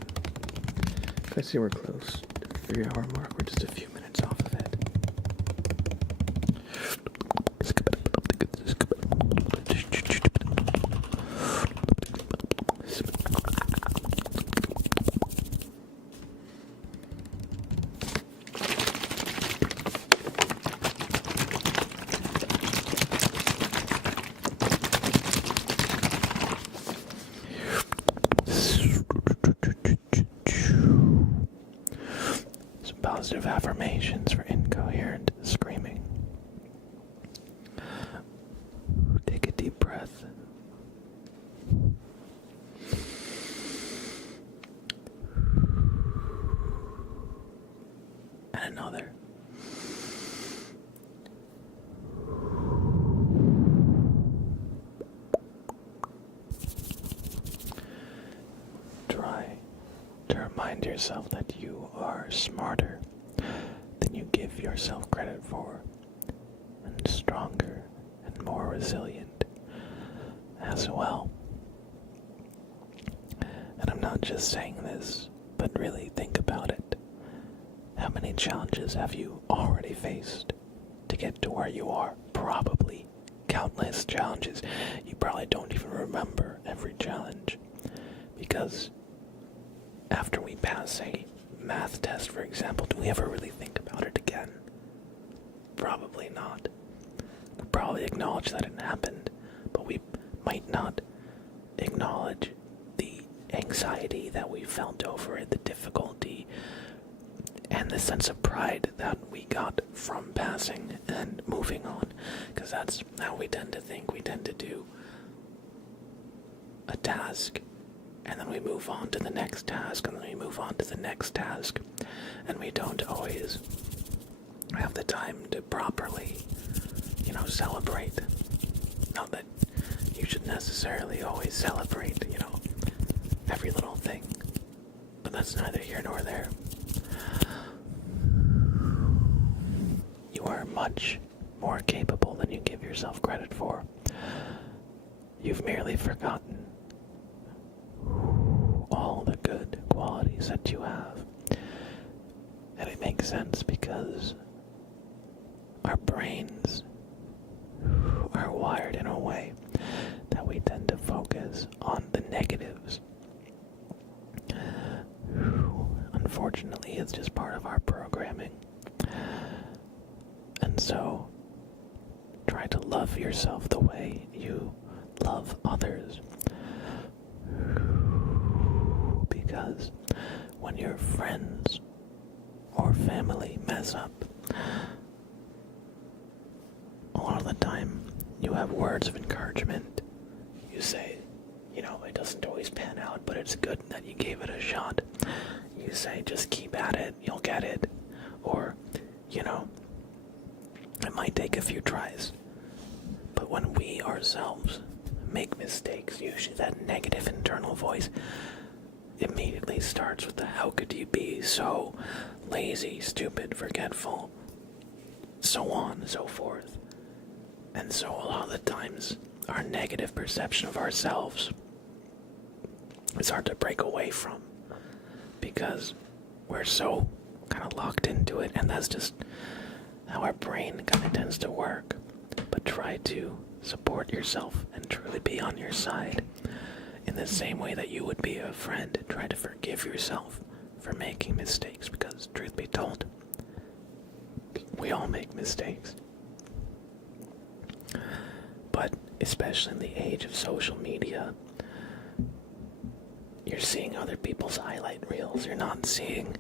I see we're close to the 3-hour mark. We're just a few minutes off of it. Some positive affirmations for incoherent screaming. Take a deep breath. And another. Try to remind yourself that you are smarter than you give yourself credit for, and stronger and more resilient as well. And I'm not just saying this, but really think about it. How many challenges have you already faced to get to where you are? Probably countless challenges. You probably don't even remember every challenge, because after we pass a math test, for example, do we ever really think about it again? Probably not. We probably acknowledge that it happened, but we might not acknowledge the anxiety that we felt over it, the difficulty, and the sense of pride that we got from passing and moving on, because that's how we tend to think. We tend to do a task, and then we move on to the next task, and then we move on to the next task, and we don't always have the time to properly, celebrate. Not that you should necessarily always celebrate, every little thing, but that's neither here nor there. You are much more capable than you give yourself credit for. You've merely forgotten all the good qualities that you have. And it makes sense because our brains are wired in a way that we tend to focus on the negatives. Unfortunately, it's just part of our programming. And so, try to love yourself the way you love others. Because when your friends or family mess up, a lot of the time you have words of encouragement. You say, it doesn't always pan out, but it's good that you gave it a shot. You say, just keep at it, you'll get it. Or, it might take a few tries. But when we ourselves make mistakes, usually that negative internal voice immediately starts with the how could you be so lazy, stupid, forgetful, so on and so forth. And so a lot of the times, our negative perception of ourselves is hard to break away from, because we're so kind of locked into it, and that's just how our brain kind of tends to work. But try to support yourself and truly be on your side in the same way that you would be a friend. Try to forgive yourself for making mistakes, because truth be told, we all make mistakes. But especially in the age of social media, you're seeing other people's highlight reels. You're not seeing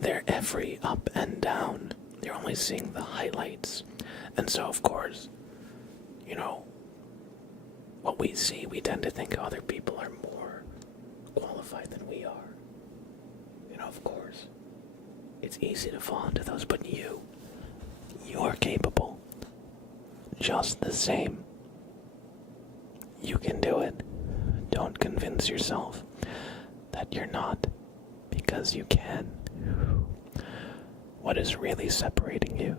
their every up and down. You're only seeing the highlights. And so, of course, what we see, we tend to think other people are more qualified than we are. Of course, it's easy to fall into those, but you're capable. Just the same. You can do it. Don't convince yourself that you're not, because you can. What is really separating you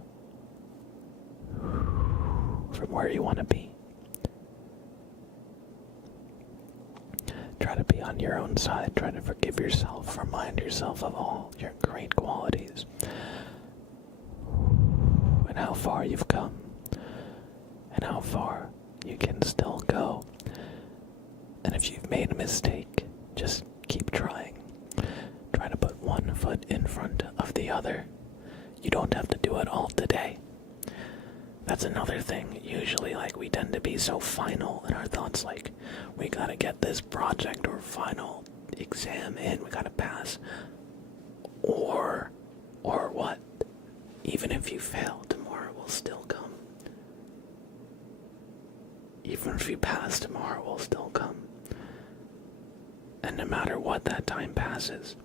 from where you want to be? Try to be on your own side. Try to forgive yourself. Remind yourself of all your great qualities and how far you've come and how far you can still go. And if you've made a mistake, just keep trying. Try to put one foot in front of the other. You don't have to do it all today. That's another thing. Usually, we tend to be so final in our thoughts, we gotta get this project or final exam in, we gotta pass. Or what? Even if you fail, tomorrow will still come. Even if you pass, tomorrow will still come. And no matter what, that time passes.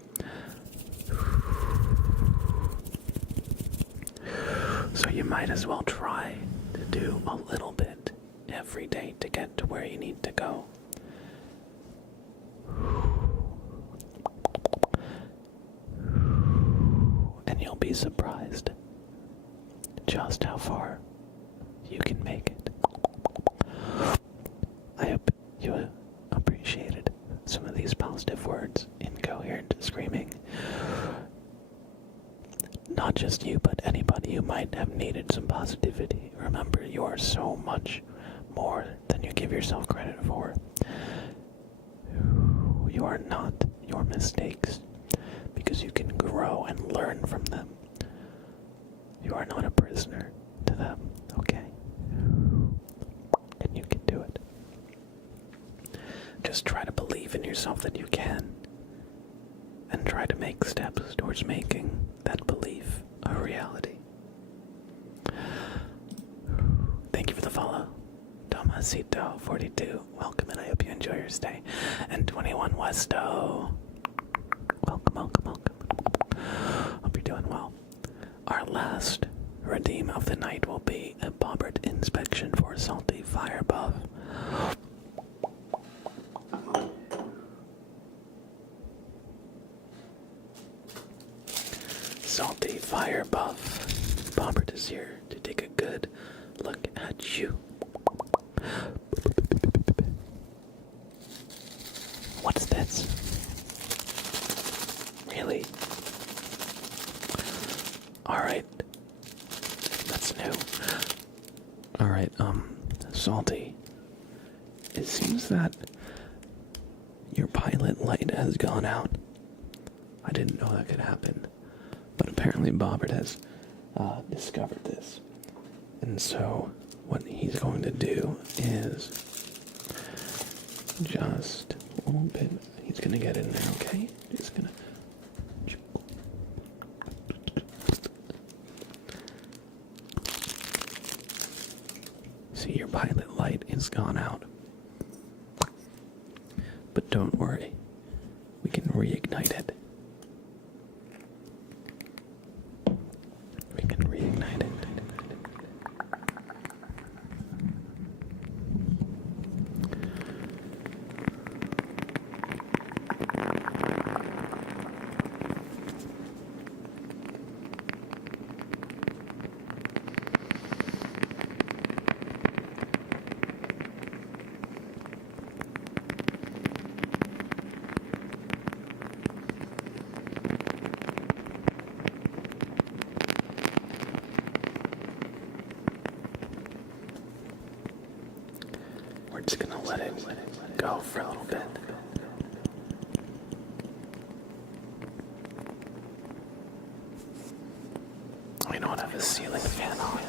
So you might as well try to do a little bit every day to get to where you need to go. And you'll be surprised just how far you can make it. I hope you appreciated some of these positive words, incoherent screaming. Not just you, but anybody who might have needed some positivity. Remember, you are so much more than you give yourself credit for. You are not your mistakes, because you can grow and learn from them. You are not a prisoner to them, okay? And you can do it. Just try to believe in yourself that you can, and try to make steps towards making that belief a reality. Thank you for the follow. Tomasito42, welcome, and I hope you enjoy your stay. And 21 Westo, welcome. Hope you're doing well. Our last redeem of the night will be a Bobbert inspection for Salty Fire Buff. Salty Fire Buff. Bobbert is here to take a good look at you. What's this? Really? Alright. That's new. Alright, Salty. It seems that your pilot light has gone out. I didn't know that could happen. But apparently Bobbert has discovered this. And so what he's going to do is just a little bit. He's going to get in there, okay? Just going to... See, your pilot light is gone out. But don't worry. We can reignite it. Reignite it. We're just gonna let it go for a little bit. We don't have a ceiling fan on.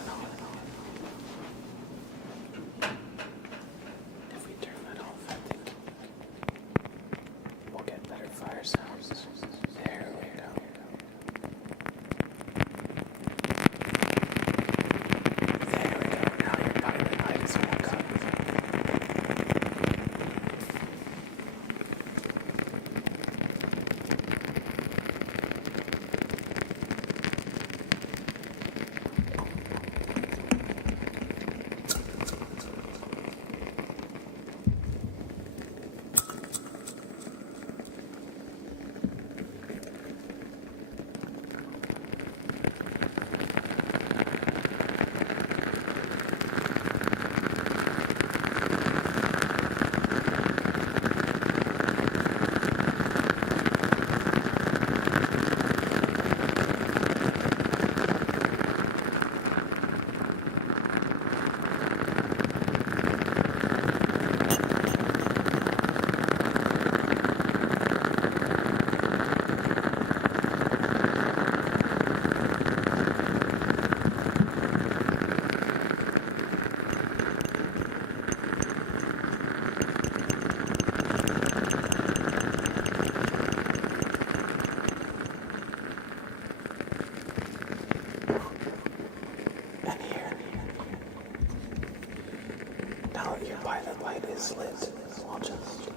why the light is lit. I'll just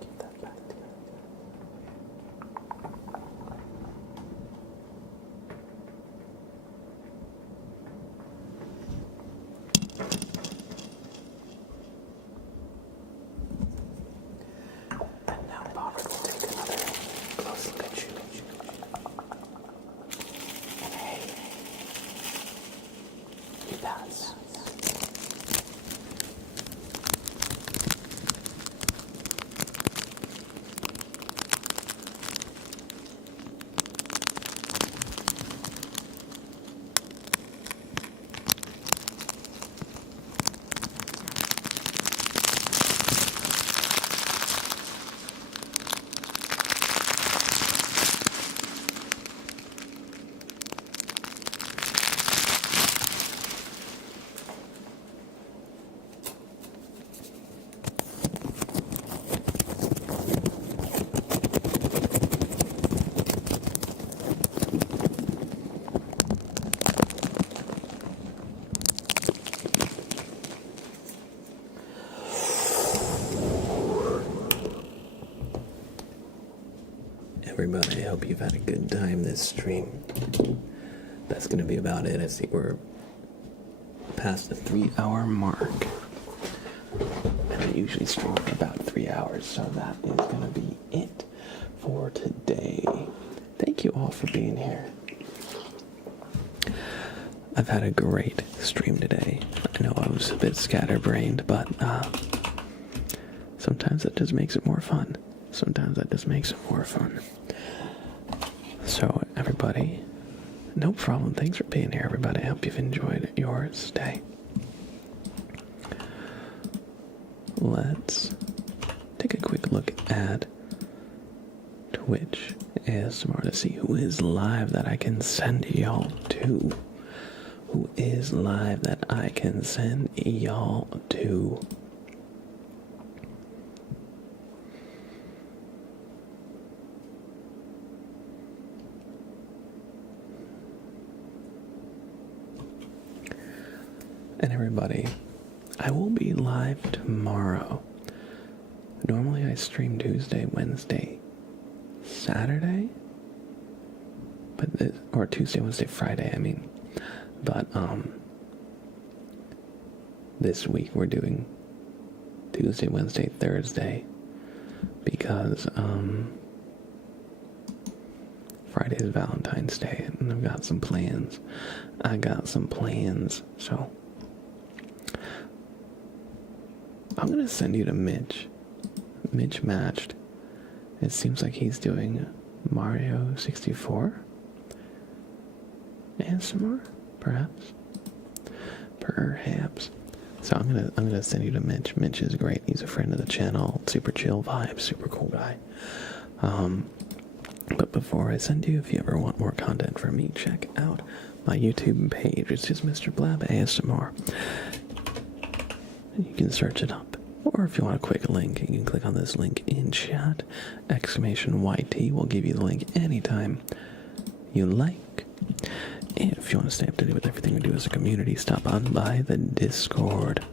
keep that back there. And now Poppy will take another close look at you. And hey, you pass. Everybody, I hope you've had a good time this stream. That's going to be about it. I see we're past the 3-hour mark. And I usually stream for about 3 hours, so that is going to be it for today. Thank you all for being here. I've had a great stream today. I know I was a bit scatterbrained, but sometimes that just makes it more fun. So, everybody, no problem. Thanks for being here, everybody. I hope you've enjoyed your stay. Let's take a quick look at Twitch ASMR to see who is live that I can send y'all to. Who is live that I can send y'all to? And everybody, I will be live tomorrow. Normally I stream Tuesday, Wednesday, Saturday, or Tuesday, Wednesday, Friday, I mean. But this week we're doing Tuesday, Wednesday, Thursday, because Friday is Valentine's Day, and I've got some plans. So I'm gonna send you to Mitch. Mitch matched. It seems like he's doing Mario 64 ASMR, perhaps. So I'm gonna send you to Mitch. Mitch is great. He's a friend of the channel. Super chill vibe. Super cool guy. But before I send you, if you ever want more content from me, check out my YouTube page. It's just Mr. Blab ASMR. You can search it up. Or if you want a quick link, you can click on this link in chat. !YT will give you the link anytime you like. If you want to stay up to date with everything we do as a community, stop on by the Discord.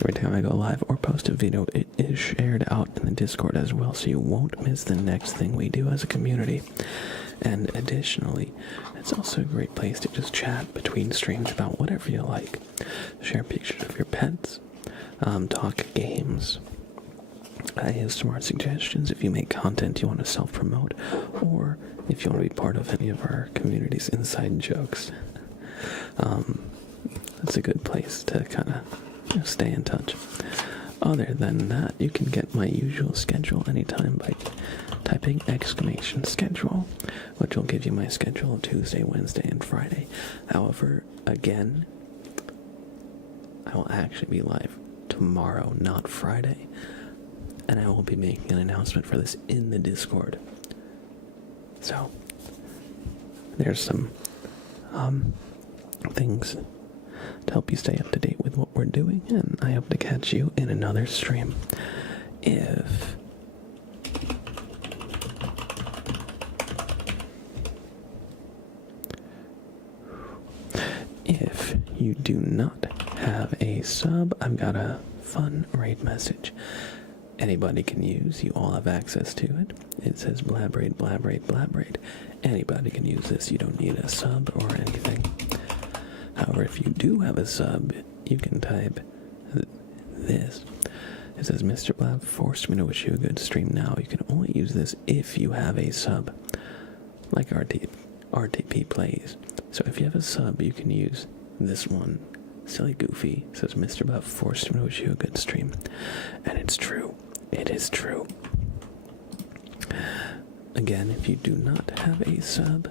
Every time I go live or post a video, it is shared out in the Discord as well, so you won't miss the next thing we do as a community. And additionally, it's also a great place to just chat between streams about whatever you like. Share pictures of your pets, talk games. I have smart suggestions if you make content you want to self-promote, or if you want to be part of any of our community's inside jokes. That's a good place to kind of stay in touch. Other than that, you can get my usual schedule anytime by typing !schedule, which will give you my schedule of Tuesday, Wednesday, and Friday. However, again, I will actually be live tomorrow, not Friday. And I will be making an announcement for this in the Discord. So, there's some things to help you stay up to date with what we're doing, and I hope to catch you in another stream. If you do not have a sub, I've got a fun raid message anybody can use. You all have access to it. It says blab raid, blab raid, blab raid. Anybody can use this. You don't need a sub or anything. However, if you do have a sub, you can type this. It says, Mr. Blab forced me to wish you a good stream now. You can only use this if you have a sub, like RTP plays. So if you have a sub, you can use this one. Silly Goofy says, Mr. Blab forced me to wish you a good stream. And it's true. It is true. Again, if you do not have a sub,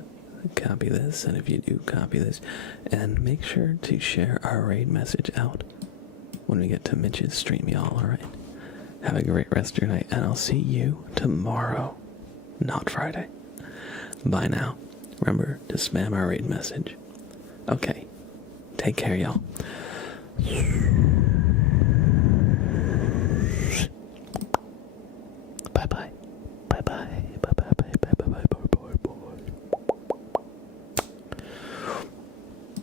copy this. And if you do, copy this. And make sure to share our raid message out when we get to Mitch's stream, y'all, alright? Have a great rest of your night, and I'll see you tomorrow, not Friday. Bye now. Remember to spam our raid message. Okay, take care, y'all. Bye-bye. Bye-bye.